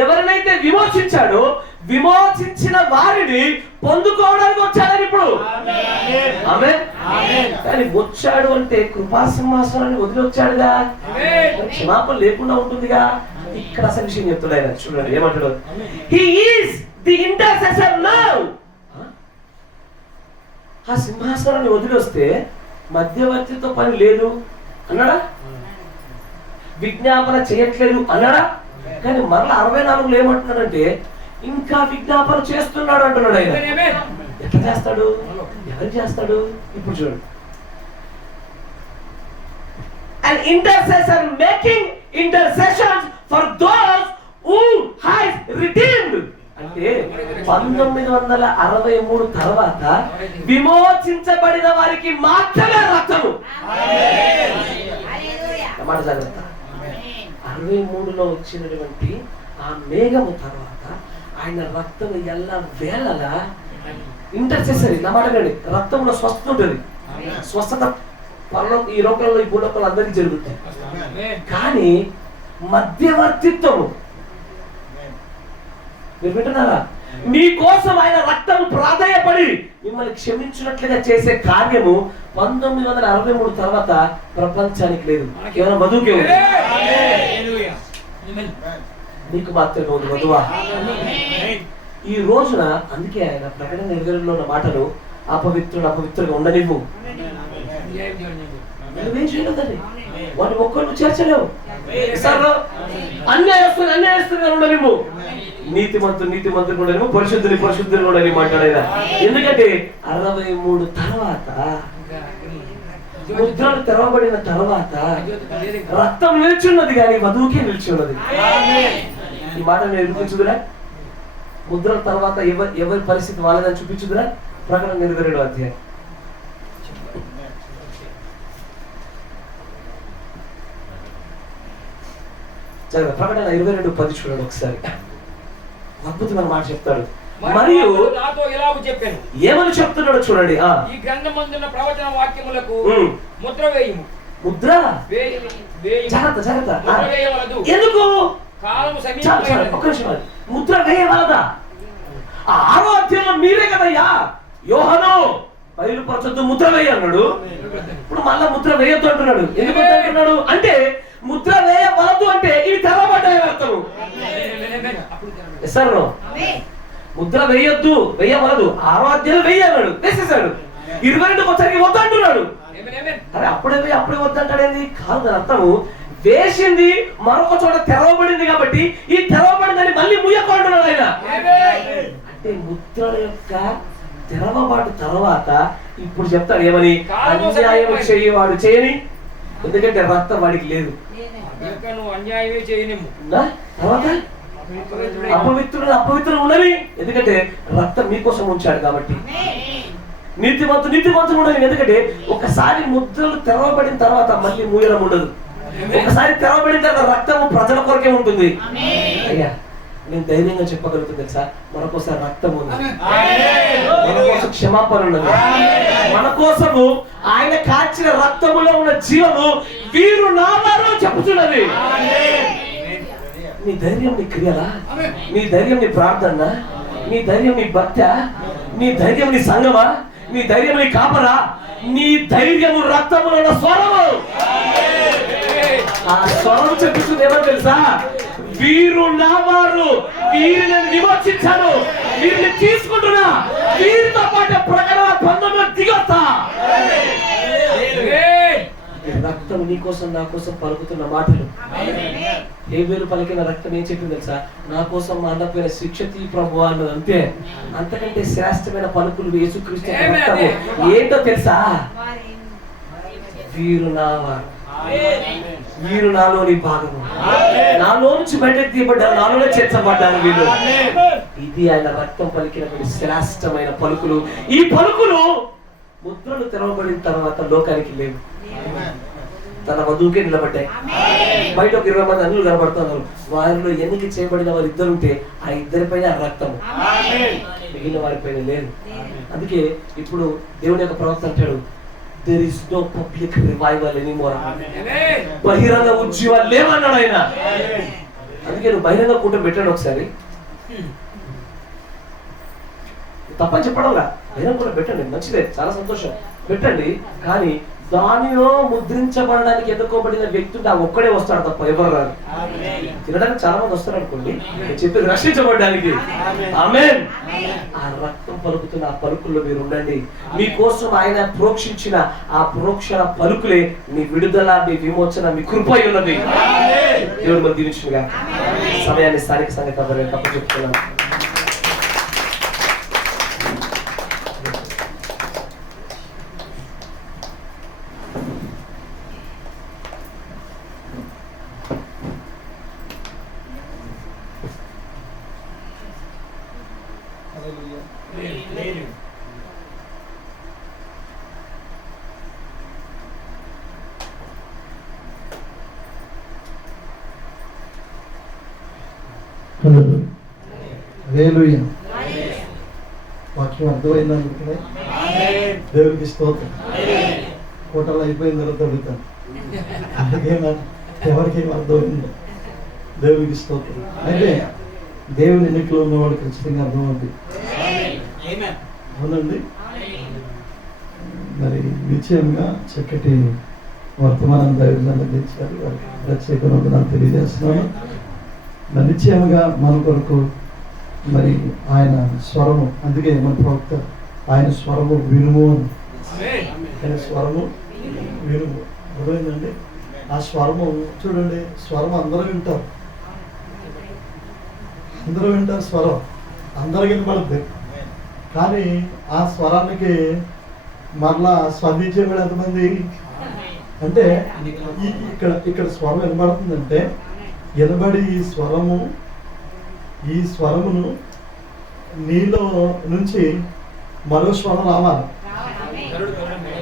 ఎవరినైతే విమోచించాడో విమోచించిన వారిని పొందుకోవడానికి వచ్చాడని ఇప్పుడు. ఆమేన్. కానీ వచ్చాడు అంటే కృపా సింహాసనాన్ని వదిలి వచ్చాడుగా, క్షమాపణ లేకుండా ఉంటుందిగా. ఇక్కడ అసలు విషయం చెప్తున్నాడు ఆయన. చూడండి ఏమంటాడు, he is the intercessor now. ఆ సింహాసనాన్ని వదిలి వస్తే మధ్యవర్తితో పని లేదు అన్నాడా? విజ్ఞాపన చేయట్లేదు అన్నాడా? కానీ మరలా 64లో ఏమంటున్నాడంటే ఇంకా విజ్ఞాపన చేస్తున్నాడు అంటున్నాడు ఆయన. ఎట్లా చేస్తాడు? ఎవరు చేస్తాడు? ఇప్పుడు చూడండి, an intercessor making intercessions for those who has redeemed. అంటే 1963 తర్వాత విమోచించబడిన వారికి మాత్రమే రక్తము. మాట జాగ్రత్త. 63లో వచ్చినటువంటి ఆ మేఘము తర్వాత ఆయన రక్తం ఎలా వేళలా ఇంటర్సెసరీ. నా మాట వినండి, రక్తంలో స్వస్థత ఉంటుంది. స్వస్థత ఈ లోకంలో ఈ భూలోకంలో అందరికీ జరుగుతుంది. కానీ మధ్యవర్తిత్వము, మీరు వింటున్నారా? మీకోసం ఆయన రక్తం ప్రాధాయపడి మిమ్మల్ని క్షమించినట్లుగా చేసే కార్యము 1963 తర్వాత ప్రపంచానికి లేదు. కేవలం వధువుకే ఉంది. నీకు మాత్రమే ఉంది వధువా. ఈ రోజున అందుకే ఆయన ప్రకటన 20లో ఉన్న మాటలు అపవిత్రులుగా ఉండనివ్వు. నువ్వేం చేయలేదండి, వాటి ఒక్కరు చేర్చలేవు. అన్యాయస్తుగా ఉండనివ్వు, నీతిమంతుడు ఉండనివ్వు, పరిశుద్ధులు ఉండనివ్వు అంటాడు ఆయన. ఎందుకంటే 63 తర్వాత ముద్రలు తెరవబడిన తర్వాత రక్తం నిల్చున్నది కానీ వధువుకే నిల్చున్నది. ఈ మాట నేను నిరూపించుదురా? ముద్రల తర్వాత ఎవరి పరిస్థితి వాళ్ళదని చూపించుదురా? ప్రకటన 22వ అధ్యాయం. ప్రకటన 22:10 చూడండి ఒకసారి. అద్భుతమైన మాట చెప్తాడు. మరియు నాతో ఇలాగ చెప్పాను. ఏమని చెప్తున్నాడో చూడండి. ఈ గ్రంథమందున్న ప్రవచన వాక్యములకు ముద్ర వేయుము. ముద్ర జాగ్రత్త. ఎందుకు? కాలము సమీపమైనది. ముద్ర వేయవలదా? 6వ అధ్యాయంలో మీరే కదయ్యా యోహాను బయలుపరచొద్దు, ముద్ర వేయ అన్నాడు. ఇప్పుడు మళ్ళా ముద్ర వేయొద్దు అంటున్నాడు. ఎందుకు అంటున్నాడు అంటే ముద్ర వేయవలదు అంటే ఇవి తెరవబడ్డాయి అర్థము. సార్ ముద్ర వేయవలదు 6వ అధ్యాయంలో వేయన్నాడు, వేసేసాడు. 22కి వచ్చరికి వద్దు అంటున్నాడు. అరే అప్పుడే వద్దంటాడేంది? కాదు, దాని అర్థము వేసింది మరొక చోట తెరవబడింది కాబట్టి ఈ తెరవబడిందని మళ్ళీ ముయ్యకుంటున్నాడు ఆయన. అంటే ముద్రల యొక్క తెరవబాటు తర్వాత ఇప్పుడు చెప్తాడు ఏమని? అన్యాయం చేయవాడు చేయని, ఎందుకంటే రక్తం వాడికి లేదు. తర్వాత అపవిత్రులు ఉండని, ఎందుకంటే రక్తం మీకోసం ఉంచాడు కాబట్టి. నీతిమంతులు ఉండని, ఎందుకంటే ఒకసారి ముద్రలు తెరవబడిన తర్వాత మళ్ళీ మూయడం ఉండదు. ఒకసారి తెరవబడిన తర్వాత రక్తము ప్రజల కొరకే ఉంటుంది. అయ్యా నేను ధైర్యంగా చెప్పగలుగుతుంది తెలుసా, మనకోసం రక్తం ఉంది, మన కోసం క్షమాపణ ఉన్నది, మన కోసము ఆయన కాచిన రక్తములో ఉన్న జీవము వీరు నావారు చెప్పుతున్నది. నీ ధైర్యం నీ క్రియలా, నీ ధైర్యం నీ ప్రార్థన, నీ ధైర్యం నీ భక్త, నీ ధైర్యం నీ సంగమా, నీ ధైర్యం నీ కాపరా, నీ ధైర్యము రక్తములో ఉన్న స్వరము. ఆ స్వరం చెప్తుంది ఏమో తెలుసా? వీరు నావారు, వీరిని విమోచించాను, వీరిని తీసుకుంటున్నా, వీరితో పాటు ప్రకటన 19 దిగొస్తా. రక్తం నీ కోసం నా కోసం పలుకుతున్న మాటలు. హేబేలు పలికిన రక్తం ఏం చెప్పింది తెలుసా? నా కోసం మా అన్నపైన శిక్ష తీ ప్రభువా అన్నది. అంతే, అంతకంటే శ్రేష్టమైన పలుకులు యేసుక్రీస్తు రక్తము ఏంటో తెలుసా? వీరు నావారు, వీరు నాలోని భాగము, నాలో నుంచి బయటకు తీయబడ్డారు, నాలోనే చేర్చబడ్డారు వీళ్ళు. ఇది ఆయన రక్తం పలికినటువంటి శ్రేష్టమైన పలుకులు. ఈ పలుకులు ముద్రలు తెరవబడిన తర్వాత లోకానికి లేవు, తన వధువుకే నిలబడ్డాయి. బయట ఒక 20 మంది అన్యులు కనబడుతున్నారు. వారిలో ఎన్నిక చేయబడిన వారు 2 ఉంటే ఆ 2 పైన రక్తము, మిగిలిన వారి పైన లేదు. అందుకే ఇప్పుడు దేవుని యొక్క ప్రవక్త అంటాడు, there is no public revival anymore. బహిరంగ ఉద్యమాలు లేవన్నాడు ఆయన. అందుకే నువ్వు బహిరంగ కూటమి పెట్టాడు ఒకసారి, తప్పని చెప్పడంలా, బహిరంగ కూటమి పెట్టండి, మంచిదే, చాలా సంతోషం, పెట్టండి. కానీ దానిలో ముద్రించబడడానికి ఎన్నుకోబడిన వ్యక్తి ఉంటే ఆ ఒక్కడే వస్తాడు తప్ప ఎవరు రాదు. తినడానికి చాలా మంది వస్తారు అనుకోండి, చెప్పేది రక్షించబడడానికి. ఆమేన్. ఆ రక్తం పలుకుతున్న ఆ పలుకుల్లో మీరు ఉండండి. మీకోసం ఆయన ప్రోక్షించిన ఆ ప్రోక్షణ పలుకులే మీ విడుదల, మీ విమోచన, మీ కృప ఉన్నది. దేవుడు మరి దీవించుగా సమయాన్ని స్థానిక సంఘ తప్ప చెప్తున్నాను. హల్లెలూయా. వాక్యం అర్థమైంది అనుకునే దేవుడికి స్తోత్రం. కోటలు అయిపోయిన తర్వాత అడుగుతాను, అందుకేనా ఎవరికేం అర్థమైందో దేవుడికి స్తోత్రం. అయితే దేవుని ఎన్నికలో ఉన్నవాడు ఖచ్చితంగా అర్థమవుతుంది. అవునండి. మరి నిశ్చయంగా చక్కటి వర్తమానం దైవం అందించారు. వారికి ప్రత్యేక వందనాలు తెలియజేస్తున్నాను. మరి నిశ్చయంగా మన కొరకు మరి ఆయన స్వరము, అందుకే మన ప్రవక్త ఆయన స్వరము వినుము అని, ఆయన స్వరము వినుము. అర్థమైందండి. ఆ స్వరము చూడండి, స్వరం అందరూ వింటారు, అందరూ వింటారు, స్వరం అందరూ వినపడుతుంది. కానీ ఆ స్వరానికి మరలా స్పందించే కూడా ఎంతమంది అంటే ఇక్కడ స్వరం వినబడుతుందంటే వినబడి ఈ స్వరమును నీలో నుంచి మరో స్వరం రావాలి.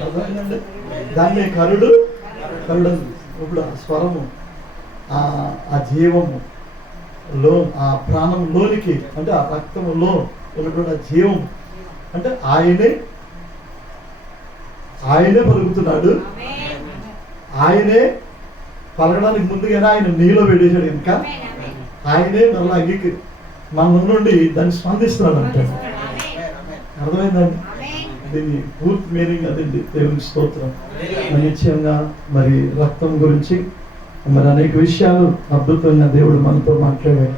అర్థమైందండి. దాన్ని కరుడు ఇప్పుడు ఆ స్వరము ఆ జీవము లో, ఆ ప్రాణం లోనికి, అంటే ఆ రక్తములో ఉన్నటువంటి ఆ జీవం, అంటే ఆయనే పలుకుతున్నాడు. ఆయనే పలకడానికి ముందుగానే ఆయన నీలో పెట్టేశాడు కనుక ఆయనే మళ్ళీ అగ్గికి మన నుండి దాన్ని స్పందిస్తున్నాడు అంటే అర్థమైందండి. దీని పూర్తి మీనింగ్ అదండి. దేవునికి స్తోత్రం. నిశ్చయంగా మరి రక్తం గురించి మరి అనేక విషయాలు అద్భుతంగా దేవుడు మనతో మాట్లాడాడు.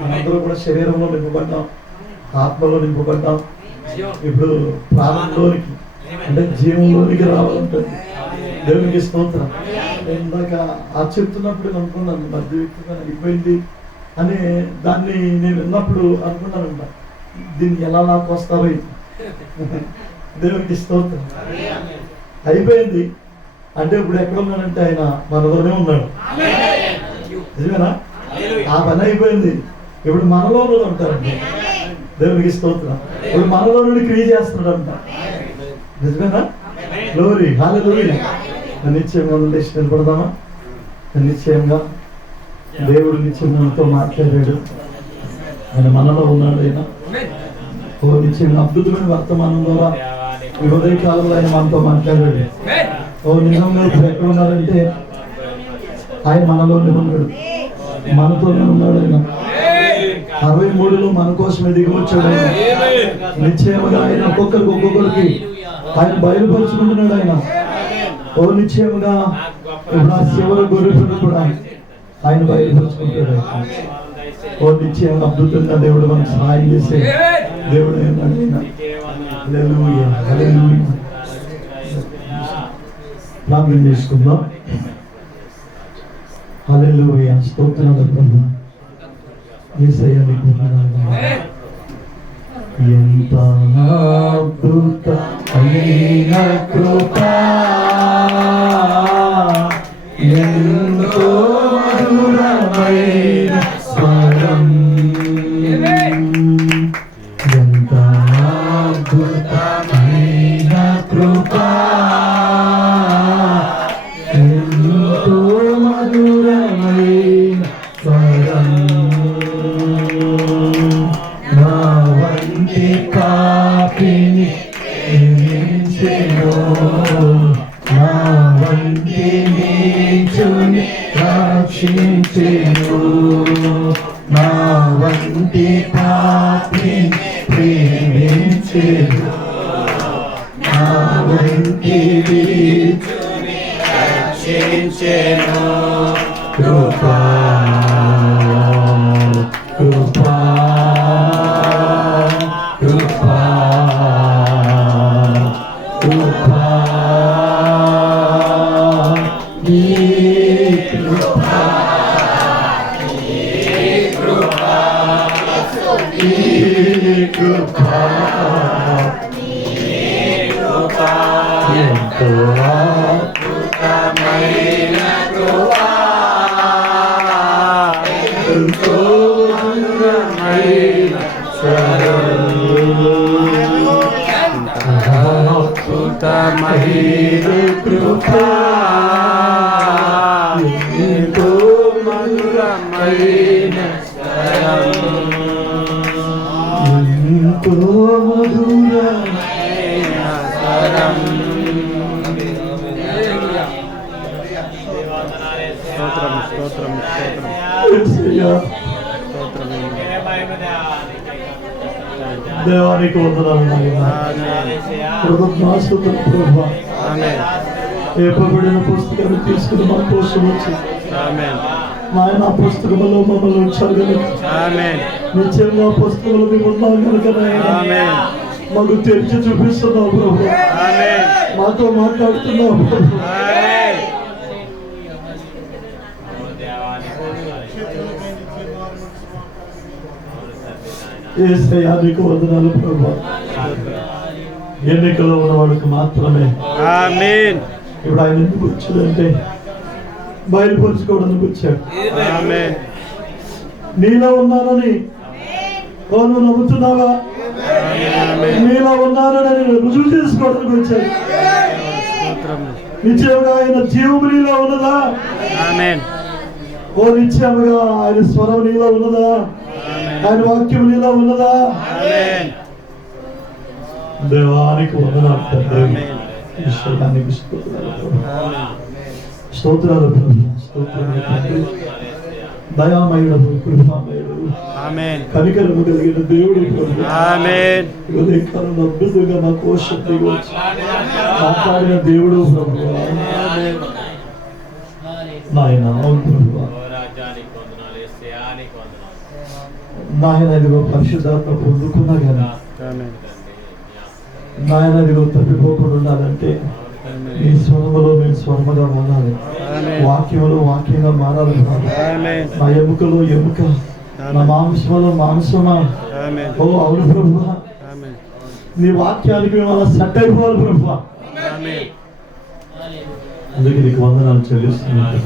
మనందరూ కూడా శరీరంలో నింపబడ్డాం, ఆత్మలో నింపబడ్డాం. ఇప్పుడు ప్రాణంలోనికి అంటే జీవంలోనికి రావాలంటుంది. దేవునికి స్తోత్రం. ఇందాక ఆ చెప్తున్నప్పుడు నేను అనుకున్నాను మధ్య అయిపోయింది అని, దాన్ని నేను విన్నప్పుడు అనుకున్నానంట దీన్ని ఎలా నాకు వస్తారో. దేవునికి స్తోత్రం. అయిపోయింది అంటే ఇప్పుడు ఎక్కడ ఉన్నాడంటే ఆయన మనలోనే ఉన్నాడు. నిజమేనా? ఆ పని అయిపోయింది. ఇప్పుడు మనలో ఉంటారండి. దేవునికి స్తోత్రం. ఇప్పుడు మనలో నుండి క్రియ చేస్తున్నాడంట. నిజమేనా? గ్లోరీ, హల్లెలూయా. నిశ్చయంగా నిలబడదామా? నిశ్చయంగా దేవుడు నిశ్చయంతో మాట్లాడాడు. ఆయన మనలో ఉన్నాడు. ఆయన నిశ్చయంగా అద్భుతమైన వర్తమానం ద్వారా ఈ ఉదయకాలంలో ఆయన మనతో మాట్లాడాడు. నిజంగా ఇప్పుడు ఎక్కడ ఉన్నాడంటే ఆయన మనలోనే ఉన్నాడు, మనతోనే ఉన్నాడు. ఆయన 63లో మన కోసమే దిగి వచ్చాడు. నిశ్చయముగా ఆయన ఒక్కొక్కరికి ఆయన బయలుపరుచుకుంటున్నాడు. ఆయన నిశ్చయముగా ఇప్పుడు ఆ చివరి గొర్రెలను కూడా ఆయన బయలుపరుచుకుంటాడు. నిశ్చయంగా అద్భుతంగా దేవుడు మనకు సహాయం చేసే దేవుడు ప్రార్థన చేసుకుందాం. హల్లెలూయా. స్తోత్రాలు ప్రభు. యేసయ్య నీకు వందనాలు. ఎంత అద్భుతమైన కృప, ఎంతో మధురమైన స్వరం, ఎంత అద్భుతమైన కృప, ఎంతో మధురమైన స్వరం. నా వంటి పాపిని నా వంటి నీచుని రక్షించెను, నా వంటి పాపిని ప్రేమించెను, నా వంటి నీచుని రక్షించెను. కృపా కృపా కృపా కృపా ఈ కృపా ఈ కృపా ఈ కృపా ఈ కృపా ఎంతో అద్భుతమైన కృపా, ఎంతో మధురమైన స్వరం, అద్భుతమైన కృపా, ఎంతో మధురమైన స్వరం. ఎంతో మధురమైన స్వరం. స్తోత్రం స్తోత్రం స్తోత్రం యేసయ్యా, దేవానికి వందనాలు నాయనా. కృతజ్ఞాస్తుతులు ప్రభువా. ఏపబడిన పుస్తకాన్ని తీసుకుని మా కోసం వచ్చి నాయన పుస్తకంలో మమ్మల్ని ఉంచారు కనుక, నిత్యంగా పుస్తకంలో మేము ఉన్నాం కనుక నాయనా మాకు తెరిచి చూపిస్తున్నావు ప్రభు, మాతో మాట్లాడుతున్నావు ప్రభు. యేసయ్యా నీకు వందనాలు ప్రభు. ఎన్నికలో ఉన్నవాడికి మాత్రమే ఇప్పుడు ఆయన ఎందుకు వచ్చాడంటే బయలుపరుచుకోవడానికి వచ్చాడు. నీలో ఉన్నానని నువ్వు నమ్ముతున్నావా? నీలో ఉన్నానని రుజువు చేసుకోవడానికి వచ్చాడు. నిశ్చయముగా ఆయన జీవము నీలో ఉన్నదా? నిశ్చయముగా ఆయన స్వరం నీలో ఉన్నదా? ఆయన వాక్యం నీలో ఉన్నదా? దేవానికి వందనాలు తండ్రి. ఈశ్వరానికి స్తోత్రాలు ప్రభు. స్తోత్రాలు తండ్రి. దయామయుడు, కృపామయుడు, కనికరము కలిగిన దేవుడు ప్రభు. ఉదయకాలంలో అద్భుతంగా మా కోసం దిగి వచ్చి మాట్లాడిన దేవుడు ప్రభు. నాయన అవును ప్రభు. నాయన ఇదిగో పరిశుద్ధాత్మ పొందుకున్నా కానీ నాయన ఇదిగో తప్పిపోకుండా ఉండాలంటే ఈ స్వరములో మేము స్వరముగా మారాలి, వాక్యములో వాక్యంగా మారాలి. నా ఎముకలో ఎముక, నా మాంసములో మాంసమా. ఓ అవును ప్రభు, నీ వాక్యానికి మేము అలా సెట్ అయిపోవాలి ప్రభు. అందుకే నీకు వందనాలు చెల్లిస్తున్నాను.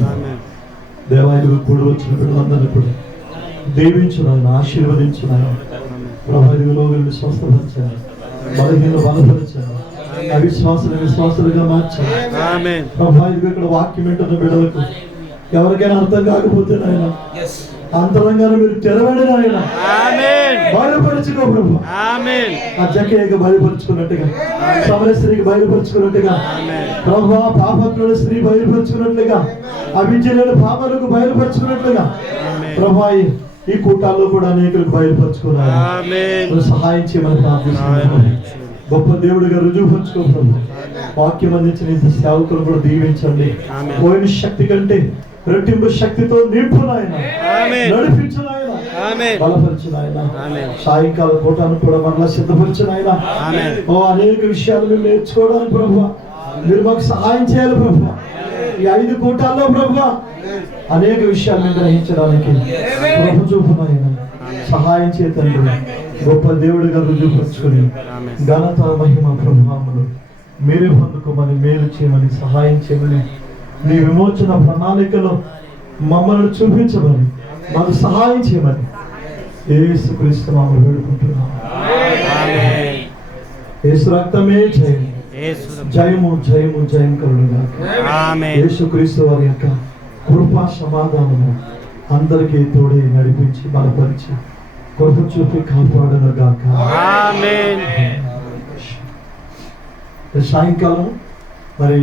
దేవాలయంలో కూడి వచ్చిన బిడ్డలందరినీ కూడా దీవించున్నాను, ఆశీర్వదించున్నాను ప్రభు. ఇదిగో వీళ్ళు స్వస్థపరిచాను, బలహీనలు బలపరిచాను, అవిశ్వాసాలు విశ్వాసాలుగా మార్చాను ప్రభు. ఇదిగో ఇక్కడ వాక్యం వింటున్న బిడ్డలకు ఎవరికైనా అర్థం కాకపోతే నాయన అంతరంగానే మీరు తెరవండి నాయన, బయలుపరుచుకో ప్రభు. ఆ జక్కయ్యకి బయలుపరుచుకున్నట్టుగా, సమరస్త్రీకి బయలుపరుచుకున్నట్టుగా ప్రభు, పాపత్రుల స్త్రీ బయలుపరుచుకున్నట్లుగా, అవిద్యలేని పాపాలకు బయలుపరుచుకున్నట్లుగా ప్రభు ఈ కూటాల్లో కూడా అనేకులకు బయలుపరుచుకున్నారు. సహాయం చేయమని ప్రార్థిస్తున్నాను. గొప్ప దేవుడిగా రుజువుపరుచుకో ప్రభు. వాక్యం అందించిన సేవకులు కూడా దీవించండి. పోయిన శక్తి కంటే రెట్టింపు శక్తితో నింపు నాయన, నడిపించు నాయన, బలపరచు నాయన. సాయంకాల కూటాన్ని కూడా మరలా సిద్ధపరచు నాయన. అనేక విషయాలు మేము నేర్చుకోవడానికి ప్రభు మీరు మాకు సహాయం చేయాలి ప్రభు. ఈ 5 కూటాల్లో ప్రభు అనేక విషయాలు మేము గ్రహించడానికి ప్రభు చూపు నాయన సహాయం చేతండి. గొప్ప దేవుడిగా రుజువుపరుచుకుని ఘనత మహిమ ప్రభావములు మీరే పొందుకోమని, మేలు చేయమని, సహాయం చేయమని, నీ విమోచన ప్రణాళికలో మమ్మల్ని చూపించమని, మాకు సహాయం చేయమని యేసుక్రీస్తు నామములో వేడుకుంటున్నాము. యేసు రక్తమే జయం, జయము జయము జయం కలుగుగాక. యేసుక్రీస్తు వారి యొక్క కృపా సమాధానము అందరికీ తోడే నడిపించి బలపరిచి కృప చూపి కాపాడను గాక. సాయంకాలం మరి